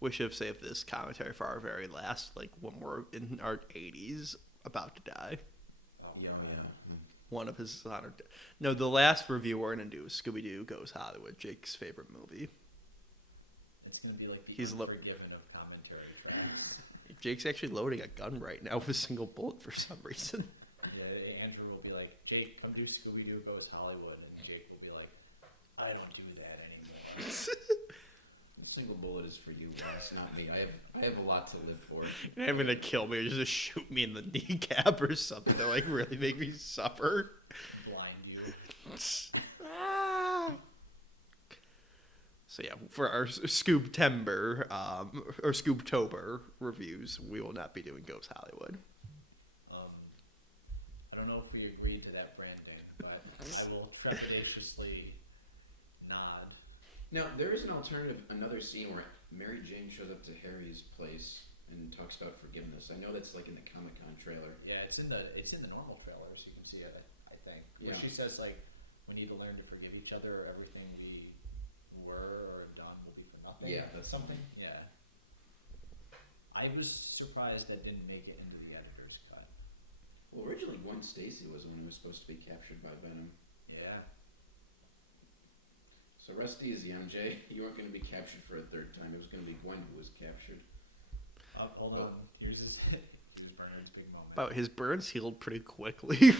We should have saved this commentary for our very last, like when we're in our 80s, about to die. Yeah. One of his honored. No, the last review we're gonna do is Scooby Doo Goes Hollywood, Jake's favorite movie. It's gonna be like the He's Unforgiven of commentary tracks. Jake's actually loading a gun right now with a single bullet for some reason. Yeah, Andrew will be like, "Jake, come do Scooby Doo Goes Hollywood," and Jake will be like, "I don't do that anymore." Single bullet is for you, Ross, not me. I have a lot to live for. You're not gonna kill me or just shoot me in the kneecap or something to like really make me suffer. Blind you. So yeah, for our Scoobtember or Scoobtober reviews, we will not be doing Ghost Hollywood. I don't know if we agreed to that branding, but I will trepidatiously nod. Now, there is an alternative, another scene where Mary Jane shows up to Harry's place and talks about forgiveness. I know that's like in the Comic-Con trailer. Yeah, it's in the normal trailer, so you can see it. I think. Where Yeah. she says like, "We need to learn to forgive each other, or everything we were or done will be for nothing." Yeah, that's something. Yeah. I was surprised that didn't make it into the editor's cut. Well, originally Gwen Stacy was the one who was supposed to be captured by Venom. Yeah. So Rusty is the MJ. You weren't going to be captured for a third time. It was going to be Gwen who was captured. Hold on. Here's Bernard's big moment. But his burns healed pretty quickly.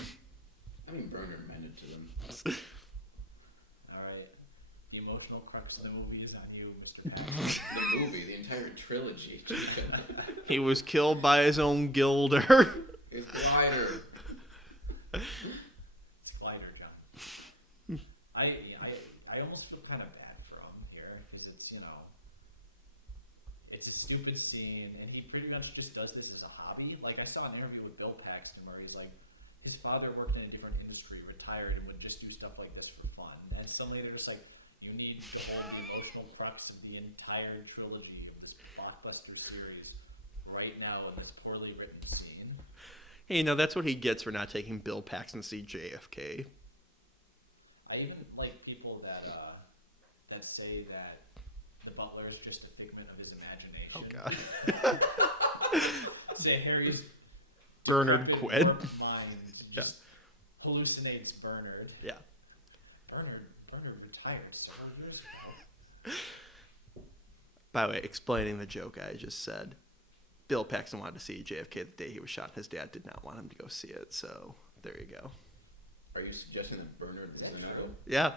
I mean, Bernard meant it to them. All right. The emotional crux of the movie is on you, Mr. Patrick. The movie, the entire trilogy. He was killed by his own gilder. His glider. It's glider jump. I almost feel kind of bad for him here because it's it's a stupid scene and he pretty much just does this as a hobby. Like I saw an interview with Bill Paxton where he's like his father worked in a different industry, retired, and would just do stuff like this for fun. And suddenly they're just like, you need to hold the emotional crux of the entire trilogy of this blockbuster series right now in this poorly written scene. Hey, that's what he gets for not taking Bill Paxton to see JFK. I even like people that say that the Butler is just a figment of his imagination. Oh God. Say Harry's Bernard decrepit Quid. warped mind just hallucinates Bernard. Yeah. Bernard retired several years ago. By the way, explaining the joke I just said, Bill Paxton wanted to see JFK the day he was shot. His dad did not want him to go see it, so there you go. Are you suggesting that Bernard is another? Yeah.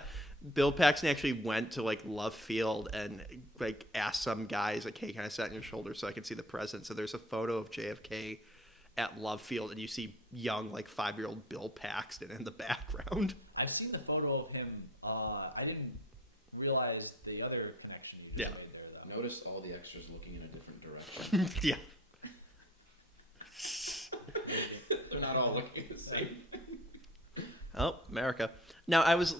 Bill Paxton actually went to like Love Field and like asked some guys like, "Hey, can I sit on your shoulder so I can see the president?" So there's a photo of JFK at Love Field, and you see young like 5-year-old Bill Paxton in the background. I've seen the photo of him. I didn't realize the other connection you made there, though. Notice all the extras looking in a different direction. Yeah. They're not all looking the same. Oh, America. Now, I was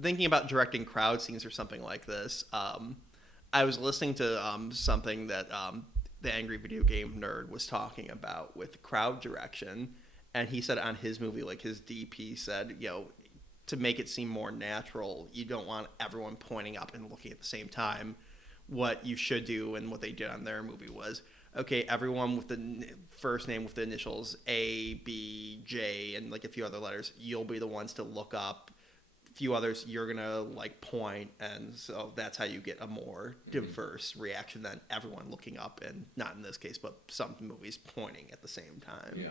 thinking about directing crowd scenes or something like this. I was listening to something that the Angry Video Game Nerd was talking about with crowd direction, and he said on his movie, like his DP said, to make it seem more natural, you don't want everyone pointing up and looking at the same time. What you should do, and what they did on their movie was, okay, everyone with the first name with the initials A, B, J, and like a few other letters, you'll be the ones to look up. A few others, you're going to like point. And so that's how you get a more diverse reaction than everyone looking up, and not in this case, but some movies pointing at the same time. Yeah.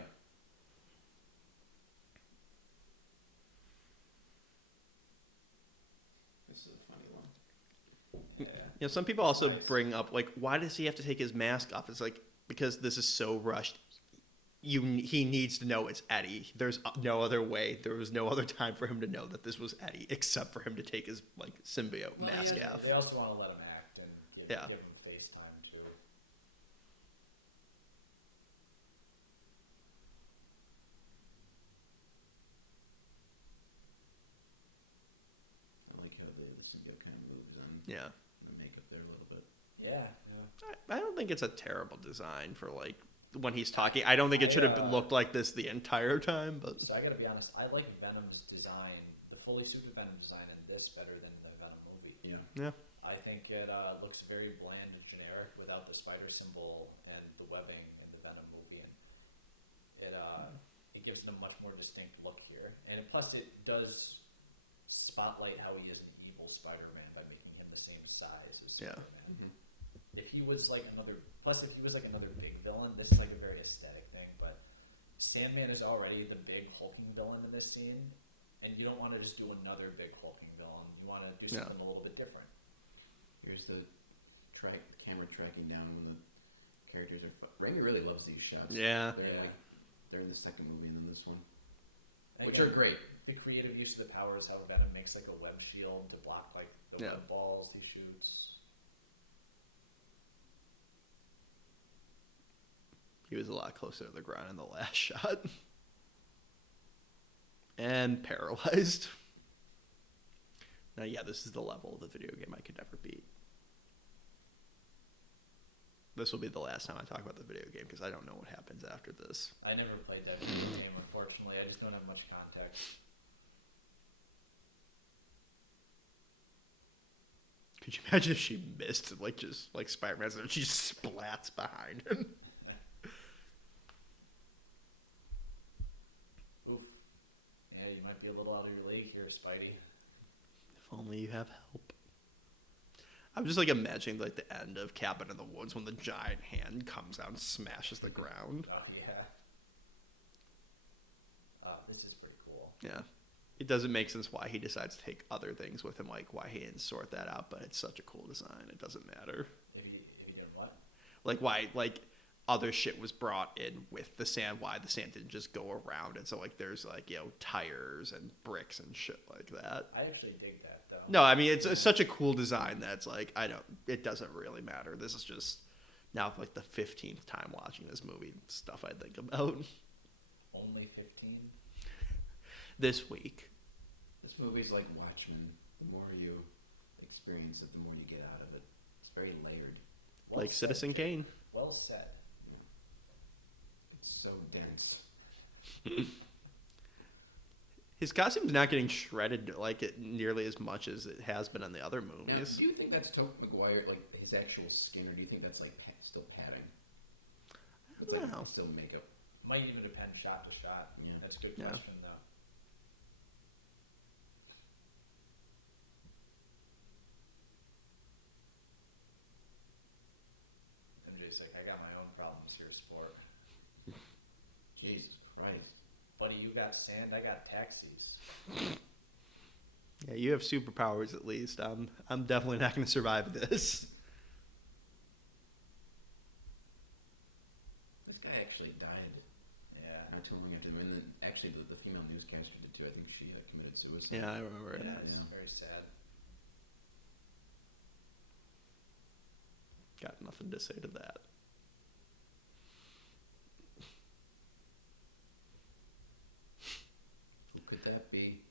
This is a funny one. Yeah. Some people also bring up, like, why does he have to take his mask off? It's like, because this is so rushed. He needs to know it's Eddie. There's no other way. There was no other time for him to know that this was Eddie, except for him to take his, like, symbiote mask off. They also want to let him act and give him FaceTime, too. I like how the symbiote kind of moves on Yeah. the makeup there a little bit. Yeah. I don't think it's a terrible design for, like, when he's talking. I don't think it should have I, looked like this the entire time, but So I gotta be honest, I like Venom's design, the fully super Venom design in this better than the Venom movie. Yeah. yeah. I think it looks very bland and generic without the spider symbol and the webbing in the Venom movie, and it gives it a much more distinct look here. And plus, it does spotlight how he is an evil Spider-Man by making him the same size as Yeah. Spider-Man. Mm-hmm. If he was like another big villain, this is like a very aesthetic thing, but Sandman is already the big hulking villain in this scene, and you don't want to just do another big hulking villain. You want to do something a little bit different. Here's the camera tracking down when the characters are. Raimi really loves these shots. Yeah. They're in the second movie and then this one, And which are great. The creative use of the powers, how Venom makes like a web shield to block like the balls he shoots. He was a lot closer to the ground in the last shot. And paralyzed. Now, yeah, this is the level of the video game I could never beat. This will be the last time I talk about the video game because I don't know what happens after this. I never played that video game, unfortunately. I just don't have much context. Could you imagine if she missed, just like Spider-Man, and she splats behind him? Oof. Yeah, you might be a little out of your league here, Spidey. If only you have help. I'm just like imagining like the end of Cabin in the Woods when the giant hand comes out and smashes the ground. Oh, yeah. This is pretty cool. Yeah. It doesn't make sense why he decides to take other things with him, like why he didn't sort that out, but it's such a cool design. It doesn't matter. If he did what? Like why, other shit was brought in with the sand, why the sand didn't just go around. And so, there's, tires and bricks and shit like that. I actually dig that, though. No, I mean, it's such a cool design that's, it doesn't really matter. This is just now, the 15th time watching this movie, stuff I think about. Only 15? This week. This movie's like Watchmen. The more you experience it, the more you get out of it. It's very layered. Well Like said, Citizen Kane. Well said. It's so dense. His costume's not getting shredded nearly as much as it has been in the other movies. Now, do you think that's Tobey Maguire, his actual skin, or do you think that's still padding? It's No. still makeup. Might even depend shot to shot. Yeah. That's a good Yeah. question, though. MJ's like, I got my own problems here, sport. Jesus Christ. Buddy, you got sand, I got taxis. Yeah, you have superpowers at least. I'm definitely not going to survive this. This guy actually died Yeah. not too long after him. And then actually, the female newscaster did too. I think she committed suicide. Yeah, I remember Yeah, that. it's very sad. Got nothing to say to that. Who could that be?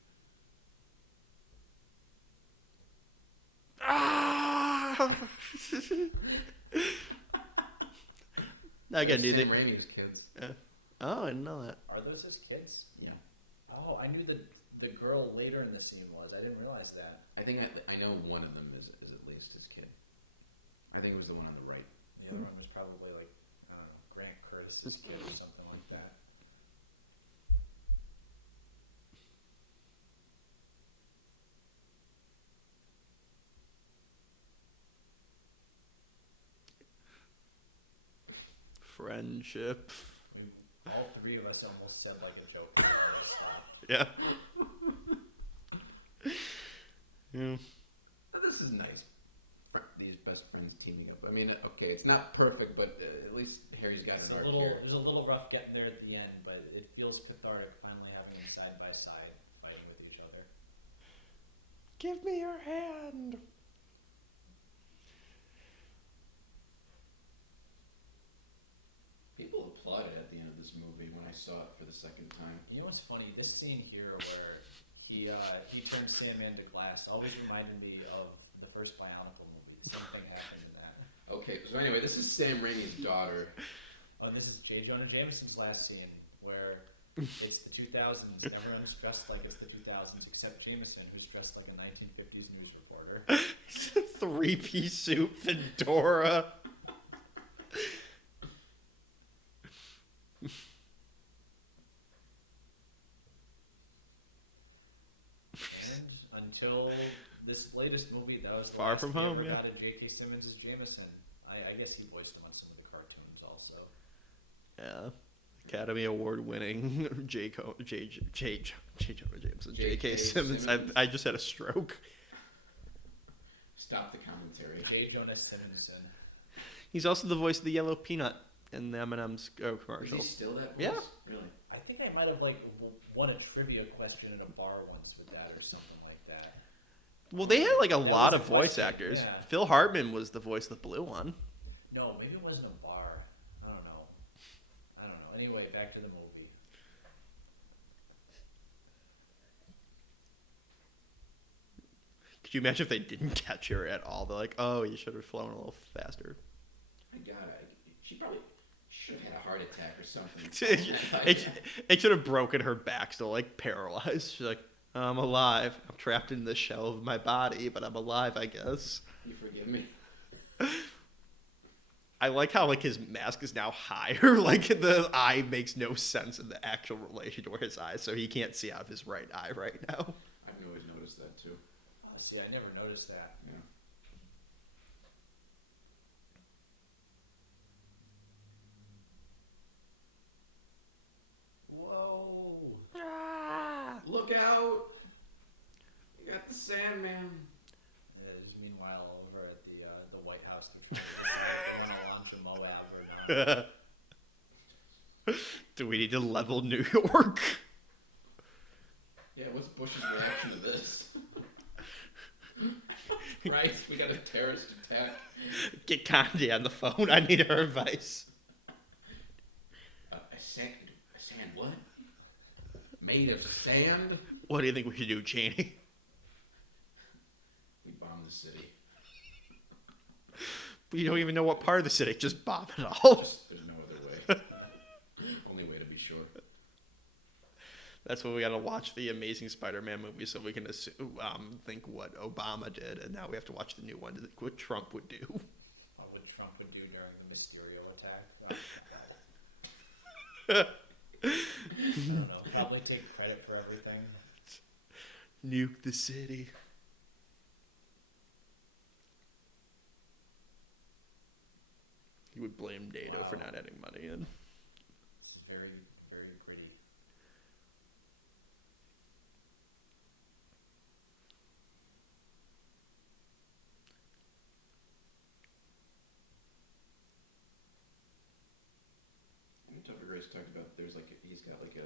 Ah! Again, do you Sam think? Raimi's kids. Oh, I didn't know that. Are those his kids? Yeah. Oh, I knew the girl later in the scene was. I didn't realize that. I think I know one of them is at least his kid. I think it was the one on the right. The other one was probably I don't know, Grant Curtis's kid or something like that. Friendship. All three of us almost said like a joke. But Yeah. Yeah. This is nice. These best friends teaming up. I mean, okay, it's not perfect, but at least Harry's got It's an a arc little, here. it was a little rough getting there at the end, but it feels cathartic finally having them side by side fighting with each other. Give me your hand. People applauded at the end of this movie when I saw it for the second time. You know what's funny? This scene here where he turns Sandman to glass always reminded me of the first Bionicle movie. Something happened in that. Okay, so anyway, this is Sam Raimi's daughter. Oh, this is J. Jonah Jameson's last scene where it's the 2000s. Everyone's dressed like it's the 2000s except Jameson, who's dressed like a 1950s news reporter. Three-piece suit, fedora. And until this latest movie, that was the Far last From we Home, ever yeah. got of J.K. Simmons as Jameson. I guess he voiced him on some of the cartoons also. Yeah. Academy Award winning J. Jonah Jameson. J.K. Simmons. I just had a stroke. Stop the commentary. J. Jonah Simonson. He's also the voice of the yellow peanut in the M&M's Is commercial. he still that voice? Yeah. Really? I think I might have won a trivia question in a bar once with that or something like that. Well, they had like a That lot was of a voice question, actors. yeah. Phil Hartman was the voice of the blue one. No, maybe it wasn't a bar. I don't know. Anyway, back to the movie. Could you imagine if they didn't catch her at all? They're like, oh, you should have flown a little faster. My God, she probably should have had a heart attack or something. It should have broken her back, still like paralyzed. She's like, I'm alive. I'm trapped in the shell of my body, but I'm alive, I guess. You forgive me? I like how like his mask is now higher. Like the eye makes no sense in the actual relation to his eyes, so he can't see out of his right eye right now. I've always noticed that too. See, I never noticed that. Yeah. Whoa! Look out! You got the Sandman. Meanwhile, over at the White House, they're trying to launch a Moab or not. Do we need to level New York? Yeah, what's Bush's reaction to this? Right? We got a terrorist attack. Get Kanye on the phone. I need her advice. A sand what? Made of sand? What do you think we should do, Cheney? We bomb the city. You don't even know what part of the city. Just bomb it all. There's no other way. Only way to be sure. That's why we got to watch the Amazing Spider-Man movie so we can think what Obama did, and now we have to watch the new one. What Trump would do. What Trump would do during the Mysterio attack? I don't know. Probably take credit for everything. Nuke the city. He would blame NATO for not adding money in. It's very, very pretty. Topper Grace talked about there's like he's got like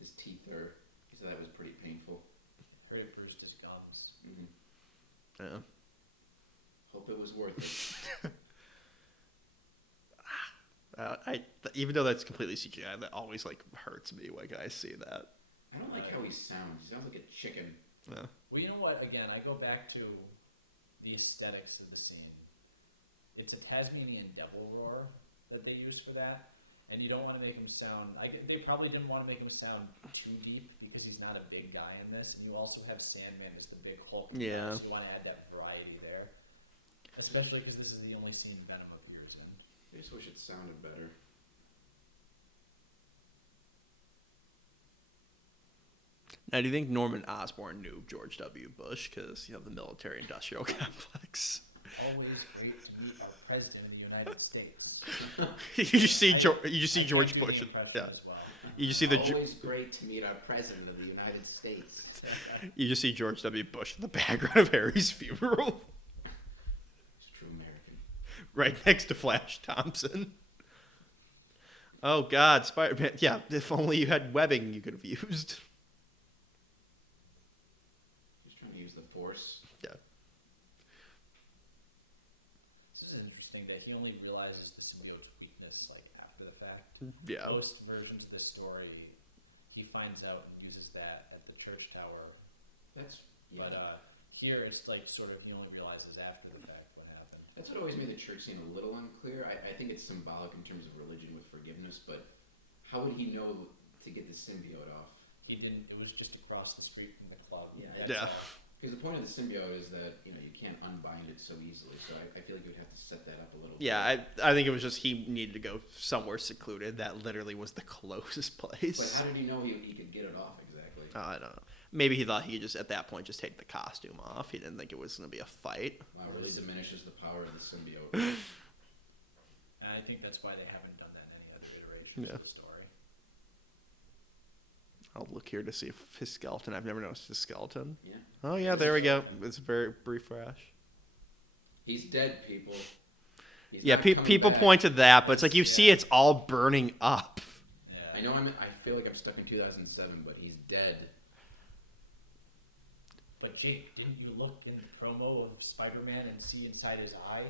his teeth are. He said that was pretty painful. Heard it bruised his gums. Mm-hmm. Yeah. Hope it was worth it. Even though that's completely CGI, that always like hurts me when I see that. I don't like how he sounds. He sounds like a chicken. Yeah. Well, you know what? Again, I go back to the aesthetics of the scene. It's a Tasmanian devil roar that they use for that. And you don't want to make him sound... they probably didn't want to make him sound too deep because he's not a big guy in this. And you also have Sandman as the big Hulk. Yeah. So you want to add that variety there. Especially because this is the only scene Venom appears in. I just wish it sounded better. Now, do you think Norman Osborn knew George W. Bush? Because, the military-industrial complex. Always great to meet our president of the United States. You just see George Bush. Yeah. Well. You just see Always great to meet our president of the United States. You just see George W. Bush in the background of Harry's funeral. He's a true American. Right next to Flash Thompson. Oh, God, Spider-Man. Yeah, if only you had webbing you could have used. He's trying to use the Force. Yeah. This is interesting that he only realizes the symbiote's weakness after the fact. Yeah. Most versions of this story, he finds out and uses that at the church tower. But here it's sort of he only realizes after the fact what happened. That's what always made the church seem a little unclear. I think it's symbolic in terms of religion with forgiveness, but how would he know to get the symbiote off? He didn't. It was just across the street from the club. Yeah. Because the point of the symbiote is that you can't unbind it so easily. So I feel like you'd have to set that up a little. Yeah, bit. I think it was just he needed to go somewhere secluded. That literally was the closest place. But how did he know he could get it off exactly? I don't know. Maybe he thought he could just at that point just take the costume off. He didn't think it was going to be a fight. Wow, really diminishes the power of the symbiote. And I think that's why they haven't done that in any other iterations of the story. I'll look here to see if his skeleton. I've never noticed his skeleton. Yeah. Oh yeah, there we go. It's a very brief flash. He's dead, people. He's Yeah, not coming people back. point to that, but it's like you see it's all burning up. Yeah. I know I feel like I'm stuck in 2007, but he's dead. But Jake, didn't you look in the promo of Spider-Man and see inside his eye?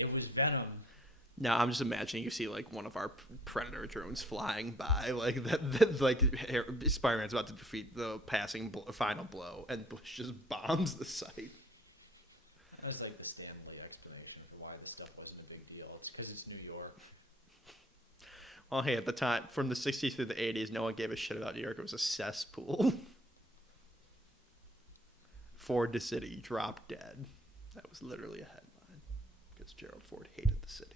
It was Venom. Now I'm just imagining you see like one of our Predator drones flying by, like that like Spider-Man's about to defeat the final blow, and Bush just bombs the site. That was like the Stan Lee explanation for why this stuff wasn't a big deal. It's because it's New York. Well, hey, at the time, from the 60s through the 80s, no one gave a shit about New York. It was a cesspool. Ford the city, dropped dead. That was literally a headline because Gerald Ford hated the city.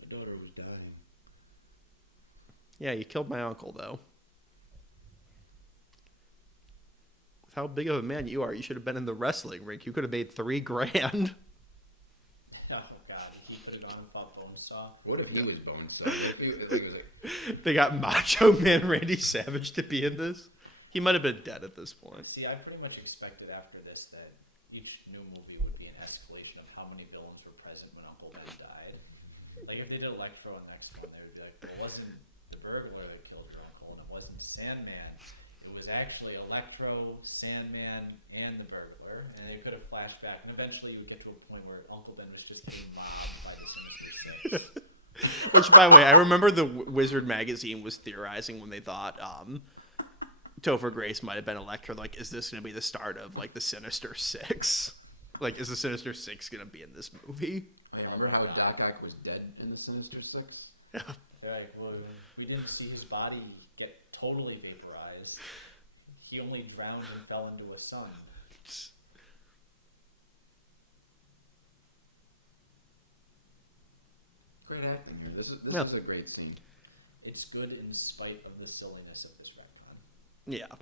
My daughter was dying. Yeah, you killed my uncle, though. With how big of a man you are, you should have been in the wrestling ring. You could have made $3,000. Oh God! Did he put it on and fought Bonesaw? What if he was Bonesaw? What if the thing was like, They got Macho Man Randy Savage to be in this. He might have been dead at this point. See, I pretty much expected after this that each new movie would be an escalation of how many villains were present when Uncle Ben died. Like if they did Electro next one, they would be like, well, it wasn't the burglar that killed your uncle, and it wasn't Sandman. It was actually Electro, Sandman, and the burglar, and they could have flashed back, and eventually you would get to a point where Uncle Ben was just being mobbed by the Sinister Six. Which, by the way, I remember the Wizard magazine was theorizing when they thought Topher Grace might have been Electra. Like, is this going to be the start of like the Sinister Six? Like, is the Sinister Six going to be in this movie? I remember how Doc Ock was dead in the Sinister Six? Yeah. Like, well, we didn't see his body get totally vaporized. He only drowned and fell into a sun. Great acting here. This is a great scene. It's good in spite of the silliness of this retcon. Yeah.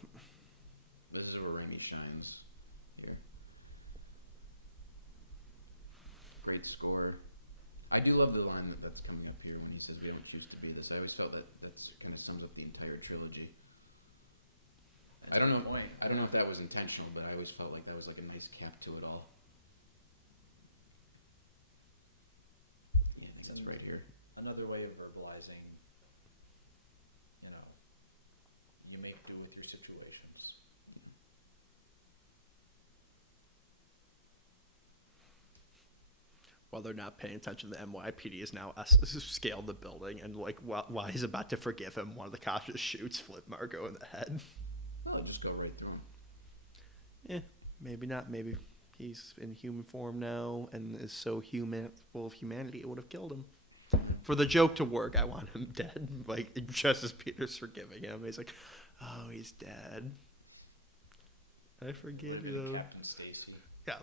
This is where Raimi shines here. Great score. I do love the line that's coming up here when he says, "We don't choose to be this." I always felt that kind of sums up the entire trilogy. I don't know if that was intentional, but I always felt like that was like a nice cap to it all. Yeah, I think that's right here. Another way of verbalizing, you make do with your situations. While they're not paying attention, the NYPD is now scaled the building, and like while he's about to forgive him, one of the cops just shoots Flip Marco in the head. I'll just go right through him. Yeah, maybe not. Maybe he's in human form now and is so full of humanity, it would have killed him. For the joke to work, I want him dead. Like, just as Peter's forgiving him, he's like, "Oh, he's dead. I forgive you." Captain Stacy. Yeah.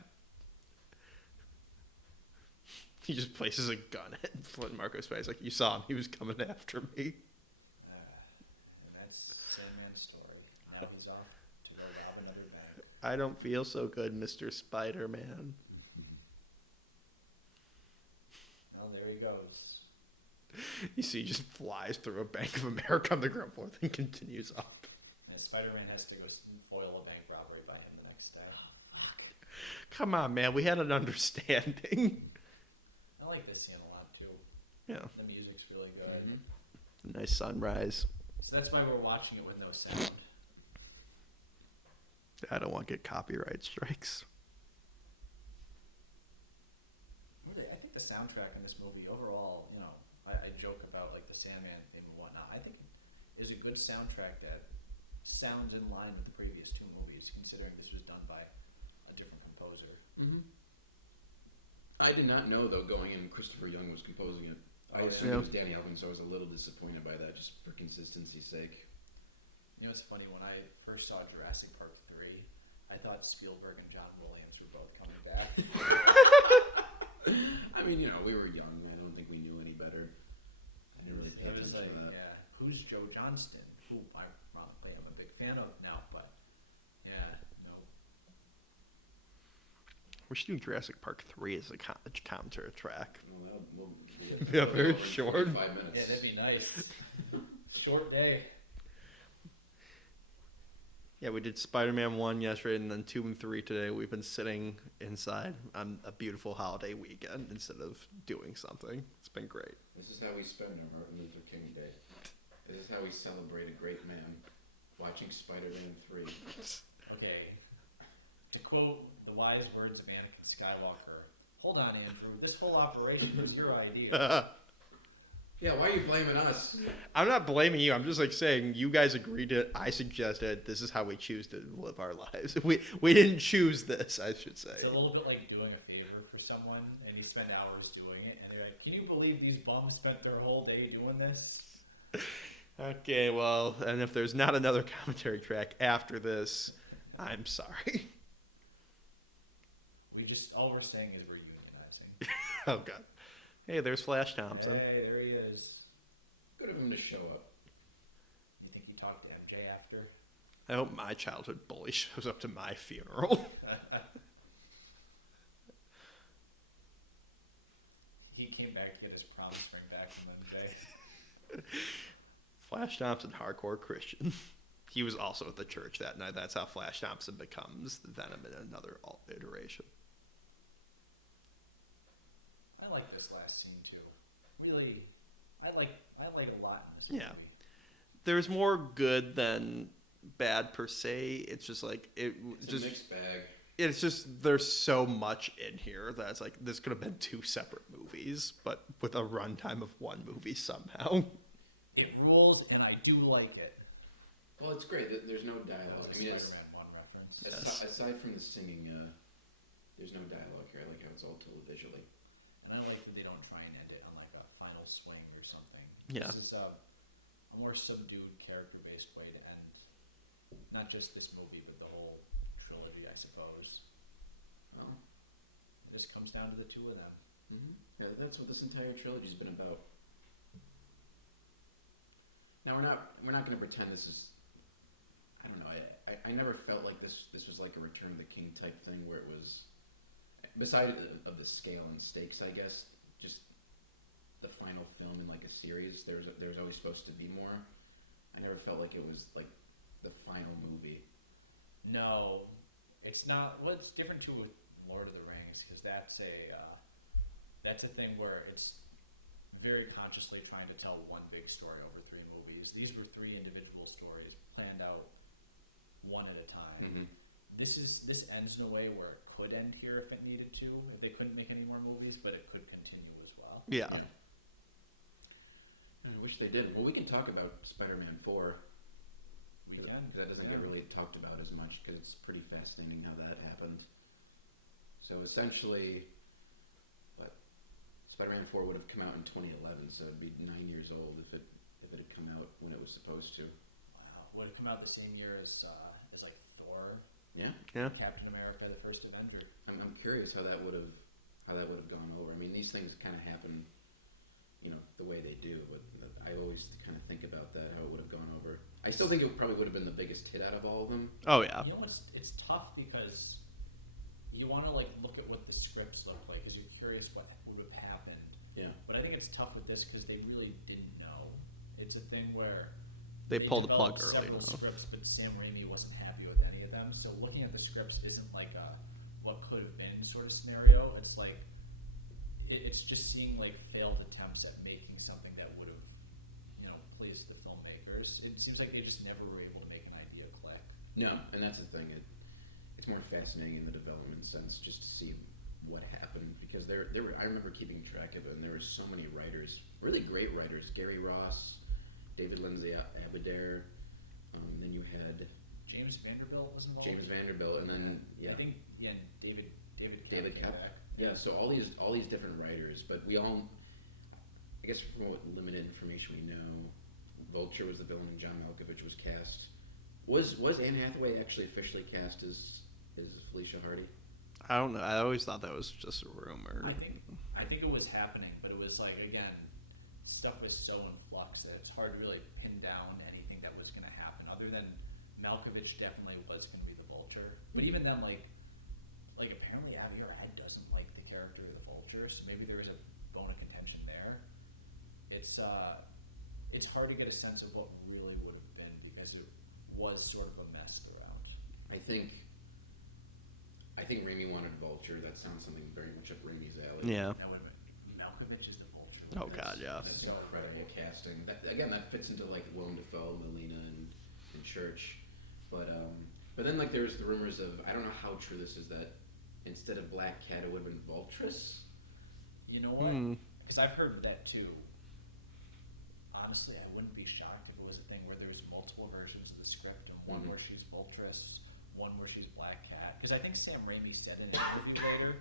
He just places a gun at Flint Marco's face. Like, you saw him. He was coming after me. And that's Sandman's story. Now he's off to go rob another bank. I don't feel so good, Mr. Spider-Man. Well, there he goes. You see, he just flies through a Bank of America on the ground floor, then continues up. And Spider-Man has to go foil a bank robbery by him the next day. Come on, man. We had an understanding. I like this scene a lot, too. Yeah. The music's really good. Nice sunrise. So that's why we're watching it with no sound. I don't want to get copyright strikes. I think the soundtrack in this movie overall, I joke about like the Sandman theme and whatnot. I think it is a good soundtrack that sounds in line with the previous two movies, considering this was done by a different composer. composer. Mm-hmm. I did not know, though, going in, Christopher Young was composing it. I Oh, assumed yeah. it was Danny Elfman, so I was a little disappointed by that, just for consistency's sake. You know, it's funny, when I first saw Jurassic Park 3, I thought Spielberg and John Williams were both coming back. I mean, we were young. I don't think we knew any better. I didn't really pay I was attention like, to that. yeah, who's Joe Johnston? Who I am a big fan of now, but yeah, no. We should do Jurassic Park 3 as a counter track. Well, we'll Yeah, very over in short. 45 minutes. Yeah, that'd be nice. Short day. Yeah, we did Spider-Man 1 yesterday, and then 2 and 3 today. We've been sitting inside on a beautiful holiday weekend instead of doing something. It's been great. This is how we spend our Martin Luther King Day. This is how we celebrate a great man, watching Spider-Man 3. Okay. To quote the wise words of Anakin Skywalker, hold on, Andrew, this whole operation was your idea. Yeah, why are you blaming us? I'm not blaming you. I'm just saying you guys agreed to it. I suggested this is how we choose to live our lives. We didn't choose this, I should say. It's a little bit like doing a favor for someone, and you spend hours doing it, and they're like, can you believe these bums spent their whole day doing this? Okay, well, and if there's not another commentary track after this, I'm sorry. All we're saying is we're unionizing. Oh, God. Hey, there's Flash Thompson. Hey, there he is. Good of him to show up. You think he talked to MJ after? I hope my childhood bully shows up to my funeral. He came back to get his promise ring back from MJ. Flash Thompson, hardcore Christian. He was also at the church that night. That's how Flash Thompson becomes Venom in another iteration. I like this last scene too. Really, I like a lot in this Yeah. movie. There's more good than bad per se. It's just It's a mixed bag. it's just there's so much in here that's like this could have been 2 separate movies, but with a runtime of 1 movie somehow. It rolls, and I do like it. Well, it's great. There's no dialogue. I mean, it's, Spider-Man 1 reference. Yes. aside from the singing, there's no dialogue here. I like how it's all told visually. And I like that they don't try and end it on like a final swing or something. Yeah. This is a more subdued, character-based way to end not just this movie, but the whole trilogy, I suppose. Oh. It just comes down to the two of them. Mm-hmm. Yeah, that's what this entire trilogy's been about. Now we're not going to pretend this is. I don't know. I never felt like this was like a Return of the King type thing where it was. Beside of the scale and stakes, I guess, just the final film in like a series. There's always supposed to be more. I never felt like it was like the final movie. No, it's not. Well, it's different too with Lord of the Rings because that's a thing where it's very consciously trying to tell one big story over 3 movies. These were 3 individual stories planned out one at a time. Mm-hmm. This ends in a way where it could end here if it needed to, if they couldn't make any more movies, but it could continue as well. Yeah. I wish they did. Well, we can talk about Spider-Man 4. We can. That doesn't get really talked about as much because it's pretty fascinating how that happened. So essentially, Spider-Man 4 would have come out in 2011, so it'd be 9 years old if it had come out when it was supposed to. Wow. Would it come out the same year as like Thor? Yeah. Yeah. Captain America: The First Avenger. I'm curious how that would have gone over. I mean, these things kind of happen, the way they do. But I always kind of think about that, how it would have gone over. I still think it probably would have been the biggest hit out of all of them. Oh, yeah. You know, it's tough because you want to like look at what the scripts look like because you're curious what would have happened. Yeah. But I think it's tough with this because they really didn't know. It's a thing where They pulled the plug developed early several enough. scripts, but Sam Raimi wasn't happy with any of them. So looking at the scripts isn't like a what could have been sort of scenario. It's like it's just seeing like failed attempts at making something that would have pleased the filmmakers. It seems like they just never were able to make an idea click. No, and that's the thing. It's more fascinating in the development sense just to see what happened because there were. I remember keeping track of it, and there were so many writers, really great writers. Gary Ross, David Lindsay Abedare. Then you had James Vanderbilt was involved. James Vanderbilt, and then I think David David Koepp. Yeah, so all these different writers, but we all, I guess from what limited information we know, Vulture was the villain and John Malkovich was cast. Was Anne Hathaway actually officially cast as Felicia Hardy? I don't know. I always thought that was just a rumor. I think it was happening, but it was like, again, stuff was so in flux that it's hard to really pin down anything that was going to happen. Other than Malkovich definitely was going to be the Vulture, but even then, like apparently Avi Arad doesn't like the character of the Vulture, so maybe there is a bone of contention there. It's hard to get a sense of what really would have been because it was sort of a mess around. I think Raimi wanted Vulture. That sounds something very much up Raimi's alley. Yeah. Now, wait a minute. Malkovich is the Vulture. Oh, God, yeah. That's incredible casting. That fits into like Willem Dafoe, Melina, and Church. But then like there's the rumors of, I don't know how true this is, that instead of Black Cat it would have been Vultress. You know what? Because I've heard of that too. Honestly, I wouldn't be shocked if it was a thing where there's multiple versions of the script, and one where she's Vultress, one where she's Black Cat. Because I think Sam Raimi said in an interview later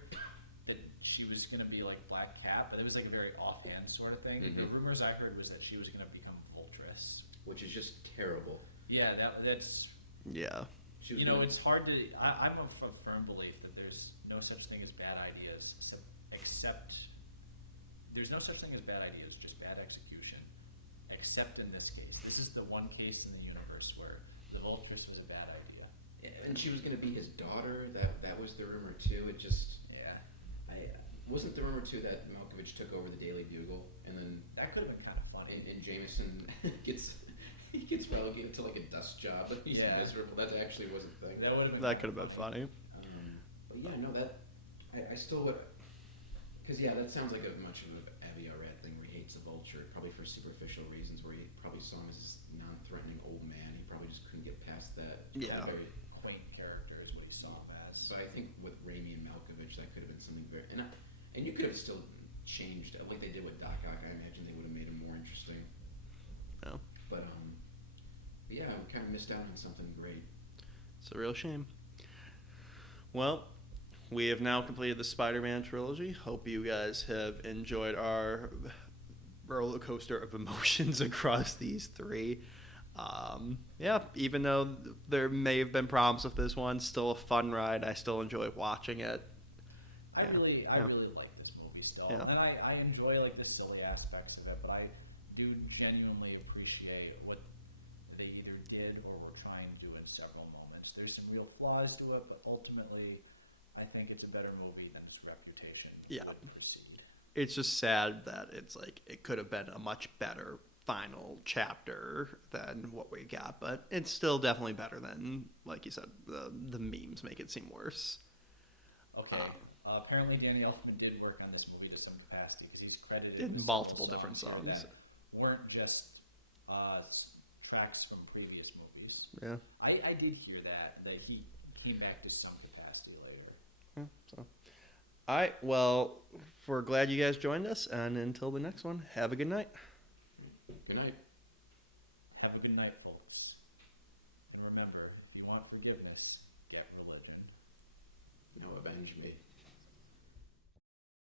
that she was going to be like Black Cat, but it was like a very offhand sort of thing. The rumors I heard was that she was going to become Vultress, which is just terrible. Yeah, that's. Yeah. You know, it's hard to. I'm of a firm belief that there's no such thing as bad ideas, except there's no such thing as bad ideas, just bad execution. Except in this case, this is the one case in the universe where the Vultress was a bad idea. Yeah, and she was going to be his daughter. That was the rumor too. It just wasn't the rumor too that Malkovich took over the Daily Bugle, and then that could have been kind of funny. And Jameson gets relegated to like a dust job. He's miserable. That actually was a thing. That could have been funny. But yeah, no, I still would, because that sounds like a much of an Avi Arad thing where he hates the Vulture, probably for superficial reasons, where he probably saw him as this non-threatening old man. He probably just couldn't get past that. Yeah. Very quaint character is what he saw him as. But I think with Raimi and Malkovich, that could have been something very, and you could have still changed it, like they did with Doc Ock. I imagine they would have made him more interesting. Oh. But yeah, we kind of missed out on something great. It's a real shame. Well, we have now completed the Spider-Man trilogy. Hope you guys have enjoyed our roller coaster of emotions across these three. Even though there may have been problems with this one, still a fun ride. I still enjoy watching it. I really like this movie still. Yeah. And I enjoy like the silly aspects of it, but I do genuinely appreciate what they either did or were trying to do at several moments. There's some real flaws to it, but ultimately I think it's a better movie than its reputation would precede. It's just sad that it's like it could have been a much better final chapter than what we got, but it's still definitely better than, like you said, the memes make it seem worse. Okay. Apparently Danny Elfman did work on this movie to some capacity because he's credited in multiple different songs that weren't just tracks from previous movies. Yeah. I did hear that he came back to some capacity later. Yeah, so. All right. Well, we're glad you guys joined us, and until the next one, have a good night.